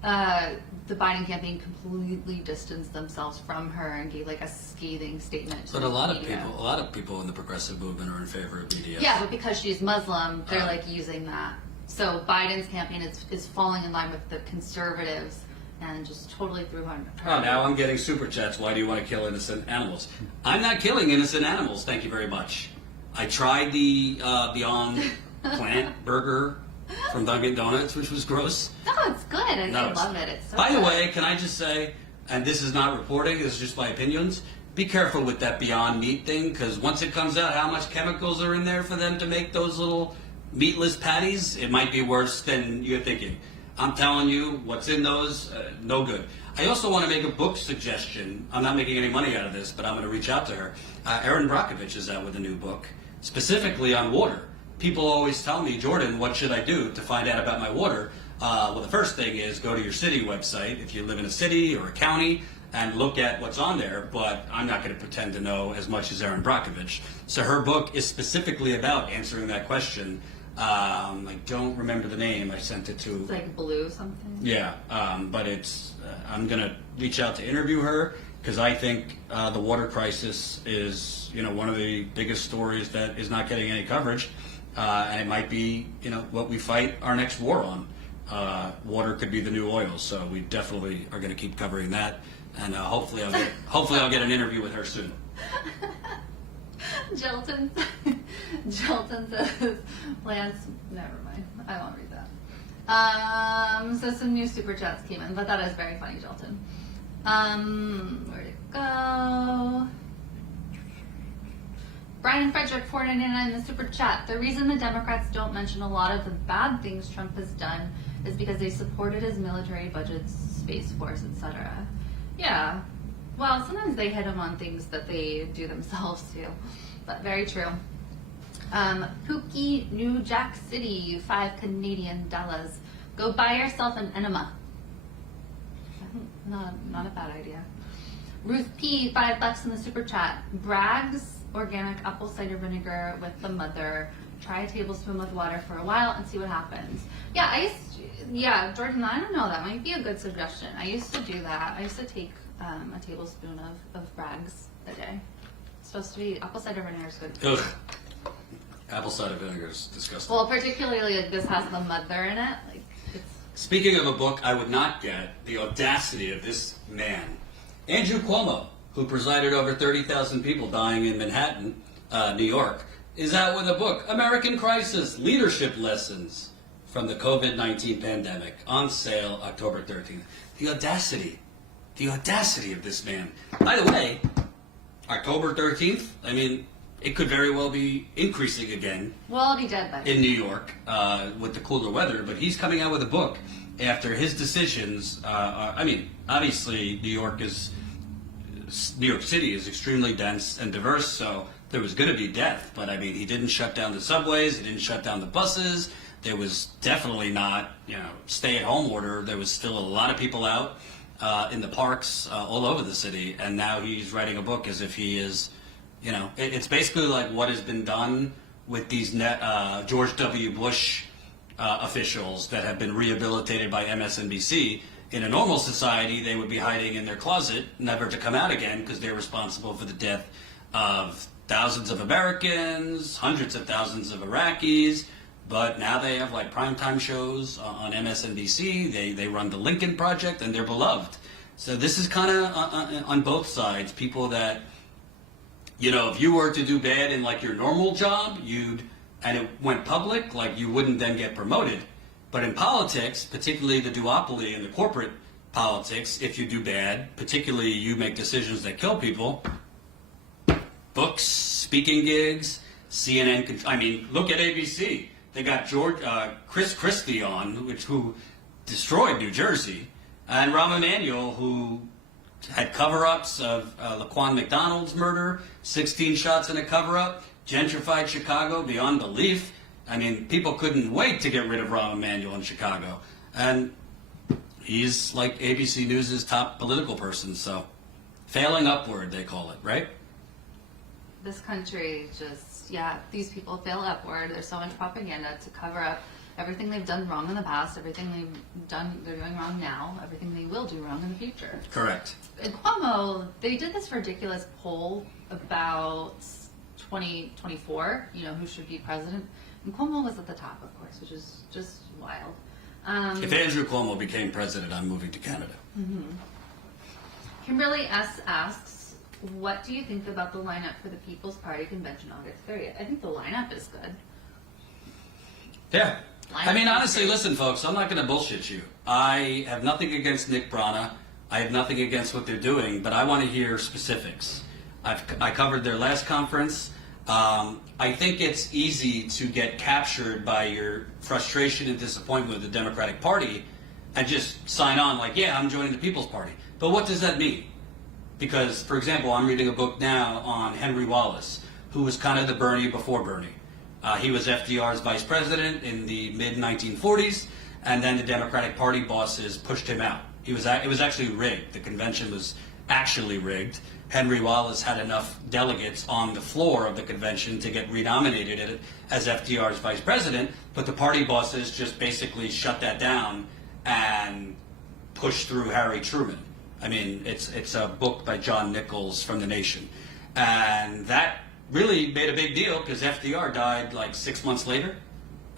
the Biden campaign completely distanced themselves from her and gave like a scathing statement to But the a lot media. of people in the progressive movement are in favor of BDS. Yeah, but because she's Muslim, they're like using that. So Biden's campaign is falling in line with the conservatives and just totally threw her. Oh, now I'm getting super chats. Why do you want to kill innocent animals? I'm not killing innocent animals. Thank you very much. I tried the Beyond Plant burger from Dunkin' Donuts, which was gross. No, it's good. I No, love it. It's so By the good. way, can I just say, and this is not reporting, this is just my opinions, be careful with that Beyond Meat thing, because once it comes out how much chemicals are in there for them to make those little meatless patties, it might be worse than you're thinking. I'm telling you, what's in those, no good. I also want to make a book suggestion. I'm not making any money out of this, but I'm going to reach out to her. Erin Brockovich is out with a new book, specifically on water. People always tell me, Jordan, what should I do to find out about my water? Well, the first thing is go to your city website, if you live in a city or a county, and look at what's on there, but I'm not going to pretend to know as much as Erin Brockovich. So her book is specifically about answering that question. I don't remember the name. I sent it to... It's like blue something. Yeah, but it's. I'm gonna reach out to interview her because I think the water crisis is, one of the biggest stories that is not getting any coverage, and it might be, what we fight our next war on. Water could be the new oil, so we definitely are going to keep covering that, and hopefully I'll get an interview with her soon. Jelton says, Lance, never mind. I won't read that. So some new super chats came in, but that is very funny, Jelton. Where'd it go? Brian Frederick, $4.99 in the super chat. The reason the Democrats don't mention a lot of the bad things Trump has done is because they supported his military budgets, Space Force, etc. Yeah. Well, sometimes they hit him on things that they do themselves too, but very true. Pookie, New Jack City, $5 Canadian. Go buy yourself an enema. Not a bad idea. Ruth P, $5 in the super chat. Bragg's organic apple cider vinegar with the mother. Try a tablespoon with water for a while and see what happens. Yeah, Jordan, I don't know. That might be a good suggestion. I used to do that. I used to take a tablespoon of Bragg's a day. It's supposed to be apple cider vinegar is good. Ugh. Apple cider vinegar is disgusting. Well, particularly like this has the mother in it. Like it's. Speaking of a book I would not get, the audacity of this man, Andrew Cuomo, who presided over 30,000 people dying in Manhattan, New York, is out with a book, American Crisis, Leadership Lessons from the COVID-19 Pandemic, on sale October 13th. The audacity of this man. By the way, October 13th, it could very well be increasing again. Well, I'll be dead by then. In New York with the cooler weather, but he's coming out with a book after his decisions. Obviously, New York City is extremely dense and diverse, so there was going to be death. But he didn't shut down the subways, he didn't shut down the buses. There was definitely not, stay-at-home order. There was still a lot of people out in the parks all over the city, and now he's writing a book as if he is. It's basically like what has been done with these George W. Bush officials that have been rehabilitated by MSNBC. In a normal society, they would be hiding in their closet, never to come out again, because they're responsible for the death of thousands of Americans, hundreds of thousands of Iraqis. But now they have primetime shows on MSNBC. They run the Lincoln Project, and they're beloved. So this is kind of on both sides. People that, if you were to do bad in your normal job, and it went public, you wouldn't then get promoted. But in politics, particularly the duopoly and the corporate politics, if you do bad, particularly you make decisions that kill people, books, speaking gigs, CNN, look at ABC. They got Chris Christie on, who destroyed New Jersey, and Rahm Emanuel, who had cover-ups of Laquan McDonald's murder, 16 shots in a cover-up, gentrified Chicago beyond belief. I mean, people couldn't wait to get rid of Rahm Emanuel in Chicago. And he's like ABC News' top political person, so failing upward, they call it, right? This country just, these people fail upward. There's so much propaganda to cover up everything they've done wrong in the past, everything they're doing wrong now, everything they will do wrong in the future. Correct. In Cuomo, they did this ridiculous poll about 2024, who should be president. And Cuomo was at the top, of course, which is just wild. If Andrew Cuomo became president, I'm moving to Canada. Mm-hmm. Kimberly S. asks, what do you think about the lineup for the People's Party convention August 30th? I think the lineup is good. Yeah. I mean, Lineup is honestly, great. listen, folks, I'm not going to bullshit you. I have nothing against Nick Brana. I have nothing against what they're doing, but I want to hear specifics. I covered their last conference. I think it's easy to get captured by your frustration and disappointment with the Democratic Party and just sign on like, yeah, I'm joining the People's Party. But what does that mean? Because, for example, I'm reading a book now on Henry Wallace, who was kind of the Bernie before Bernie. He was FDR's vice president in the mid-1940s, and then the Democratic Party bosses pushed him out. It was actually rigged. The convention was actually rigged. Henry Wallace had enough delegates on the floor of the convention to get renominated as FDR's vice president, but the party bosses just basically shut that down and pushed through Harry Truman. I mean, it's a book by John Nichols from The Nation. And that really made a big deal because FDR died like 6 months later,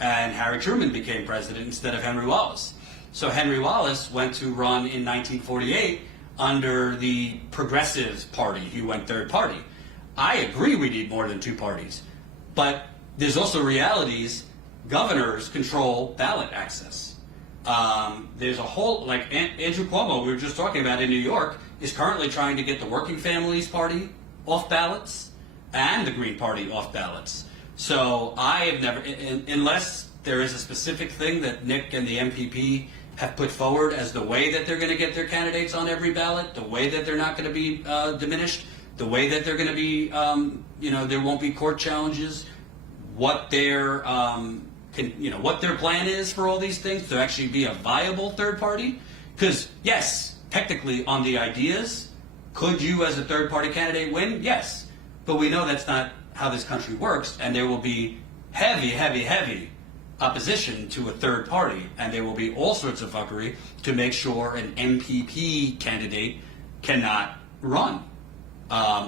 and Harry Truman became president instead of Henry Wallace. So Henry Wallace went to run in 1948 under the Progressive Party. He went third party. I agree we need more than two parties, but there's also realities. Governors control ballot access. There's a whole, like Andrew Cuomo, we were just talking about in New York, is currently trying to get the Working Families Party off ballots and the Green Party off ballots. So I have never, unless there is a specific thing that Nick and the MPP have put forward as the way that they're going to get their candidates on every ballot, the way that they're not going to be diminished, the way that they're going to be, there won't be court challenges, what their what their plan is for all these things to actually be a viable third party. Because yes, technically on the ideas, could you as a third party candidate win? Yes, but we know that's not how this country works, and there will be heavy opposition to a third party, and there will be all sorts of fuckery to make sure an MPP candidate cannot run,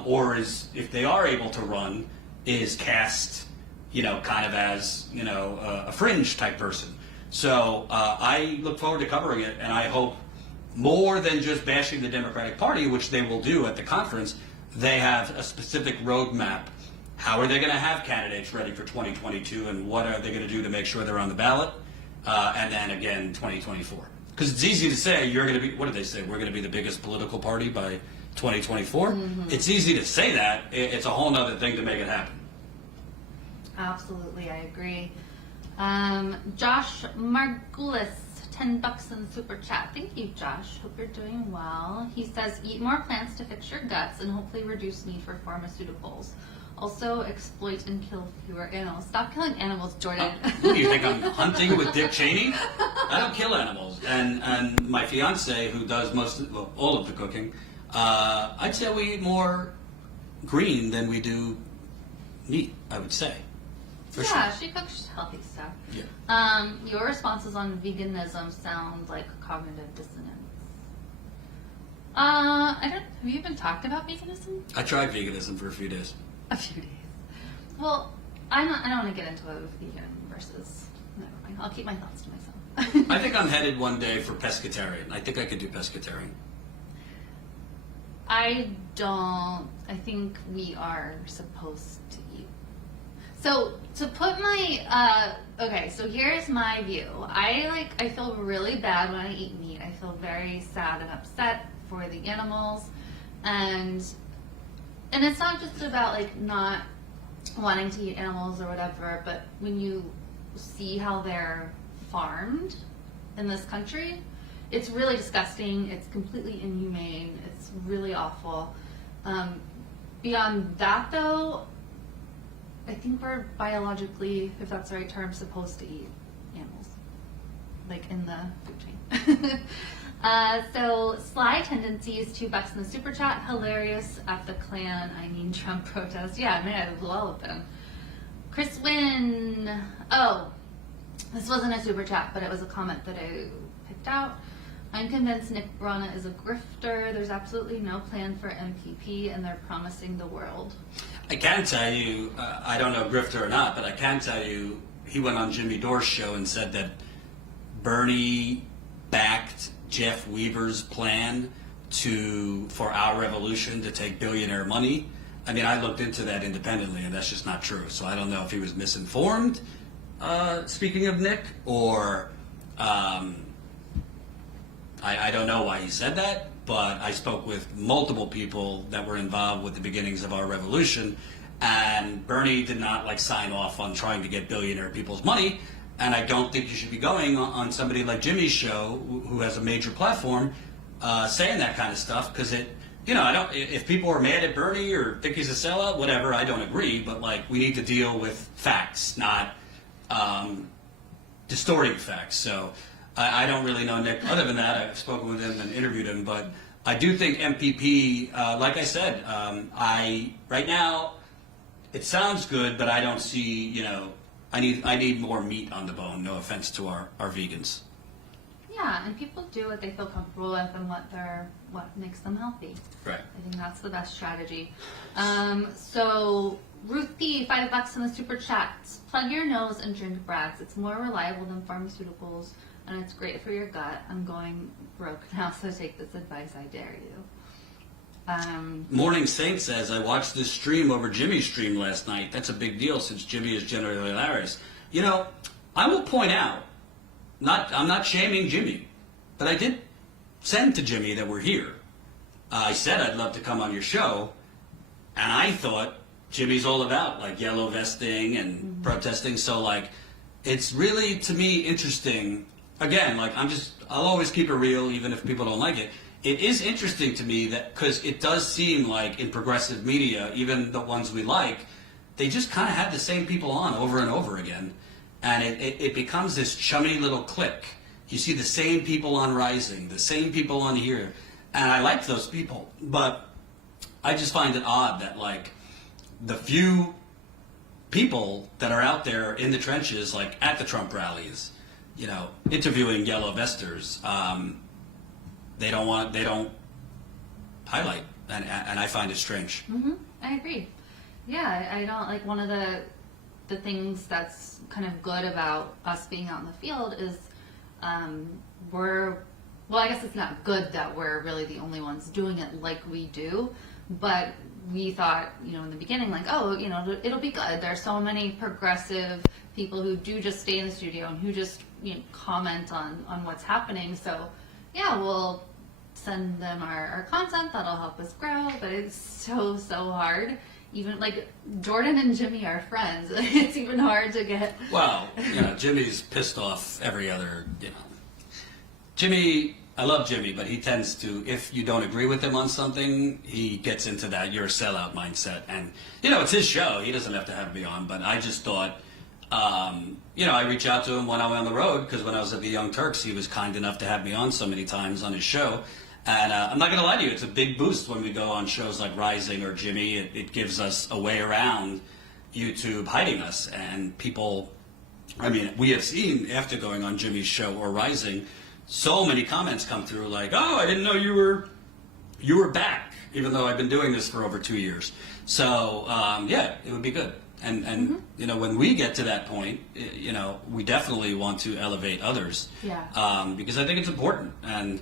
or is, if they are able to run, is cast, kind of as, a fringe type person. So I look forward to covering it, and I hope more than just bashing the Democratic Party, which they will do at the conference, they have a specific roadmap. How are they going to have candidates ready for 2022, and what are they going to do to make sure they're on the ballot? And then again, 2024. Because it's easy to say you're going to be, what did they say? We're going to be the biggest political party by 2024. Mm-hmm. It's easy to say that. It's a whole other thing to make it happen. Absolutely, I agree. Josh Margulis, $10 in the super chat. Thank you, Josh. Hope you're doing well. He says, eat more plants to fix your guts and hopefully reduce need for pharmaceuticals. Also, exploit and kill fewer animals. Stop killing animals, Jordan. Who do you think I'm hunting with Dick Cheney? I don't kill animals. And my fiance, who does all of the cooking, I'd say we eat more green than we do meat, I would say. For sure. She cooks healthy stuff. Yeah. Your responses on veganism sound like cognitive dissonance. Have you even talked about veganism? I tried veganism for a few days. A few days. Well, I don't want to get into it with vegan versus. Never mind. I'll keep my thoughts to myself. I think I'm headed one day for pescatarian. I think I could do pescatarian. I think we are supposed to eat. So to put my okay, so here's my view. I feel really bad when I eat meat. I feel very sad and upset for the animals, and it's not just about not wanting to eat animals or whatever, but when you see how they're farmed in this country. It's really disgusting. It's completely inhumane. It's really awful. Beyond that, though, I think we're biologically, if that's the right term, supposed to eat animals, like in the food chain. So sly tendencies, $2 in the super chat, hilarious at the Klan, I mean Trump protest. Yeah, man, I love them. Chris Wynn, oh, this wasn't a super chat, but it was a comment that I picked out. I'm convinced Nick Brana is a grifter. There's absolutely no plan for MPP, and they're promising the world. I can tell you, I don't know grifter or not, but I can tell you, he went on Jimmy Dore's show and said that Bernie backed Jeff Weaver's plan for our revolution to take billionaire money. I mean, I looked into that independently, and that's just not true. So I don't know if he was misinformed, speaking of Nick, or I don't know why he said that, but I spoke with multiple people that were involved with the beginnings of our revolution, and Bernie did not sign off on trying to get billionaire people's money. And I don't think you should be going on somebody like Jimmy's show, who has a major platform, saying that kind of stuff, because I don't. If people are mad at Bernie or think he's a sellout, whatever, I don't agree. But we need to deal with facts, not distorting facts. So I don't really know Nick. Other than that, I've spoken with him and interviewed him. But I do think MPP, like I said, right now it sounds good, but I don't see. I need more meat on the bone. No offense to our vegans. Yeah, and people do what they feel comfortable with and what makes them healthy. Right. I think that's the best strategy. So Ruth P, $5 in the super chat. Plug your nose and drink Bragg's. It's more reliable than pharmaceuticals, and it's great for your gut. I'm going broke now, so take this advice. I dare you. Morning Saint says, I watched this stream over Jimmy's stream last night. That's a big deal since Jimmy is generally hilarious. I will point out, I'm not shaming Jimmy, but I did send to Jimmy that we're here. I said I'd love to come on your show, and I thought Jimmy's all about yellow vesting and protesting. So it's really, to me, interesting. Again, I'll always keep it real, even if people don't like it. It is interesting to me that, because it does seem like in progressive media, even the ones we like, they just kind of have the same people on over and over again. And it becomes this chummy little clique. You see the same people on Rising, the same people on here. And I like those people. But I just find it odd that the few people that are out there in the trenches, at the Trump rallies, interviewing yellow vesters, they don't highlight, and I find it strange. Mm-hmm. I agree. Yeah, I don't one of the things that's kind of good about us being out in the field is I guess it's not good that we're really the only ones doing it like we do, but we thought, in the beginning, it'll be good. There's so many progressive people who do just stay in the studio and who just comment on what's happening. So yeah, we'll send them our content that'll help us grow, but it's so hard. Even Jordan and Jimmy are friends. It's even hard to get. Well, Jimmy's pissed off every other. Jimmy, I love Jimmy, but he tends to, if you don't agree with him on something, he gets into that you're a sellout mindset. And it's his show. He doesn't have to have me on. But I just thought, I reach out to him when I'm on the road, because when I was at the Young Turks, he was kind enough to have me on so many times on his show. And I'm not going to lie to you, it's a big boost when we go on shows like Rising or Jimmy. It gives us a way around YouTube hiding us. And people, we have seen after going on Jimmy's show or Rising, so many comments come through oh, I didn't know you were back, even though I've been doing this for over 2 years. So, yeah, it would be good. And when we get to that point, we definitely want to elevate others. Yeah. Because I think it's important. And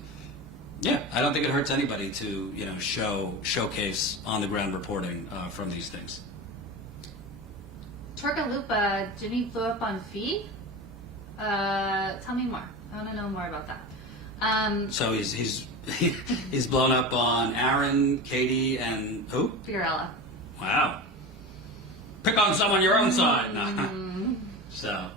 yeah, I don't think it hurts anybody to, showcase on the ground reporting from these things. Torgalupa, Jimmy blew up on Fee? Tell me more. I want to know more about that. So he's blown up on Aaron, Katie, and who? Fiorella. Wow. Pick on someone your own side. So,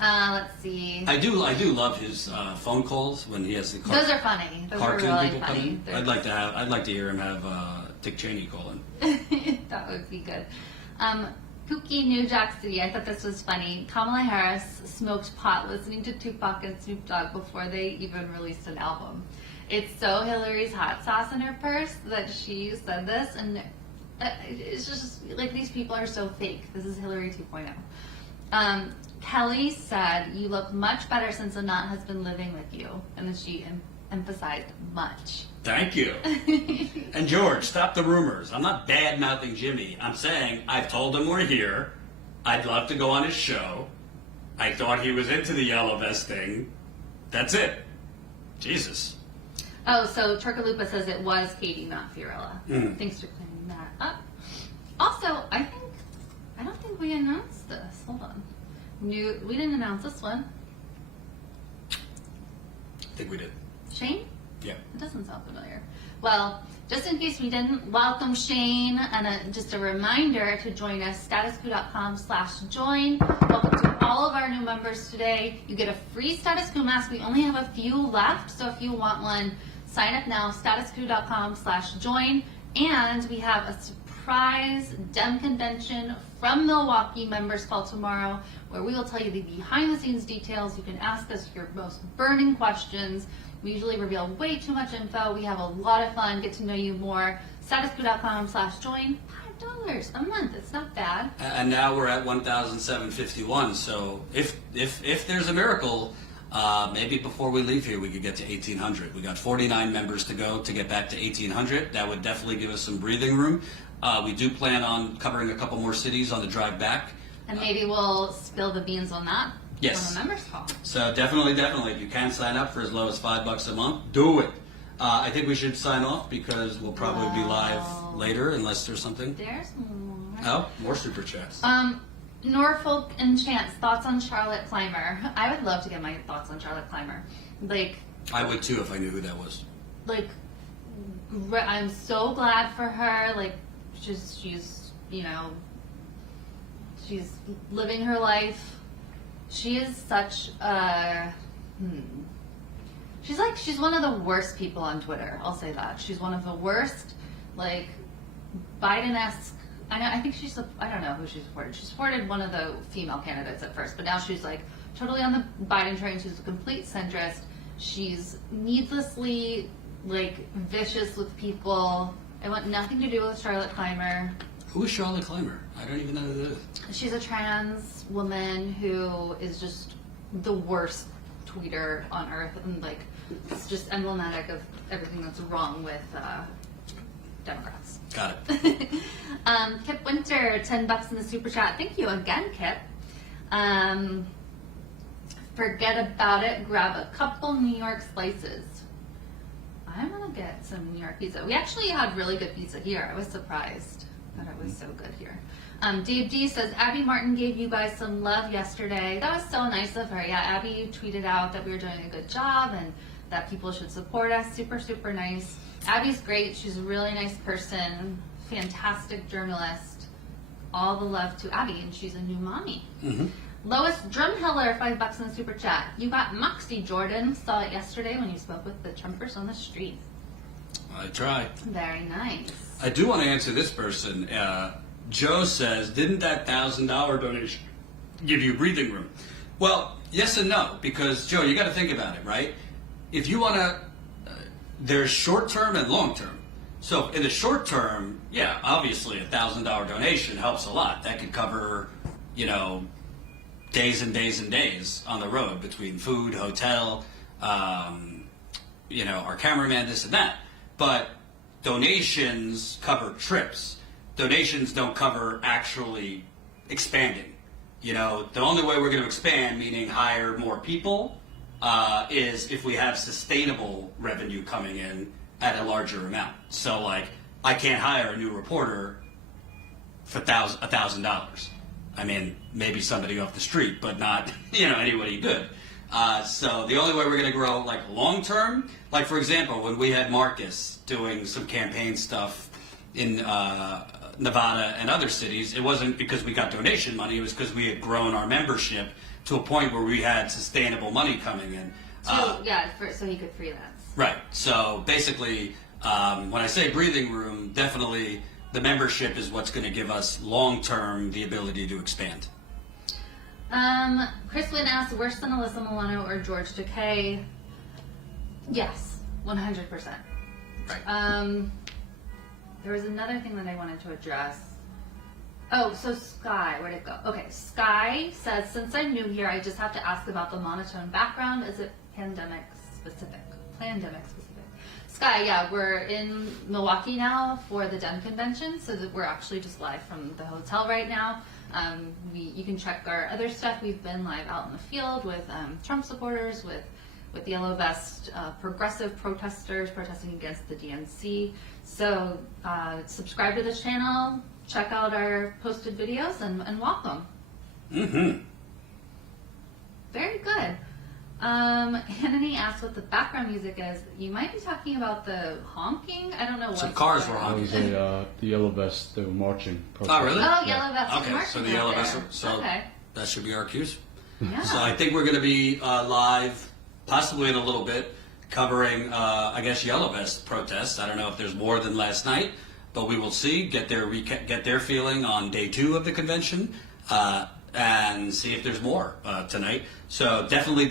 Let's see. I do love his phone calls when he has the Those are funny. Those are cartoon really people come funny. in. I'd like to hear him have Dick Cheney call in. That would be good. Pookie New Jack City. I thought this was funny. Kamala Harris smoked pot listening to Tupac and Snoop Dogg before they even released an album. It's so Hillary's hot sauce in her purse that she said this, and it's just like these people are so fake. This is Hillary 2.0. Kelly said, "You look much better since Anant has been living with you," and then she emphasized much. Thank you. And George, stop the rumors. I'm not bad-mouthing Jimmy. I'm saying I've told him we're here. I'd love to go on his show. I thought he was into the yellow vest thing. That's it. Jesus. Oh, so Turkalupa says it was Katie, not Fiorella. Thanks for clearing that up. Also, I don't think we announced this. Hold on. We didn't announce this one. I think we did. Shane? Yeah. It doesn't sound familiar. Well, just in case we didn't, welcome Shane, and just a reminder to join us, statusquo.com/join. Welcome to all of our new members today. You get a free Status Quo mask. We only have a few left, so if you want one, sign up now, statusquo.com/join. And we have a surprise Dem convention from Milwaukee members call tomorrow, where we will tell you the behind-the-scenes details. You can ask us your most burning questions. We usually reveal way too much info. We have a lot of fun, get to know you more. Statusquo.com/join. $5 a month. It's not bad. And now we're at 1,751. So if there's a miracle, maybe before we leave here we could get to 1,800. We got 49 members to go to get back to 1,800. That would definitely give us some breathing room. We do plan on covering a couple more cities on the drive back. And maybe we'll spill the beans on that. Yes. On the members call. So definitely, you can sign up for as low as $5 a month. Do it. I think we should sign off because we'll probably be live later unless there's something. There's more. Oh, more super chats. Norfolk Enchants, thoughts on Charlotte Clymer. I would love to get my thoughts on Charlotte Clymer. I would too if I knew who that was. I'm so glad for her. She's she's living her life. She is such a, she's one of the worst people on Twitter. I'll say that. She's one of the worst, Biden-esque. I think I don't know who she supported. She supported one of the female candidates at first, but now she's totally on the Biden train. She's a complete centrist. She's needlessly vicious with people. I want nothing to do with Charlotte Clymer. Who is Charlotte Clymer? I don't even know who that is. She's a trans woman who is just the worst tweeter on earth, and it's just emblematic of everything that's wrong with Democrats. Got it. Kip Winter, $10 in the super chat. Thank you again, Kip. Forget about it. Grab a couple New York slices. I'm gonna get some New York pizza. We actually had really good pizza here. I was surprised that it was so good here. Dave D says, Abby Martin gave you guys some love yesterday. That was so nice of her. Yeah, Abby tweeted out that we were doing a good job and that people should support us. Super, super nice. Abby's great. She's a really nice person. Fantastic journalist. All the love to Abby, and she's a new mommy. Mm-hmm. Lois Drumheller, $5 in the super chat. You got Moxie, Jordan. Saw it yesterday when you spoke with the Trumpers on the street. I try. Very nice. I do want to answer this person. Joe says, didn't that $1,000 donation give you breathing room? Well, yes and no, because Joe, you got to think about it, right? If you want to, there's short term and long term. So in the short term, yeah, obviously $1,000 donation helps a lot. That could cover, days and days and days on the road between food, hotel, our cameraman, this and that. But donations cover trips. Donations don't cover actually expanding. The only way we're going to expand, meaning hire more people, is if we have sustainable revenue coming in at a larger amount. So, I can't hire a new reporter for $1,000. I mean, maybe somebody off the street, but not, anybody good. So the only way we're going to grow, long term, for example, when we had Marcus doing some campaign stuff in Nevada and other cities, it wasn't because we got donation money, it was because we had grown our membership to a point where we had sustainable money coming in. So he could freelance. Right. So basically, when I say breathing room, definitely the membership is what's going to give us long-term the ability to expand. Chris Wynn asked, worse than Alyssa Milano or George Takei? Yes, 100%. Right. There was another thing that I wanted to address. Oh, so Sky, where'd it go? Okay, Sky says, since I'm new here, I just have to ask about the monotone background. Is it pandemic specific? Sky, yeah, we're in Milwaukee now for the DEM convention, so that we're actually just live from the hotel right now. You can check our other stuff. We've been live out in the field with Trump supporters, with Yellow Vest progressive protesters protesting against the DNC. So subscribe to this channel, check out our posted videos, and welcome. Mm-hmm. Very good. Hannity asked what the background music is. You might be talking about the honking. I don't know what. Some cars were That honking. was the Yellow Vest, they were marching. Oh, really? Oh, Yellow Vest. Okay, marching so the out Yellow there. Vest. So Okay. that should be our cues. Yeah. So I think we're going to be live, possibly in a little bit, covering, I guess, Yellow Vest protests. I don't know if there's more than last night, but we will see. Get their feeling on day 2 of the convention, and see if there's more tonight. So definitely,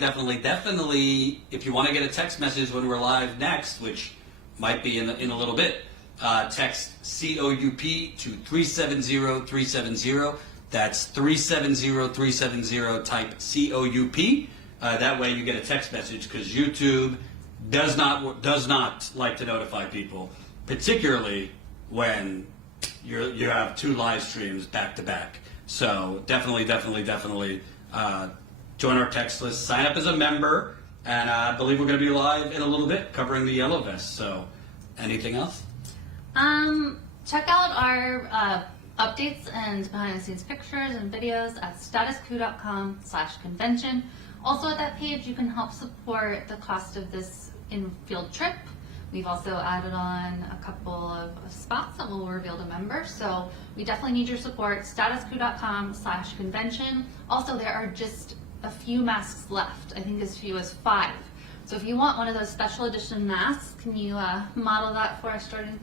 if you want to get a text message when we're live next, which might be in a little bit, text COUP to 370-370. That's 370-370. Type COUP. That way you get a text message, because YouTube does not like to notify people, particularly when you have 2 live streams back to back. So definitely join our text list, sign up as a member, and I believe we're going to be live in a little bit covering the Yellow Vest. So anything else? Check out our updates and behind the scenes pictures and videos at statuscoup.com/convention. Also at that page, you can help support the cost of this in-field trip. We've also added on a couple of spots that will reveal to members, so we definitely need your support. statuscoup.com/convention. Also, there are just a few masks left. I think as few as 5. So if you want one of those special edition masks, can you model that for us, Jordan?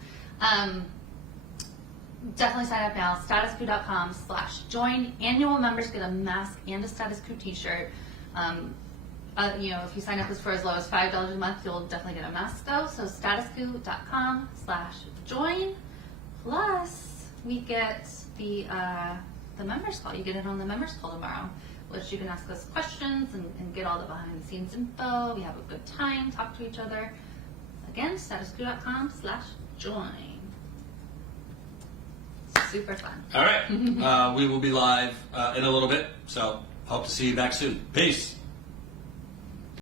Definitely sign up now. statuscoup.com/join. Annual members get a mask and a Status Coup t-shirt. If you sign up for as low as $5 a month, you'll definitely get a mask though. So statuscoup.com/join. Plus, we get the members call. You get it on the members call tomorrow, which you can ask us questions and get all the behind the scenes info. We have a good time, talk to each other. Again, statuscoup.com/join. Super fun. All right. We will be live in a little bit, so hope to see you back soon. Peace.